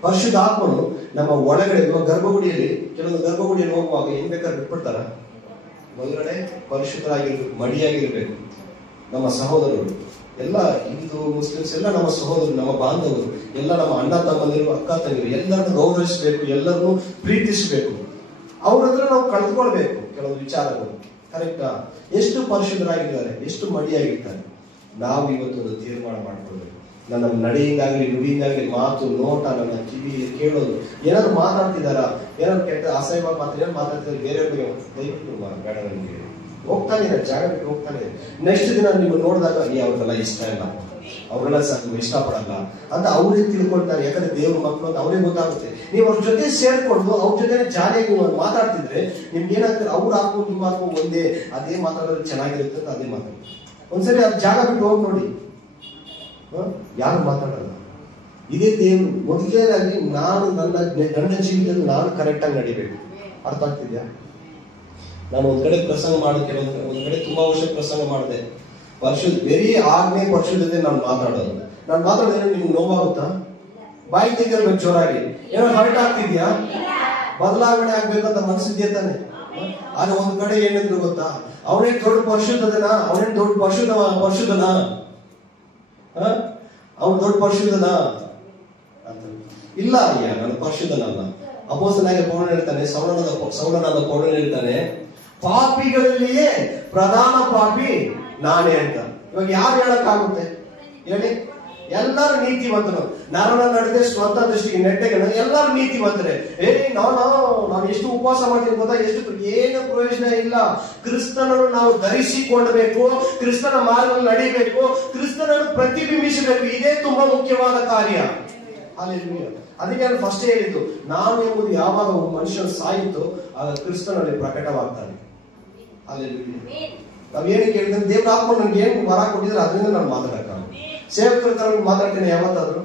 ಪರಿಶುದ್ಧಾತ್ಮನು ನಮ್ಮ ಒಳಗಡೆ ಗರ್ಭಗುಡಿಯಲ್ಲಿ, ಕೆಲವೊಂದು ಗರ್ಭಗುಡಿಯಲ್ಲಿ ಹೋಗುವಾಗ ಏನ್ ಬೇಕಾದ್ರೆ ಬಿಟ್ಬಿಡ್ತಾರ? ಒಳಗಡೆ ಪರಿಶುದ್ಧರಾಗಿರ್ಬೇಕು, ಮಡಿಯಾಗಿರ್ಬೇಕು. ನಮ್ಮ ಸಹೋದರರು ಎಲ್ಲ, ಹಿಂದೂ ಮುಸ್ಲಿಮ್ಸ್ ಎಲ್ಲ ನಮ್ಮ ಸಹೋದರರು, ನಮ್ಮ ಬಾಂಧವರು ಎಲ್ಲ, ನಮ್ಮ ಅಣ್ಣ ತಮ್ಮಂದಿರು, ಅಕ್ಕ ತಂಗಿರು ಎಲ್ಲರನ್ನು ಗೌರವಿಸಬೇಕು, ಎಲ್ಲರನ್ನು ಪ್ರೀತಿಸಬೇಕು. ಅವ್ರ ಹತ್ರ ನಾವು ಕಳೆದುಕೊಳ್ಬೇಕು ಕೆಲವೊಂದು ವಿಚಾರಗಳು. ಕರೆಕ್ಟಾ? ಎಷ್ಟು ಪರಿಶುದ್ಧರಾಗಿದ್ದಾರೆ, ಎಷ್ಟು ಮಡಿಯಾಗಿರ್ತಾರೆ. ನಾವು ಇವತ್ತೊಂದು ತೀರ್ಮಾನ ಮಾಡ್ಕೊಳ್ಬೇಕು. ನನ್ನ ನಡೆಯಿಂದಾಗ್ಲಿ, ನುಡಿಯಿಂದಾಗ್ಲಿ, ಮಾತು, ನೋಟ, ನನ್ನ ಕಿವಿ ಕೇಳೋದು, ಏನಾದ್ರು ಮಾತಾಡ್ತಿದಾರ, ಏನಾದ್ರು ಕೆಟ್ಟ ಅಸಹ್ಯವಾಗಿ ಮಾತಾಡ್ತಿದ್ದಾರೆ, ಬೇರೆ ದಯವಿಟ್ಟು ಬೇಡ, ನನಗೆ ಹೋಗ್ತಾನೆ ಇದೆ, ಜಾಗ ಬಿಟ್ಟು ಹೋಗ್ತಾನೆ ಇದೆ. ನೆಕ್ಸ್ಟ್ ದಿನ ನೀವು ನೋಡಿದಾಗ ಅವ್ರಿಗೆಲ್ಲ ಇಷ್ಟ ಇಲ್ಲ, ಅವ್ರೆಲ್ಲ ಇಷ್ಟಪಡಲ್ಲ ಅಂತ ಅವರೇ ತಿಳ್ಕೊಳ್ತಾರೆ. ಯಾಕಂದ್ರೆ ದೇವ್ರ ಮಕ್ಕಳು ಅಂತ ಅವ್ರಿಗೆ ಗೊತ್ತಾಗುತ್ತೆ. ನೀವು ಅವ್ರ ಜೊತೆ ಸೇರ್ಕೊಂಡು ಅವ್ರ ಜೊತೆ ಜಾಲಿಯಾಗಿ ನೀವು ಮಾತಾಡ್ತಿದ್ರೆ ನಿಮ್ಗೆ ಏನಾಗ್ತದೆ, ಅವ್ರು ಹಾಕು ನಿಮ್ಮ ಹಾಕು ಒಂದೇ, ಅದೇ ಮಾತಾಡೋದು ಚೆನ್ನಾಗಿರುತ್ತೆ ಅಂತ ಅದೇ ಮಾತಾಡಿ. ಒಂದ್ಸರಿ ಅದ್ ಜಾಗ ಬಿಟ್ಟು ಹೋಗಿ ನೋಡಿ, ಯಾರು ಮಾತಾಡಲ್ಲ. ಇದೇ ದೇವ್ರು. ಮೊದಲನೇದಾಗಿ ನಾನು ನನ್ನ ಜೀವಿತದಲ್ಲಿ ನಾನು ಕರೆಕ್ಟ್ ಆಗಿ ನಡಿಬೇಕು. ಅರ್ಥ ಆಗ್ತಿದ್ಯಾ? ನಾನು ಒಂದ್ ಕಡೆ ಪ್ರಸಂಗ ಮಾಡಿದೆ, ಒಂದ್ ಕಡೆ ತುಂಬಾ ವರ್ಷ ಪ್ರಸಂಗ ಮಾಡಿದೆ. ಬರೀ ಆಜ್ಞೆ ಪರಿಶುದ್ಧತೆ ನಾನು ಮಾತಾಡೋದ್ರೆ ನಿಮ್ಗೆ ನೋವಾಗುತ್ತಾ? ಬಾಯಿ ತೆಗಿರ್ಬೇಕು ಜೋರಾಗಿ. ಏನೋ ಹರ್ಟ್ ಆಗ್ತಿದ್ಯಾ? ಬದಲಾವಣೆ ಆಗ್ಬೇಕಂತ ಮನಸ್ಸಿದ್ಯಾ ತಾನೆ? ಆಗ ಒಂದ್ ಕಡೆ ಏನಿದ್ರು ಗೊತ್ತಾ, ಅವನೇ ದೊಡ್ಡ ಪರಿಶುದ್ಧನ, ಅವನೇನ್ ದೊಡ್ಡ ಪರಿಶುದ್ಧನ, ಅವ್ನು ದೊಡ್ಡ ಪರಿಶುದ್ಧನ ಅಂತ. ಇಲ್ಲ ಅಯ್ಯ, ನಾನು ಪರಿಶುದ್ಧನಲ್ಲ. ಅಪೊಸ್ತಲನಾದ ಪೌಲನು ಹೇಳ್ತಾನೆ, ಸೌಲನಾದ ಪೌಲನು ಹೇಳ್ತಾನೆ, ಪಾಪಿಗಳಲ್ಲಿಯೇ ಪ್ರಧಾನ ಪಾಪಿ ನಾನೇ ಅಂತ. ಇವಾಗ ಯಾರು ಹೇಳಕ್ಕಾಗುತ್ತೆ ಹೇಳಿ? ಎಲ್ಲರೂ ನೀತಿವಂತರು. ನರನ ನಡೆದೆ ಸ್ವಂತ ದೃಷ್ಟಿಗೆ ನೆಟ್ಟಗೆ ಎಲ್ಲರೂ ನೀತಿವಂತರೇ. ನಾನು ಎಷ್ಟು ಉಪವಾಸ ಮಾಡ್ತೀನಿ ಗೊತ್ತಾ, ಏನು ಪ್ರಯೋಜನ ಇಲ್ಲ. ಕ್ರಿಸ್ತನನ್ನು ನಾವು ಧರಿಸಿಕೊಳ್ಳಬೇಕು, ಕ್ರಿಸ್ತನ ಮಾರ್ಗದಲ್ಲಿ ನಡಿಬೇಕು, ಕ್ರಿಸ್ತನನ್ನು ಪ್ರತಿಬಿಂಬಿಸಬೇಕು. ಇದೇ ತುಂಬಾ ಮುಖ್ಯವಾದ ಕಾರ್ಯ. ಅದಕ್ಕೆ ನಾನು ಫಸ್ಟ್ ಹೇಳಿದ್ದು, ನಾನು ಎಂಬುದು ಯಾವಾಗ ಮನುಷ್ಯನ ಸಾಯಿತು ಆಗ ಕ್ರಿಸ್ತನಲ್ಲಿ ಪ್ರಕಟವಾಗ್ತಾನೆ. ನಾವೇನಕ್ಕೆ ಹೇಳಿದ್ರೆ, ದೇವ್ರ ಆತ್ಮ ನನ್ಗೆ ಏನು ವರ ಕೊಟ್ಟಿದ್ರೆ ಅದರಿಂದ ನಾನು ಮಾತಾಡಕ್ಕ. ಸೇವಕರ ತರ ಮಾತಾಡ್ತೇನೆ ಯಾವತ್ತಾದ್ರು?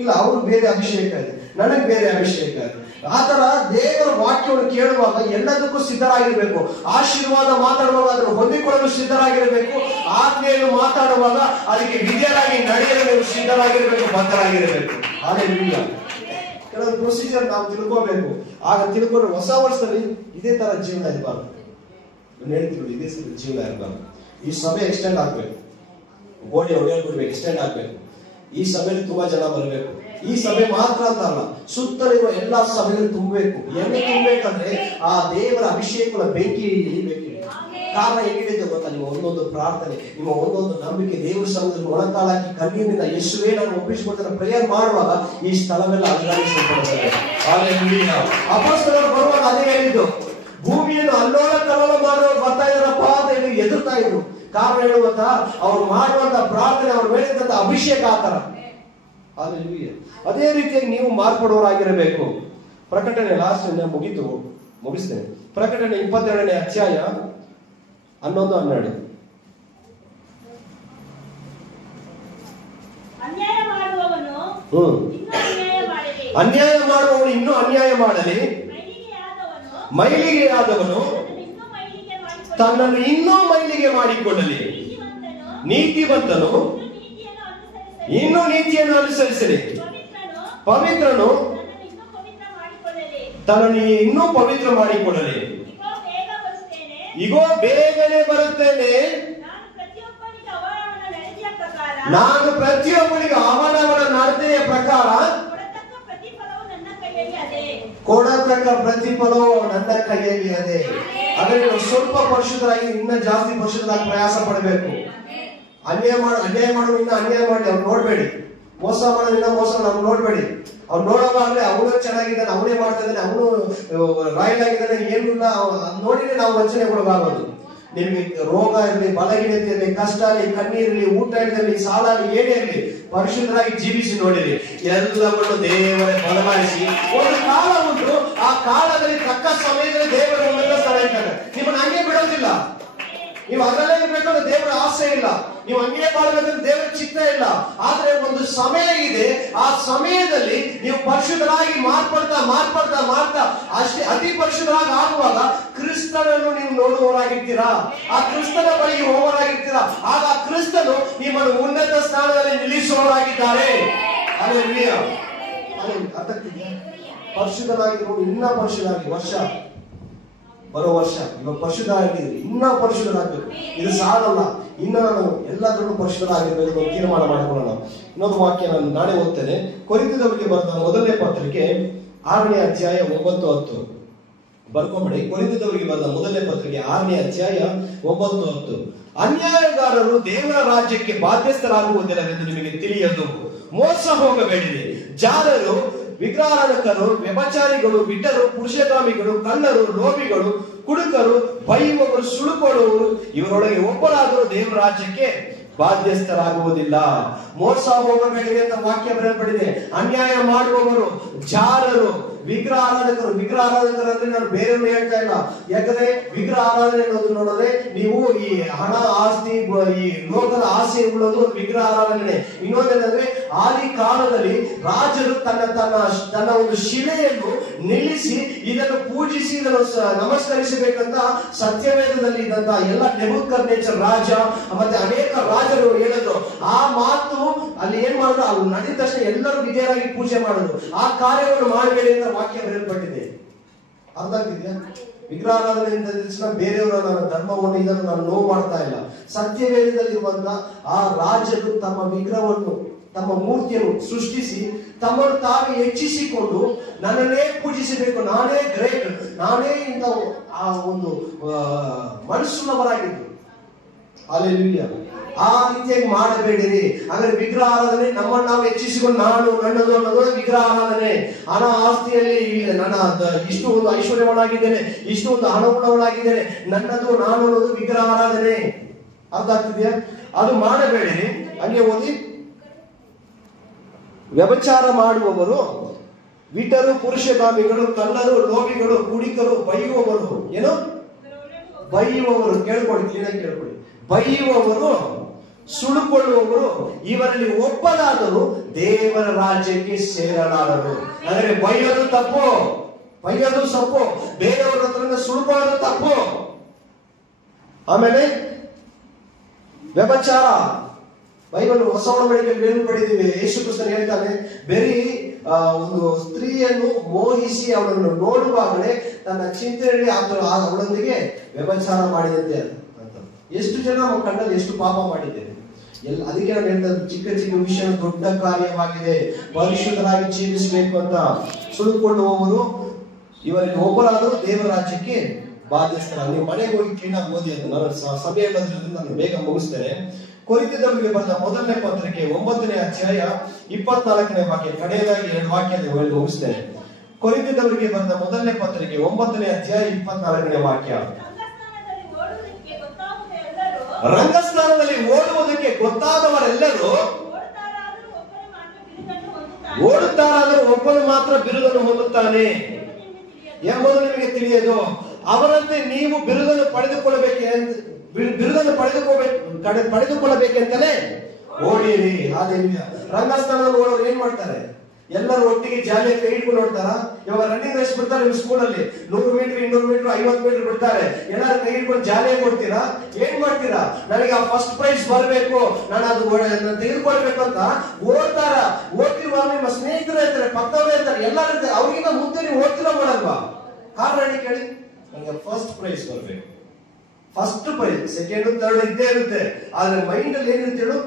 ಇಲ್ಲ. ಅವ್ರು ಬೇರೆ ಅಭಿಷೇಕ ಇದೆ, ನನಗ್ ಬೇರೆ ಅಭಿಷೇಕ ಇದೆ. ಆತರ ದೇವರ ವಾಕ್ಯವನ್ನು ಕೇಳುವಾಗ ಎಲ್ಲದಕ್ಕೂ ಸಿದ್ಧರಾಗಿರ್ಬೇಕು. ಆಶೀರ್ವಾದ ಮಾತಾಡುವಾಗ ಅದನ್ನು ಹೊಂದಿಕೊಳ್ಳಲು ಸಿದ್ಧರಾಗಿರಬೇಕು. ಆಜ್ಞೆಯನ್ನು ಮಾತಾಡುವಾಗ ಅದಕ್ಕೆ ವಿಧೇಯರಾಗಿ ನಡೆಯಲು ನೀವು ಸಿದ್ಧರಾಗಿರ್ಬೇಕು, ಬದ್ಧರಾಗಿರಬೇಕು. ಹಾಲೆಲೂಯಾ. ಕೆಲವೊಂದು ಪ್ರೊಸೀಜರ್ ನಾವು ತಿಳ್ಕೋಬೇಕು. ಆಗ ತಿಳ್ಕೊಂಡ್ರೆ ಹೊಸ ವರ್ಷದಲ್ಲಿ ಇದೇ ತರ ಜೀವನ ಇರಬಾರ್ದು. ಹೇಳ್ತೀವಿ, ಇದೇ ಜೀವನ ಇರಬಾರ್ದು. ಈ ಸಭೆ ಎಕ್ಸ್ಟೆಂಡ್ ಆಗ್ಬೇಕು, ಗೋಡೆ ಹೊಡೆಯಲ್ಬಿಡ್ಬೇಕು, ಎಕ್ಸ್ಟೆಂಡ್ ಆಗ್ಬೇಕು. ಈ ಸಭೆಯಲ್ಲಿ ತುಂಬಾ ಜನ ಬರಬೇಕು. ಈ ಸಭೆ ಮಾತ್ರ ಅಂತ ಅಲ್ಲ, ಸುತ್ತಲಿರುವ ಎಲ್ಲಾ ಸಭೆಗಳು ತುಂಬಬೇಕು. ಎಣ್ಣೆ ತುಂಬಬೇಕಂದ್ರೆ ಆ ದೇವರ ಅಭಿಷೇಕದ ಬೆಂಕಿ ಇಳಿಬೇಕು. ಕಾರಣ ಹೇಗಿದೆ ಗೊತ್ತಾ? ನಿಮ್ಮ ಒಂದೊಂದು ಪ್ರಾರ್ಥನೆ, ನಿಮ್ಮ ಒಂದೊಂದು ನಂಬಿಕೆ ದೇವರ ಸನ್ನಿಧಿಯಲ್ಲಿ ಮೊಣಕಾಲಾಕಿ ಕಣ್ಣೀರಿನಿಂದ ಯೇಸುವೇ ನಾನು ಒಪ್ಪಿಸಿಕೊಡ್ತಾರೆ ಪ್ರೇಯರ್ ಮಾಡುವಾಗ ಈ ಸ್ಥಳವೆಲ್ಲ ಅಲಂಕರಿಸಲ್ಪಡುತ್ತದೆ. ಅಪೊಸ್ತಲರು ಬರುವಾಗ ಅದೇ ಹೇಳಿದ್ದು, ಭೂಮಿಯನ್ನು ಅಲ್ಲೋಲ ಕಲ್ಲೋಲ ಮಾಡೋರು ಬರ್ತಾ ಇದ್ದಾರಪ್ಪ ಅಂತ ಎದುರ್ತಾ ಇದ್ರು. ಕಾರಣ ಏನು ಗೊತ್ತಾ? ಅವ್ರು ಮಾಡುವಂತ ಪ್ರಾರ್ಥನೆ, ಅವ್ರ ಮೇಲಿದ್ದಂತ ಅಭಿಷೇಕ ಆತರ. ಅದೇ ರೀತಿಯಾಗಿ ನೀವು ಮಾರ್ಪಡುವವರಾಗಿರಬೇಕು. ಪ್ರಕಟಣೆ ಲಾಸ್ಟ್ ಮುಗಿಸ್ತೇನೆ. ಪ್ರಕಟಣೆ 22ನೇ ಅಧ್ಯಾಯ 11-12. ಅನ್ಯಾಯ ಮಾಡುವವನು ಇನ್ನೂ ಅನ್ಯಾಯ ಮಾಡಲಿ, ಮೈಲಿಗೆ ಆದವನು ತನ್ನನ್ನು ಇನ್ನೂ ಮೈಲಿಗೆ ಮಾಡಿಕೊಳ್ಳಲಿ, ನೀತಿವಂತನು ಇನ್ನೂ ನೀತಿಯನ್ನು ಅನುಸರಿಸಲಿ, ಪವಿತ್ರನು ತನ್ನನ್ನು ಇನ್ನೂ ಪವಿತ್ರ ಮಾಡಿಕೊಳ್ಳಲಿ. ಇಗೋ ಬೇಗನೆ ಬರುತ್ತೇನೆ, ನಾನು ಪ್ರತಿಯೊಬ್ಬನಿಗೆ ಅವನವನ ನಡತೆಯ ಪ್ರಕಾರ ಕೊಡತಕ್ಕ ಪ್ರತಿಫಲವು ನನ್ನ ಕೈಯಲ್ಲಿ ಅದೇ. ಅದನ್ನು ಸ್ವಲ್ಪ ಪರಿಶುದ್ಧರಾಗಿ ಇನ್ನ ಜಾಸ್ತಿ ಪರಿಶುದ್ಧರಾಗಿ ಪ್ರಯಾಸ ಪಡಬೇಕು. ಅನ್ಯಾಯ ಮಾಡು ಇನ್ನ ಅನ್ಯಾಯ ಮಾಡಿ ಅವ್ರು ನೋಡ್ಬೇಡಿ. ಮೋಸ ಮಾಡೋದಿಲ್ಲ, ಮೋಸ ನಾವು ನೋಡ್ಬೇಡಿ. ಅವ್ನು ನೋಡೋವಾಗ್ಲೇ ಅವನು ಚೆನ್ನಾಗಿದ್ದಾನೆ, ಅವನೇ ಮಾಡ್ತಾ ಇದ್ದಾನೆ, ಅವನು ರಾಯಲ್ ಆಗಿದ್ದಾನೆ, ಏನಿಲ್ಲ ನೋಡಿದ್ರೆ ನಾವು ವಂಚನೆ ಕೊಡಬಾರದು. ನಿಮ್ಗೆ ರೋಗ ಇರಲಿ, ಬಲಹೀನತೆ ಇರಲಿ, ಕಷ್ಟ ಇರಲಿ, ಕಣ್ಣೀರಿರಲಿ, ಊಟ ಇರಲಿ, ಸಾಲ ಇರಲಿ, ಏನೇ ಇರಲಿ, ಪರಿಶುದ್ಧರಾಗಿ ಜೀವಿಸಿ ನೋಡಿರಿ, ಎಲ್ಲವನ್ನು ದೇವರೇ ಬದಲಾಯಿಸಿ ಒಂದು ಕಾಲ ಉಂಟು. ಆ ಕಾಲದಲ್ಲಿ ತಕ್ಕ ಸಮಯದಲ್ಲಿ ದೇವರ ಉನ್ನತ ಸ್ಥಳ ಇರ್ತಾರೆ. ನಿಮ್ಮನ್ನ ಹಂಗೆ ಬಿಡೋದಿಲ್ಲ. ನೀವು ಅದರಲ್ಲೇ ಇರ್ಬೇಕಂದ್ರೆ ದೇವರ ಆಸೆ ಇಲ್ಲ, ನೀವು ಹಂಗೆ ಮಾಡ್ಬೇಕಂದ್ರೆ ದೇವರ ಚಿತ್ತ ಇಲ್ಲ. ಆದ್ರೆ ಒಂದು ಸಮಯ ಇದೆ, ಆ ಸಮಯದಲ್ಲಿ ನೀವು ಪರಿಶುದ್ಧರಾಗಿ ಮಾರ್ಪಡ್ತಾ ಮಾರ್ಪಡ್ತಾ ಮಾರ್ತಾ ಅಷ್ಟೇ ಅತಿ ಪರಿಶುದ್ಧರಾಗಿ ಆಗುವಾಗ ಕ್ರಿಸ್ತನನ್ನು ನೀವು ನೋಡುವವರಾಗಿರ್ತೀರಾ, ಆ ಕ್ರಿಸ್ತನ ಬಳಿಗೆ ಹೋಗೋರಾಗಿರ್ತೀರಾ. ಆಗ ಕ್ರಿಸ್ತನು ನಿಮ್ಮನ್ನು ಉನ್ನತ ಸ್ಥಾನದಲ್ಲಿ ನಿಲ್ಲಿಸುವವರಾಗಿದ್ದಾರೆ. ಅಲ್ಲೆಲ್ಲೂಯ. ಅರ್ಥಕ್ಕಿದೆಯಾ? ಪರಿಶುದ್ಧರಾಗಿರುವ ಇನ್ನ ಪರಿಶುದ್ಧರಾಗಿ ವರ್ಷ ಬರೋ ವರ್ಷ ಇವಾಗ ಪರಿಶುದ್ಧ ಆಗಿದ್ರಿ, ಇನ್ನ ಪರಿಶುದ್ಧರಾಗಬೇಕು. ಇದು ಸಾಲಲ್ಲ, ಇನ್ನ ನಾನು ಎಲ್ಲದರಲ್ಲೂ ಪರಿಶುದ್ಧರಾಗಿರ್ಬೇಕು ತೀರ್ಮಾನ ಮಾಡಿಕೊಳ್ಳೋಣ. ಇನ್ನೊಂದು ವಾಕ್ಯ ನಾನು ನಾಳೆ ಓದ್ತೇನೆ. ಕೊರಿಂಥದವರಿಗೆ ಬರೆದ ಮೊದಲನೇ ಪತ್ರಿಕೆ 6ನೇ ಅಧ್ಯಾಯ 9-10 ಬರ್ಕೊಂಬಿಡಿ. ಕೊರಿಂಥದವರಿಗೆ ಬರೆದ ಮೊದಲನೇ ಪತ್ರಿಕೆ 6ನೇ ಅಧ್ಯಾಯ 9-10. ಅನ್ಯಾಯಗಾರರು ದೇವರ ರಾಜ್ಯಕ್ಕೆ ಬಾಧ್ಯಸ್ಥರಾಗುವುದಿಲ್ಲವೆಂದು ನಿಮಗೆ ತಿಳಿಯದು. ಮೋಸ ಹೋಗಬೇಡಿರಿ. ಜಾರರು, ವಿಗ್ರಹಾರಾಧಕರು, ವ್ಯಭಿಚಾರಿಗಳು, ವಿಟರು, ಪುರುಷಗಾಮಿಗಳು, ಕಳ್ಳರು, ಲೋಭಿಗಳು, ಕುಡುಕರು, ಬೈಯುವವರು, ಸುಳುಕೊಳ್ಳುವವರು ಇವರೊಳಗೆ ಒಬ್ಬರಾದರೂ ದೇವರ ರಾಜ್ಯಕ್ಕೆ ಬಾಧ್ಯಸ್ಥರಾಗುವುದಿಲ್ಲ. ಮೋಸ ಹೋಗಬೇಡಿ ಅಂತ ವಾಕ್ಯ ಬರೆಯಲ್ಪಟ್ಟಿದೆ. ಅನ್ಯಾಯ ಮಾಡುವವರು, ಜಾರರು, ವಿಗ್ರಹ ಆರಾಧಕರು. ವಿಗ್ರಹ ಆರಾಧಕರಂದ್ರೆ ನಾನು ಬೇರೆಯವ್ರು ಹೇಳ್ತಾ ಇಲ್ಲ. ಯಾಕಂದ್ರೆ ವಿಗ್ರಹ ಆರಾಧನೆ ಅನ್ನೋದು ನೋಡಿದ್ರೆ ನೀವು ಈ ಹಣ, ಆಸ್ತಿ, ಈ ಲೋಕದ ಆಸೆ ಉಳ್ಳೋದು ಒಂದು ವಿಗ್ರಹ ಆರಾಧನೆ. ಇನ್ನೊಂದೇನಂದ್ರೆ ಆದಿ ಕಾಲದಲ್ಲಿ ರಾಜರು ತನ್ನ ಒಂದು ಶಿಲೆಯನ್ನು ನಿಲ್ಲಿಸಿ ಇದನ್ನು ಪೂಜಿಸಿ ಇದನ್ನು ನಮಸ್ಕರಿಸಬೇಕಂತ ಸತ್ಯವೇದದಲ್ಲಿ ಇದ್ದಂತ ಎಲ್ಲ ನೆಬೂಕದ್ನೆಚ್ಚರ್ ರಾಜ ಮತ್ತೆ ಅನೇಕ ರಾಜರು ಹೇಳಿದ್ರು. ಆ ಮಾತು ಅಲ್ಲಿ ಏನ್ ಮಾಡಿದ್ರು, ಅವ್ರು ನಡೆದ ತಕ್ಷಣ ಎಲ್ಲರೂ ವಿಧೇಯರಾಗಿ ಪೂಜೆ ಮಾಡಿದ್ರು. ಆ ಕಾರ್ಯವನ್ನು ಮಾಡಬೇಡಿ ಅಂತ ವಾಕ್ಯ ಬರೆಯಲ್ಪಟ್ಟಿದೆ. ಅರ್ಥ ಆಗ್ತಿದ್ಯಾ? ವಿಗ್ರಹಾರಾಧನೆ ಬೇರೆಯವರ ಧರ್ಮವನ್ನು ಇದನ್ನು ನಾನು ನೋವು ಮಾಡ್ತಾ ಇಲ್ಲ. ಸತ್ಯವೇದದಲ್ಲಿರುವಂತ ಆ ರಾಜರು ತಮ್ಮ ವಿಗ್ರಹವನ್ನು, ತಮ್ಮ ಮೂರ್ತಿಯನ್ನು ಸೃಷ್ಟಿಸಿ ತಮ್ಮನ್ನು ತಾವೇ ಹೆಚ್ಚಿಸಿಕೊಂಡು ನನ್ನನ್ನೇ ಪೂಜಿಸಬೇಕು, ನಾನೇ ಗ್ರೇಟ್, ನಾನೇ ಇಂಥ ಆ ಒಂದು ಮನಸ್ಸುಳ್ಳವರಾಗಿದ್ದು. ಅಲ್ಲೆಲ್ಲೂಯ್ಯ. ಆ ರೀತಿಯಾಗಿ ಮಾಡಬೇಡಿರಿ. ಹಾಗಾದ್ರೆ ವಿಗ್ರಹ ಆರಾಧನೆ ನಮ್ಮನ್ನು ನಾವು ಹೆಚ್ಚಿಸಿಕೊಂಡು ನಾನು ನನ್ನದು ಅನ್ನೋದು ವಿಗ್ರಹ ಆರಾಧನೆ. ಹಣ, ಆಸ್ತಿಯಲ್ಲಿ ನನ್ನ ಇಷ್ಟು ಒಂದು ಐಶ್ವರ್ಯವನ್ನಾಗಿದ್ದೇನೆ, ಇಷ್ಟು ಒಂದು ಹಣವುಳ್ಳವಳಾಗಿದ್ದೇನೆ, ನನ್ನದು ನಾನು ಅನ್ನೋದು ವಿಗ್ರಹ ಆರಾಧನೆ. ಅರ್ಥ ಆಗ್ತಿದೆಯಾ? ಅದು ಮಾಡಬೇಡಿರಿ. ಹಂಗೆ ಓದಿ. ವ್ಯಭಿಚಾರ ಮಾಡುವವರು, ವಿಟರು, ಪುರುಷಗಾಮಿಗಳು, ಕಳ್ಳರು, ಲೋಭಿಗಳು, ಕುಡಿಕರು, ಬೈಯುವವರು. ಏನು ಬೈಯುವವರು? ಕೇಳ್ಕೊಳ್ಳಿ, ಕ್ಲೀನಾಗಿ ಕೇಳ್ಕೊಳ್ಳಿ. ಬೈಯುವವರು, ಸುಳುಕೊಳ್ಳುವವರು ಇವರಲ್ಲಿ ಒಬ್ಬನಾದರೂ ದೇವರ ರಾಜ್ಯಕ್ಕೆ ಸೇರಲಾರರು. ಅಂದ್ರೆ ಬೈಯೋದು ತಪ್ಪು, ಬೈಯೋದು ತಪ್ಪು, ಬೇರೆಯವರ ಹತ್ರ ಸುಳ್ಕೊಳ್ಳೋದು ತಪ್ಪು. ಆಮೇಲೆ ವ್ಯಭಿಚಾರ, ಬೈಬಲ್ ಹೊಸ ಒಡಂಬಡಿಕೆಯಲ್ಲಿ ಏನು ಪಡೆದಿವೆ? ಯೇಸು ಕ್ರಿಸ್ತನು ಹೇಳ್ತಾನೆ, ಬರೀ ಒಂದು ಸ್ತ್ರೀಯನ್ನು ಮೋಹಿಸಿ ಅವಳನ್ನು ನೋಡುವಾಗಲೇ ತನ್ನ ಚಿಂತನೆಯಲ್ಲಿ ಅವಳೊಂದಿಗೆ ವ್ಯಭಿಚಾರ ಮಾಡಿದಂತೆ ಅಂತ. ಎಷ್ಟು ಜನ ನಮ್ಮ ಕಣ್ಣಲ್ಲಿ ಎಷ್ಟು ಪಾಪ ಮಾಡಿದ್ದೇವೆ. ಅದಕ್ಕೆ ನಾನು ಹೇಳ್ತಾರೆ, ಚಿಕ್ಕ ಚಿಕ್ಕ ವಿಷಯ ದೊಡ್ಡ ಕಾರ್ಯವಾಗಿದೆ, ಪರಿಶುದ್ಧರಾಗಿ ಜೀವಿಸಬೇಕು ಅಂತ. ಸುಳುಕೊಳ್ಳುವವರು ಇವರಲ್ಲಿ ಒಬ್ಬರಾದರೂ ದೇವರ ರಾಜ್ಯಕ್ಕೆ ಬಾಧ್ಯಸ್ಥರ. ನೀವು ಮನೆಗೆ ಹೋಗಿ ಕ್ಲೀನಾಗಿ ಓದಿ. ಅದು ನಾನು ಸಮಯ ಇಲ್ಲದ್ರಿಂದ ನಾನು ಬೇಗ ಮುಗಿಸ್ತೇನೆ. ಕೊರಿಂಥದವರಿಗೆ ಬರೆದ ಮೊದಲನೇ ಪತ್ರಿಕೆ 9ನೇ ಅಧ್ಯಾಯ 24ನೇ ವಾಕ್ಯ, ಕಡೆಯದಾಗಿ 2 ವಾಕ್ಯ ಮುಗಿಸ್ತೇನೆ. ಕೊರಿಂಥದವರಿಗೆ ಬರೆದ ಮೊದಲನೇ ಪತ್ರಿಕೆ 9ನೇ ಅಧ್ಯಾಯ 24ನೇ ವಾಕ್ಯ. ರಂಗಸ್ಥಾನದಲ್ಲಿ ಓಡುವುದಕ್ಕೆ ಗೊತ್ತಾದವರೆಲ್ಲರೂ ಓಡುತ್ತಾರಾದರೂ ಒಬ್ಬನು ಮಾತ್ರ ಬಿರುದನ್ನು ಹೊಂದುತ್ತಾನೆ ಎಂಬುದು ನಿಮಗೆ ತಿಳಿಯದು. ಅವರಂತೆ ನೀವು ಬಿರುದನ್ನು ಪಡೆದುಕೊಳ್ಳಬೇಕೆಂತಲೇ ಓಡಿರಿ. ಹಾಲೆಲೂಯಾ. ರಂಗಸ್ಥಾನದಲ್ಲಿ ಓಡೋರು ಏನ್ ಮಾಡ್ತಾರೆ? ಎಲ್ಲರೂ ಒಟ್ಟಿಗೆ ಜಾಲಿಯ ಕೈ ಹಿಡ್ಕೊಂಡು ನೋಡ್ತಾರ. ಇವಾಗ ರನ್ನಿಂಗ್ ರೇಸ್ ಬಿಡ್ತಾರೆ ನಿಮ್ ಸ್ಕೂಲಲ್ಲಿ, 100 ಮೀಟರ್, 200 ಮೀಟರ್, 50 ಮೀಟರ್ ಬಿಡ್ತಾರೆ. ಎಲ್ಲರೂ ಕೈ ಹಿಡ್ಕೊಂಡು ಜಾಲಿಯಾಗಿ ಕೊಡ್ತೀರಾ? ಏನ್ ಮಾಡ್ತೀರಾ? ನನಗೆ ಆ ಫಸ್ಟ್ ಪ್ರೈಸ್ ಬರಬೇಕು, ನಾನು ಅದು ತೆಗೆದುಕೊಳ್ಬೇಕು ಅಂತ ಓಡ್ತಾರ. ಓಡ್ತಿರುವಾಗ ನಿಮ್ಮ ಸ್ನೇಹಿತರು ಇರ್ತಾರೆ, ಪಕ್ಕದವರೇ ಇರ್ತಾರೆ, ಎಲ್ಲರೂ ಇರ್ತಾರೆ. ಅವ್ರಿಗಿಂತ ಮುಂದೆ ನೀವು ಓಡ್ತಿರೋ ಮಾಡಲ್ವಾ? ಕಾರಣ ಹೇಳಿ ಕೇಳಿ. ನನಗೆ ಫಸ್ಟ್ ಪ್ರೈಸ್ ಬರಬೇಕು, ಫಸ್ಟ್ ಪ್ರೈಸ್, ಸೆಕೆಂಡ್, ಥರ್ಡ್ ಇದ್ದೇ ಇರುತ್ತೆ. ಆದ್ರೆ ಮೈಂಡ್ ಅಲ್ಲಿ ಏನಿರುತ್ತೆ ಹೇಳು?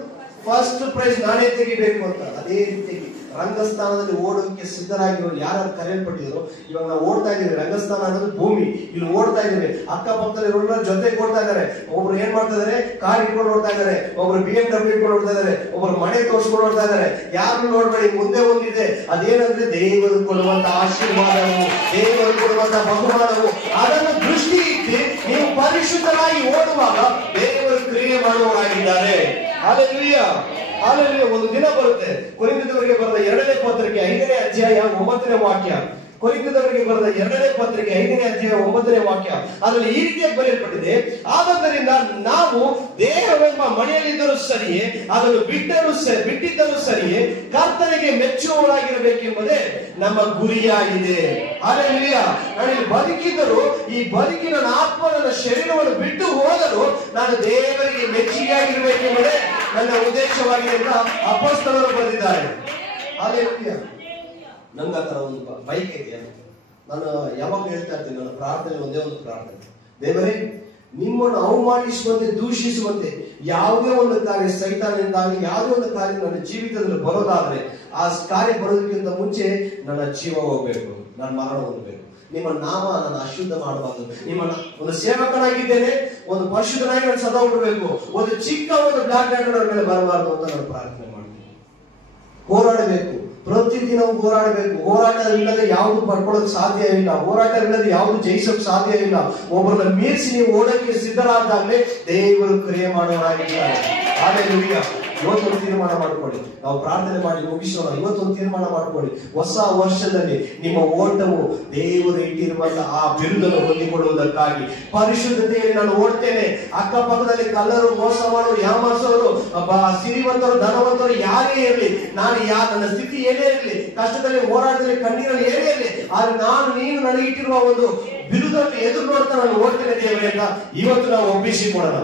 ಫಸ್ಟ್ ಪ್ರೈಸ್ ನಾನೇ ತೆಗಿಬೇಕು ಅಂತ. ಅದೇ ರೀತಿ ರಂಗಸ್ಥಾನದಲ್ಲಿ ಓಡೋಕೆ ಸಿದ್ಧರಾಗಿರೋರು ಯಾರು ಕರೆಯಲ್ಪಟ್ಟಿದ್ರು. ಇವಾಗ ನಾವು ಓಡ್ತಾ ಇದೀವಿ, ರಂಗಸ್ಥಾನ ಅನ್ನೋದು ಭೂಮಿ, ಇಲ್ಲಿ ಓಡ್ತಾ ಇದೀವಿ. ಅಕ್ಕಪಕ್ಕದಲ್ಲಿ ಇರೋರ ಜೊತೆಗೆ ಓಡ್ತಾ ಇದಾರೆ. ಒಬ್ರು ಏನ್ ಮಾಡ್ತಾ ಇದಾರೆ, ಕಾರ್ ಇಟ್ಕೊಂಡು ಓಡ್ತಾ ಇದಾರೆ, ಒಬ್ರು BMW ಇಟ್ಕೊಂಡು ಓಡ್ತಾ ಇದಾರೆ, ಒಬ್ರು ಮನೆ ತೋರ್ಸ್ಕೊಂಡು ಓಡ್ತಾ ಇದಾರೆ. ಯಾರು ನೋಡ್ಬೇಡಿ, ಮುಂದೆ ಒಂದಿದೆ, ಅದೇನಂದ್ರೆ ದೇವರು ಕೊಡುವಂತ ಆಶೀರ್ವಾದವು, ದೇವರು ಕೊಡುವಂತ ಬಹುಮಾನವು. ಅದನ್ನು ದೃಷ್ಟಿ ಇಟ್ಟು ನೀವು ಪರಿಶುದ್ಧರಾಗಿ ಓಡುವಾಗ ದೇವರು ಕ್ರಿಯೆ ಮಾಡುವವರಾಗಿದ್ದಾರೆ. Hallelujah, hallelujah. ಒಂದು ದಿನ ಬರುತ್ತೆ, ಕೊರಿಂಥದವರಿಗೆ ಬರೆದ 2ನೇ ಪತ್ರಿಕೆ 5ನೇ ಅಧ್ಯಾಯ 9ನೇ ವಾಕ್ಯ. ಕೊರಿಂಥದವರಿಗೆ ಬರೆದ 2ನೇ ಪತ್ರಿಕೆ 5ನೇ ಅಧ್ಯಾಯ 9ನೇ ವಾಕ್ಯ. ಅದರಲ್ಲಿ ಈ ರೀತಿಯಾಗಿ ಬರೆಯಲ್ಪಟ್ಟಿದೆ, ಆದ್ದರಿಂದ ನಾವು ದೇಹವೆಂಬ ಮನೆಯಲ್ಲಿದ್ದರೂ ಸರಿಯೇ, ಅದನ್ನು ಬಿಟ್ಟಿದ್ದರೂ ಸರಿಯೇ, ಕರ್ತನಿಗೆ ಮೆಚ್ಚುವವರಾಗಿರಬೇಕೆಂಬುದೇ ನಮ್ಮ ಗುರಿಯಾಗಿದೆ. ಹಲ್ಲೆಲೂಯಾ. ನಾನು ಇಲ್ಲಿ ಬದುಕಿದ್ದರೂ, ಈ ಬದುಕಿನ ಆತ್ಮ ನನ್ನ ಶರೀರವನ್ನು ಬಿಟ್ಟು ಹೋದರೂ ನಾನು ದೇವರಿಗೆ ಮೆಚ್ಚುಗೆಯಾಗಿರಬೇಕೆಂಬುದೇ ನನ್ನ ಉದ್ದೇಶವಾಗಿದೆ ಅಂತ ಅಪೊಸ್ತಲರು ಬರೆದಿದ್ದಾರೆ. ಹಲ್ಲೆಲೂಯಾ. ನಂಗೆ ಆ ತರ ಒಂದು ಬೈಕ್ ಇದೆಯಾ, ನಾನು ಯಾವಾಗ ಹೇಳ್ತಾ ಇರ್ತೀನಿ, ನನ್ನ ಪ್ರಾರ್ಥನೆ ಒಂದೇ ಒಂದು ಪ್ರಾರ್ಥನೆ, ದೇವರೇ ನಿಮ್ಮನ್ನು ಅವಮಾನಿಸುವಂತೆ ದೂಷಿಸುವಂತೆ ಯಾವುದೇ ಒಂದು ಕಾರ್ಯ ಸೈತಾನದಿಂದಾಗಿ ಯಾವುದೇ ಒಂದು ಕಾರ್ಯ ನನ್ನ ಜೀವಿತದಲ್ಲಿ ಬರೋದಾದ್ರೆ ಆ ಕಾರ್ಯ ಬರೋದಕ್ಕಿಂತ ಮುಂಚೆ ನನ್ನ ಜೀವ ಹೋಗ್ಬೇಕು, ನನ್ನ ಮರಣ ಹೋಗ್ಬೇಕು. ನಿಮ್ಮ ನಾಮ ನನ್ನ ಅಶುದ್ಧ ಮಾಡಬಾರ್ದು. ನಿಮ್ಮ ಒಂದು ಸೇವಕನಾಗಿದ್ದೇನೆ, ಒಂದು ಪರಿಶುದ್ಧನಾಗಿ ನಾನು ಸದಾ ಉಡಬೇಕು. ಒಂದು ಚಿಕ್ಕ ಒಂದು ಬ್ಲಾಕ್ ಹ್ಯಾಂಡ್ ನನ್ನ ಮೇಲೆ ಬರಬಾರ್ದು ಅಂತ ನಾನು ಪ್ರಾರ್ಥನೆ ಮಾಡ್ತೀನಿ. ಹೋರಾಡಬೇಕು, ಪ್ರತಿದಿನವೂ ಹೋರಾಡಬೇಕು. ಹೋರಾಟ ಇಲ್ಲದೆ ಯಾವುದು ಪಡ್ಕೊಳ್ಳೋಕೆ ಸಾಧ್ಯ ಇಲ್ಲ. ಹೋರಾಟ ಇಲ್ಲದೆ ಯಾವುದು ಜಯಿಸೋಕೆ ಸಾಧ್ಯ ಇಲ್ಲ. ಒಬ್ಬರನ್ನ ಮೀರಿಸಿ ನೀವು ಓಡಕ್ಕೆ ಸಿದ್ಧರಾದಾಗಲೇ ದೇವರು ಕ್ರಿಯೆ ಮಾಡೋರಾಗಿದ್ದಾರೆ. ಹಲ್ಲೆಲೂಯಾ. ಇವತ್ತೊಂದು ತೀರ್ಮಾನ ಮಾಡ್ಕೊಳ್ಳಿ, ನಾವು ಪ್ರಾರ್ಥನೆ ಮಾಡಿ ಮುಗಿಸೋಣ. ಇವತ್ತೊಂದು ತೀರ್ಮಾನ ಮಾಡ್ಕೊಳ್ಳಿ, ಹೊಸ ವರ್ಷದಲ್ಲಿ ನಿಮ್ಮ ಓಟವು ದೇವರು ಇಟ್ಟಿರುವಂತ ಆ ಬಿರುದನ್ನು ಹೊಂದಿಕೊಳ್ಳುವುದಕ್ಕಾಗಿ ಪರಿಶುದ್ಧತೆಯಲ್ಲಿ ನಾನು ಓಡ್ತೇನೆ. ಅಕ್ಕಪಕ್ಕದಲ್ಲಿ ಕಳ್ಳರು, ಮೋಸ ಮಾಡೋರು, ಯಾಮಾರಿಸೋರು, ಸಿರಿವಂತರು, ಧನವಂತರು ಯಾರೇ ಇರಲಿ, ನಾನು ನನ್ನ ಸ್ಥಿತಿ ಏನೇ ಇರಲಿ, ಕಷ್ಟದಲ್ಲಿ, ಹೋರಾಟದಲ್ಲಿ, ಕಣ್ಣೀರಲ್ಲಿ ಏನೇ ಇರಲಿ, ಆದ್ರೆ ನೀನು ನನಗೆ ಇಟ್ಟಿರುವ ಒಂದು ಬಿರುದನ್ನು ಎದುರು ನೋಡ್ತಾ ನಾನು ಓಡ್ತೇನೆ ದೇವರೇ ಅಂತ ಇವತ್ತು ನಾವು ಒಪ್ಪಿಸಿಕೊಡೋಣ.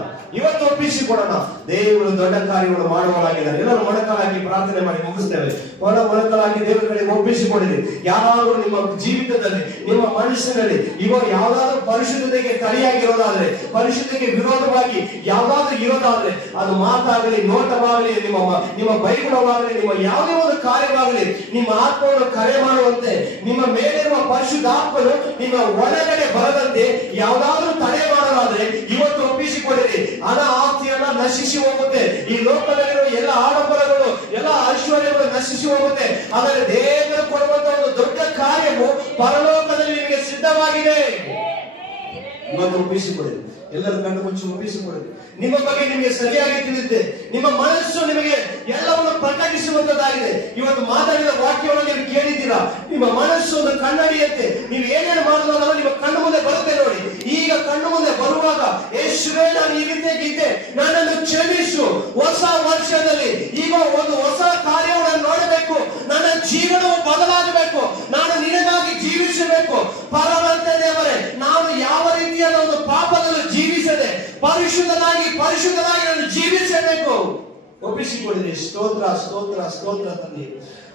ದೇವರು ದೊಡ್ಡ ಕಾರ್ಯವನ್ನು ಮಾಡುವವರಾಗಿದ್ದಾರೆ. ಎಲ್ಲರೂ ಮೊಣಕಾಲಾಗಿ ಪ್ರಾರ್ಥನೆ ಮಾಡಿ ಮುಗಿಸ್ತೇವೆ. ಮೊಣಕಾಲಾಗಿ ದೇವರ ಕಡೆ ಒಪ್ಪಿಸಿಕೊಂಡಿರಿ. ಯಾರಾದರೂ ನಿಮ್ಮ ಜೀವಿತದಲ್ಲಿ, ನಿಮ್ಮ ಮನಸ್ಸಿನಲ್ಲಿ ಇವಾಗ ಯಾವ್ದಾದ್ರು ಪರಿಶುದ್ಧತೆಗೆ ತಡೆಯಾಗಿರೋದಾದ್ರೆ, ಪರಿಶುದ್ಧತೆಗೆ ವಿರೋಧವಾಗಿ ಯಾವ್ದಾದ್ರು ಇರೋದಾದ್ರೆ, ಅದು ಮಾತಾಗಲಿ, ನೋಟವಾಗಲಿ, ನಿಮ್ಮ ಬೈಗುಣವಾಗಲಿ, ನಿಮ್ಮ ಯಾವುದೇ ಒಂದು ಕಾರ್ಯವಾಗಲಿ, ನಿಮ್ಮ ಆತ್ಮವನ್ನು ಕರೆ ಮಾಡುವಂತೆ, ನಿಮ್ಮ ಮೇಲಿರುವ ಪರಿಶುದ್ಧಾತ್ಮನು ನಿಮ್ಮ ಒಳಗಡೆ ಬರದಂತೆ ಯಾವ್ದಾದ್ರು ತಡೆ ಮಾಡೋದಾದ್ರೆ ಇವತ್ತು ಒಪ್ಪಿಸಿಕೊಂಡಿರಿ. ಹಣ ಆಸ್ತಿಯನ್ನ ನಶಿಸಿ ಹೋಗುತ್ತೆ. ಈ ಲೋಕದಲ್ಲಿರುವ ಎಲ್ಲ ಆಡಂಬರಗಳು, ಎಲ್ಲ ಐಶ್ವರ್ಯಗಳು ನಶಿಸಿ ಹೋಗುತ್ತೆ. ಆದರೆ ದೇವರು ಕೊಡುವಂತ ಒಂದು ದೊಡ್ಡ ಕಾರ್ಯವು ಪರಲೋಕದಲ್ಲಿ ನಿಮಗೆ ಸಿದ್ಧವಾಗಿದೆ. ಇವತ್ತು ಒಪ್ಪಿಸಿಕೊಳ್ಳಿ. ಎಲ್ಲರೂ ಕಣ್ಣು ಮುಚ್ಚಿ ಒಪ್ಪಿಸಿಕೊಳ್ಳಿ. ನಿಮ್ಮ ಬಗ್ಗೆ ನಿಮಗೆ ಸರಿಯಾಗಿ ತಿಳಿದಿದೆ. ನಿಮ್ಮ ಮನಸ್ಸು ನಿಮಗೆ ಎಲ್ಲವನ್ನು ಪ್ರಕಟಿಸುವಂತದ್ದಾಗಿದೆ. ಇವತ್ತು ಮಾತಾಡಿದ ವಾಕ್ಯವನ್ನು ನೀವು ಕೇಳಿದ್ದೀರಾ. ನಿಮ್ಮ ಮನಸ್ಸು ಒಂದು ಕನ್ನಡಿಯಂತೆ. ನೀವು ಏನೇನು ಮಾಡೋದಲ್ಲ ನಿಮ್ಮ ಕಣ್ಣು ಮುಂದೆ ಬರುತ್ತೆ ನೋಡಿ. ಈಗ ಕಣ್ಣು ಮುಂದೆ ಬರುವಾಗ ಯೇಸುವೇ ನಾನು ಈ ರೀತಿಯಾಗಿದ್ದೆ, ನನ್ನನ್ನು ಕ್ಷಮಿಸು. ಹೊಸ ವರ್ಷದಲ್ಲಿ ಈಗ ಒಂದು ಹೊಸ ಕಾರ್ಯವನ್ನು ನೋಡಬೇಕು. ನನ್ನ ಜೀವನವು ಬದಲಾಗಬೇಕು. ನಾನು ನಿನಗಾಗಿ ಜೀವಿಸಬೇಕು. ಪರವಂತ ದೇವರೇ, ನಾನು ಯಾವ ರೀತಿಯಾದ ಒಂದು ಪಾಪದಲ್ಲಿ ಜೀವಿಸದೆ ಪರಿಶುದ್ಧನಾಗಿ ನಾನು ಜೀವಿಸಬೇಕು. ಒಪ್ಪಿಸಿಕೊಳ್ಳಿರಿ. ಸ್ತೋತ್ರ ತಂದೆ.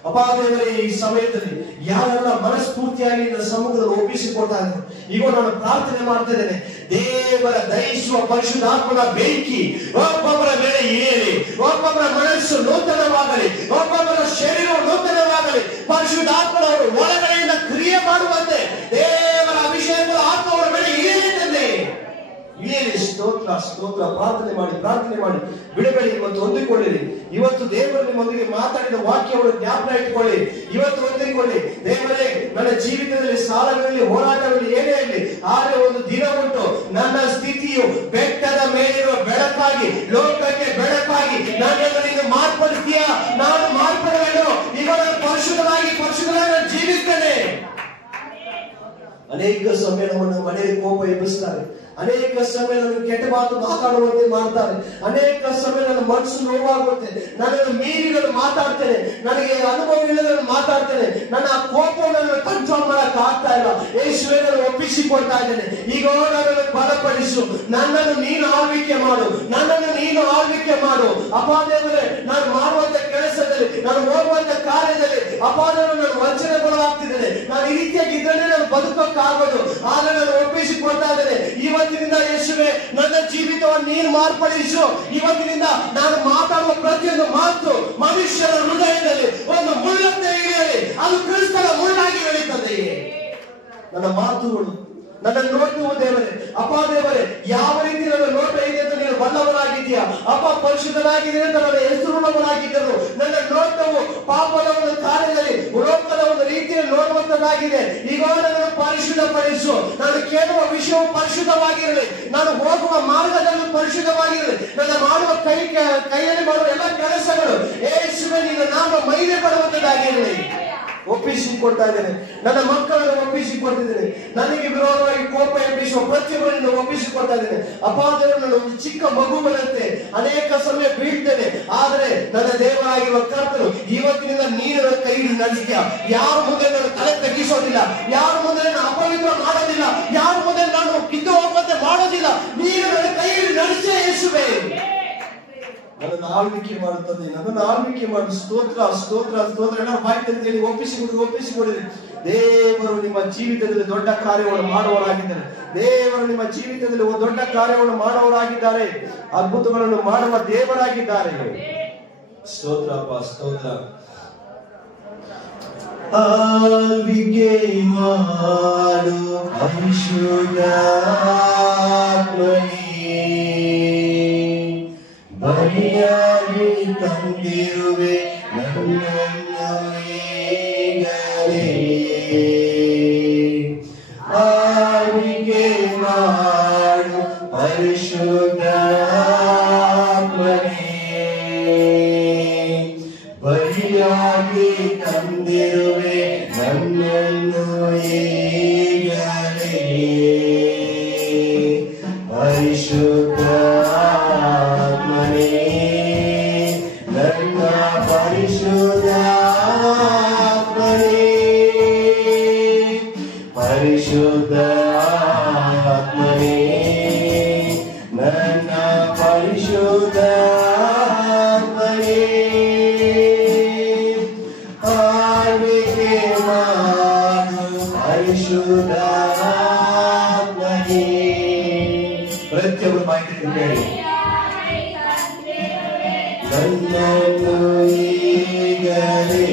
ಅಪ್ಪಾ ದೇವರೇ, ಈ ಸಮಯದಲ್ಲಿ ಯಾರೆಲ್ಲ ಮನಸ್ಫೂರ್ತಿಯಾಗಿ ನನ್ನ ಸಮ್ಮುಖದಲ್ಲಿ ಒಪ್ಪಿಸಿಕೊಳ್ತಾ ಇದ್ದಾರೆ, ಈಗ ನಾನು ಪ್ರಾರ್ಥನೆ ಮಾಡ್ತಾ ಇದ್ದೇನೆ. ದೇವರ ದಯಿಸುವ ಪರಿಶುದ್ಧಾತ್ಮನ ಬೆಂಕಿ ಒಬ್ಬೊಬ್ಬರ ಮೇಲೆ ಇಳಿಯಲಿ. ಒಬ್ಬೊಬ್ಬರ ಮನಸ್ಸು ನೂತನವಾಗಲಿ, ಒಬ್ಬೊಬ್ಬರ ಶರೀರ ನೂತನವಾಗಲಿ. ಪರಿಶುದ್ಧಾತ್ಮನವರು ಒಳಗಡೆಯಿಂದ ಕ್ರಿಯೆ ಮಾಡುವಂತೆ ದೇವರ ಅಭಿಷೇಕದ ಆತ್ಮವರ ಮೇಲೆ ಇಳಿಯುತ್ತದೆ. ಸ್ತೋತ್ರ. ಪ್ರಾರ್ಥನೆ ಮಾಡಿ ಬಿಡಬೇಡಿ. ಇವತ್ತು ಹೊಂದಿಕೊಳ್ಳಿರಿ. ಇವತ್ತು ದೇವರು ನಿಮ್ಮೊಂದಿಗೆ ಮಾತಾಡಿದ ವಾಕ್ಯವನ್ನು ಜ್ಞಾಪನ ಇಟ್ಟುಕೊಳ್ಳಿ. ಇವತ್ತು ಹೊಂದಿಕೊಳ್ಳಿ. ದೇವರೇ, ನನ್ನ ಜೀವಿತದಲ್ಲಿ ಸಾಲಗಳಲ್ಲಿ, ಹೋರಾಟಗಳಲ್ಲಿ ಏನೇ ಇರಲಿ, ಆದರೆ ಒಂದು ದಿನ ಉಂಟು, ನನ್ನ ಸ್ಥಿತಿಯು ಬೆಟ್ಟದ ಮೇಲಿರುವ ಬೆಳಕಾಗಿ, ಲೋಕಕ್ಕೆ ಬೆಳಕಾಗಿ ನನ್ನನ್ನು ನೀನು ಮಾರ್ಪಡಿಸ್ತೀಯಾ? ನಾನು ಮಾರ್ಪಡಬೇಡ. ಈಗ ನಾನು ಪರಿಶುದ್ಧನಾಗಿ ನಾನು ಜೀವಿಸ್ತೇನೆ. ಅನೇಕ ಸಮಯ ನಮ್ಮನ್ನು ಮನೆಯಲ್ಲಿ ಕೋಪ ಎಬ್ಬಿಸ್ತಾರೆ. ಅನೇಕ ಸಮಯ ನನಗೆ ಕೆಟ್ಟ ಮಾತು ಮಾತಾಡುವಂತೆ ಮಾಡ್ತಾರೆ. ಅನೇಕ ಸಮಯ ನನ್ನ ಮನಸ್ಸು ನೋವಾಗುತ್ತೆ. ನನ್ನನ್ನು ಮೀರಿ ನಾನು ಮಾತಾಡ್ತೇನೆ. ನನಗೆ ಅನುಭವ ಇಲ್ಲದೆ ಮಾತಾಡ್ತೇನೆ. ನನ್ನ ಕೋಪವನ್ನು ಕಂಟ್ರೋಲ್ ಮಾಡಕ್ ಆಗ್ತಾ ಇಲ್ಲ. ಯೇಸುವೇ, ನಾನು ಒಪ್ಪಿಸಿಕೊಳ್ತಾ ಇದ್ದೇನೆ. ಈಗ ನನ್ನನ್ನು ಬಲಪಡಿಸು. ನನ್ನನ್ನು ನೀನು ಆಳ್ವಿಕೆ ಮಾಡು. ಅಪ್ಪ ದೇವರೇ, ನಾನು ಮಾಡುವಂತ ಕೆಲಸದಲ್ಲಿ, ನಾನು ಹೋಗುವಂತ ಕಾರ್ಯದಲ್ಲಿ ಅಪ್ಪ ನಾನು ವಂಚನೆಗೊಳಗಾಗ್ತಿದ್ದೇನೆ, ನಾನು ಈ ರೀತಿಯಾಗಿ ಇದ್ರೆ ನಾನು ಬದುಕಕ್ಕಾಗೋದು, ಆದ್ರೆ ನಾನು ಒಪ್ಪಿಸಿಕೊಡ್ತಾ ಇದ್ದೇನೆ. ಇವತ್ತಿನಿಂದ ಯೇಸುವೆ ನನ್ನ ಜೀವಿತವನ್ನು ನೀನು ಮಾರ್ಪಡಿಸು. ಇವತ್ತಿನಿಂದ ನಾನು ಮಾತಾಡುವ ಪ್ರತಿಯೊಂದು ಮಾತು ಮನುಷ್ಯರ ಹೃದಯದಲ್ಲಿ ಒಂದು ಮುಳ್ಳಂತೆ ಇರಲಿ, ಅದು ಕ್ರಿಸ್ತನ ಮುಳ್ಳಾಗಿ ಬೆಳೀತದೆ. ನನ್ನ ಮಾತುಗಳು ನನ್ನ ನೋಟವು ದೇವರೇ, ಅಪ್ಪ ದೇವರೇ, ಯಾವ ರೀತಿ ನನ್ನ ನೋಟ ಇದೆ ಅಂತ ನೀನು ಬಲ್ಲವನಾಗಿದ್ದೀಯಾ. ಅಪ್ಪ ಪರಿಶುದ್ಧನಾಗಿದೆ ಅಂತ ನನ್ನ ಹೆಸರುಳ್ಳವನಾಗಿದ್ದರು. ನನ್ನ ನೋಟವು ಪಾಪದ ಒಂದು ಕಾರ್ಯದಲ್ಲಿ ಲೋಕದ ಒಂದು ರೀತಿಯಲ್ಲಿ ನೋಡುವಂತದ್ದಾಗಿದೆ. ಈಗ ನನ್ನನ್ನು ಪರಿಶುದ್ಧಪಡಿಸು. ನಾನು ಕೇಳುವ ವಿಷಯವು ಪರಿಶುದ್ಧವಾಗಿರಲಿ, ನಾನು ಹೋಗುವ ಮಾರ್ಗದಲ್ಲಿ ಪರಿಶುದ್ಧವಾಗಿರಲಿ, ನನ್ನ ಮಾಡುವ ಕೈಯಲ್ಲಿ ಮಾಡುವ ಎಲ್ಲ ಕೆಲಸಗಳು ಯೇಸುವೇ ನಿನ್ನ ನಾಮ ಮಹಿಮೆ ಪಡುವಂತದ್ದಾಗಿರಲಿ. ಒಪ್ಪಿಸಿಕೊಡ್ತಾ ಇದ್ದೇನೆ. ನನ್ನ ಮಕ್ಕಳನ್ನು ಒಪ್ಪಿಸಿಕೊಟ್ಟಿದ್ದೇನೆ. ನನಗೆ ವಿರೋಧವಾಗಿ ಕೋಪ ಎಬ್ಬಿಸುವ ಪ್ರತಿಯೊಬ್ಬರನ್ನು ಒಪ್ಪಿಸಿಕೊಡ್ತಾ ಇದ್ದೇನೆ. ಅಪಾದರ ನನ್ನ ಒಂದು ಚಿಕ್ಕ ಮಗುವಿನಂತೆ ಅನೇಕ ಸಮಯ ಬೀಳ್ತೇನೆ, ಆದರೆ ನನ್ನ ದೇವರಾಗಿರುವ ಕರ್ತನು ಇವತ್ತಿನಿಂದ ನೀನು ನನ್ನ ಕೈ ನಡೆಸ್ತೀಯ. ಯಾರ ಮುಂದೆ ನಾನು ತಲೆ ತಗ್ಗಿಸೋದಿಲ್ಲ, ಯಾರ ಮುಂದೆ ನಾನು ಅಪವಿತ್ರ ಮಾಡೋದಿಲ್ಲ, ಯಾರ ಮುಂದೆ ನಾನು ಕಿತ್ತು ಹೋಗುವಂತೆ ಮಾಡೋದಿಲ್ಲ. ನೀನು ನನ್ನ ಕೈ ನಡೆಸೇ ಯೇಸುವೇ. ನನ್ನನ್ನು ಆಳ್ವಿಕೆ ಮಾಡುತ್ತದೆ, ನನ್ನನ್ನು ಆಳ್ವಿಕೆ ಮಾಡು. ಸ್ತೋತ್ರ ಸ್ತೋತ್ರ ಸ್ತೋತ್ರ. ಎಲ್ಲ ಬಾಯಿ ತೆಗೆದು ಒಪ್ಪಿಸಿಕೊಡಿರಿ. ದೇವರು ನಿಮ್ಮ ಜೀವಿತದಲ್ಲಿ ದೊಡ್ಡ ಕಾರ್ಯವನ್ನು ಮಾಡುವವರಾಗಿದ್ದಾರೆ. ದೇವರು ನಿಮ್ಮ ಜೀವಿತದಲ್ಲಿ ಒಂದು ದೊಡ್ಡ ಕಾರ್ಯವನ್ನು ಮಾಡುವವರಾಗಿದ್ದಾರೆ. ಅದ್ಭುತಗಳನ್ನು ಮಾಡುವ ದೇವರಾಗಿದ್ದಾರೆ. ಸ್ತೋತ್ರಪ್ಪ ಸ್ತೋತ್ರ. ಆಳ್ವಿಕೆ ಮಾಡು ಪರಿಶುದ್ಧಾತ್ಮನೇ, ಬಲಿಯಾಗಿ ತಂದಿರುವೆ ನನ್ನನ್ನು ಈಗಲೇ. ಆಳ್ವಿಕೆ ಮಾಡು ಪರಿಶುದ್ಧಾತ್ಮನೇ, ಬಲಿಯಾಗಿ ತಂದಿರುವೆ ನನ್ನನ್ನು ಈಗಲೇ. ಪರಿಶುದ್ಧ ನನ್ನ ಪರಿಶುದ್ಧಾತ್ಮನೇ, ಪರಿಶುದ್ಧಾತ್ಮನೇ, ನನ್ನ ಪರಿಶುದ್ಧಾತ್ಮನೇ, ಆಳ್ವಿಕೆ ಮಾಡು ಪರಿಶುದ್ಧಾತ್ಮನೇ. ಪ್ರತಿಯೊಬ್ಬರು ಮಾಹಿತಿ ಕೇಳಿ. ನನ್ನನ್ನು ಈಗಲೇ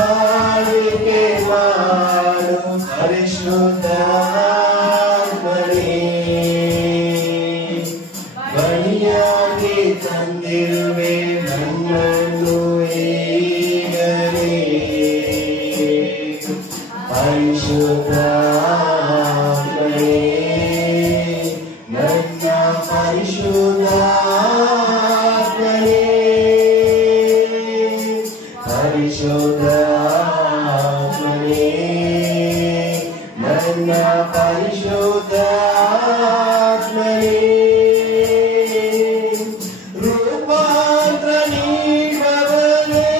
ಆಳ್ವಿಕೆ ಮಾಡು ಪರಿಶುದ್ಧಾತ್ಮನೇ, ಬಲಿಯಾಗಿ ತಂದಿರುವೆ ನನ್ನನ್ನು ಈಗಲೇ. ಪರಿಶುದ್ಧಾತ್ಮನೇ, ನನ್ನ ಪರಿಶುದ್ಧಾತ್ಮನೇ, ಪರಿಶುದ್ಧಾತ್ಮನೇ, ನನ್ನ ಪರಿಶುದ್ಧಾತ್ಮನೇ. ರೂಪಾಂತರ ನೀಡುವವನೇ,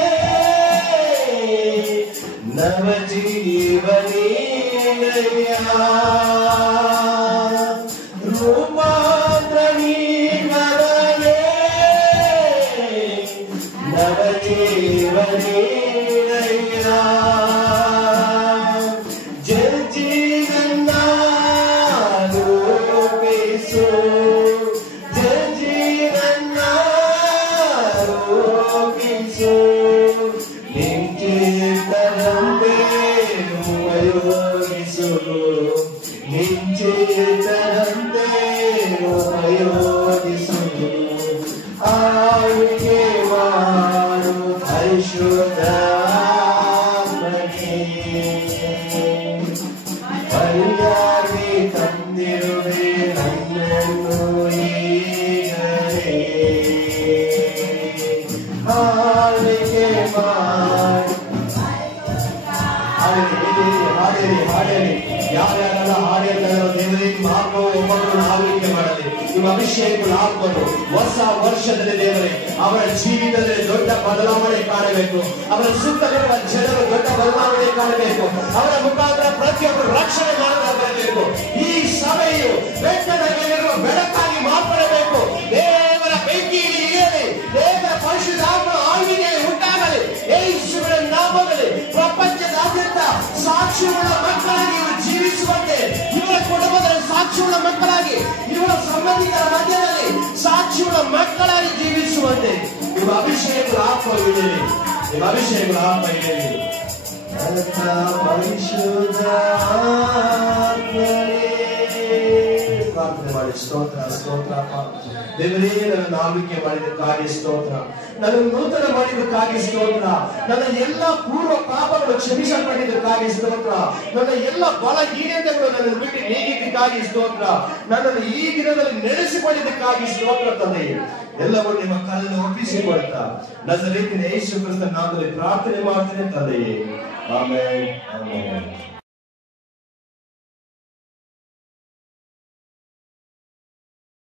ನವ ಜೀವನೀಯ. ರೂಪಾಂತರ ನೀಡುವವನೇ, ನವ ಜೀವನೀಯ. ಜೀವನ ರೂಪಿಸು, ಜೀವನ ರೂಪಿಸು, ನಿಂಚಿತರಂತೆ ಉಪಯೋಗಿಸು, ನಿಂಚಿತರಂತೆ ಉಪಯೋಗಿಸು. ಆಳ್ವಿಕೆ ಮಾಡು ಪರಿಶುದ್ಧಾತ್ಮನೇ, ಬಲಿಯಾಗಿ ತಂದಿರುವೆ ನನ್ನನ್ನು ಈಗಲೇ. ಆಳ್ವಿಕೆ ಮಾಡು. ಹಾಡೇರಿ ಯಾರ್ಯಾರೆಲ್ಲ ಹಾಡಿದ್ದಾರೆ ದೇವರೇ, ನಿಮ್ಮ ಆತ್ಮ ಒಬ್ಬೊಬ್ಬರನ್ನು ಆಳ್ವಿಕೆ ಮಾಡಲಿ. ನಿಮ್ಮ ಅಭಿಷೇಕವನ್ನು ಹಾಕೊಂಡು ಹೊಸ ವರ್ಷದಲ್ಲಿ ದೇವರೇ ಅವರ ಜೀವಿತದಲ್ಲಿ ದೊಡ್ಡ ಬದಲಾವಣೆ ಕಾಣಬೇಕು. ಅವರ ಸುತ್ತಲಿರುವ ಜನರು ದೊಡ್ಡ ಬದಲಾವಣೆ ಕಾಣಬೇಕು. ಅವರ ಮುಖಾಂತರ ಪ್ರತಿಯೊಬ್ಬರು ರಕ್ಷಣೆ ಮಾಡಬೇಕು. ಈ ಸಭೆಯು ಬೆಟ್ಟದ ಮೇಲಿರುವ ಬೆಳಕಾಗಿ ಮಾರ್ಪಡಬೇಕು. ದೇವರ ಬೆಂಕಿಯಲ್ಲಿ ಇಳಿಯಲಿ, ದೇವರ ಪರಿಶುದ್ಧಾತ್ಮ ಆಳ್ವಿಕೆಯಲ್ಲಿ ಉಂಟಾಗಲಿ. ಸಾಕ್ಷಿಯುಳ್ಳ ಮಕ್ಕಳಾಗಿ ಇವರ ಸಂಬಂಧಿಕರ ಮಧ್ಯದಲ್ಲಿ ಸಾಕ್ಷಿಯುಳ್ಳ ಮಕ್ಕಳಾಗಿ ಜೀವಿಸುವಂತೆ ನಿಮ್ಮ ಅಭಿಷೇಕದ ಆತ್ಮವಿದೆ. ನಿಮ್ಮ ಅಭಿಷೇಕದ ಆತ್ಮ ಇದೆ. ಪರಿಶುದ್ಧ ಪ್ರಾರ್ಥನೆ ಮಾಡಿ ಸ್ತೋತ್ರ ಸ್ತೋತ್ರ. ದೇವರೇ, ನನ್ನ ಆಳ್ವಿಕೆ ಮಾಡಿದ್ದಕ್ಕಾಗಿ ಸ್ತೋತ್ರ. ನನ್ನನ್ನು ನೂತನ ಮಾಡಿದ್ದಕ್ಕಾಗಿ ಸ್ತೋತ್ರ. ನನ್ನ ಎಲ್ಲ ಪೂರ್ವ ಪಾಪಗಳು ಕ್ಷಮಿಸಲ್ಪಟ್ಟಿದ್ದಕ್ಕಾಗಿ ಸ್ತೋತ್ರ. ನನ್ನ ಎಲ್ಲ ಬಲಹೀನತೆಗಳು ನನ್ನನ್ನು ಬಿಟ್ಟು ನೀಗಿದ್ದಕ್ಕಾಗಿ ಸ್ತೋತ್ರ. ನನ್ನನ್ನು ಈ ದಿನದಲ್ಲಿ ನಡೆಸಿಕೊಂಡಿದ್ದಕ್ಕಾಗಿ ಸ್ತೋತ್ರ ತಂದೆ. ಎಲ್ಲವೂ ನಿಮ್ಮ ಕಾಲಲ್ಲಿ ಒಪ್ಪಿಸಿಕೊಡ್ತಾ ನಜರೇತಿನ ಯೇಸು ಕ್ರಿಸ್ತನ ನಾಮದಲ್ಲಿ ಪ್ರಾರ್ಥನೆ ಮಾಡ್ತೇನೆ ತಂದೆಯೇ. Amen amen.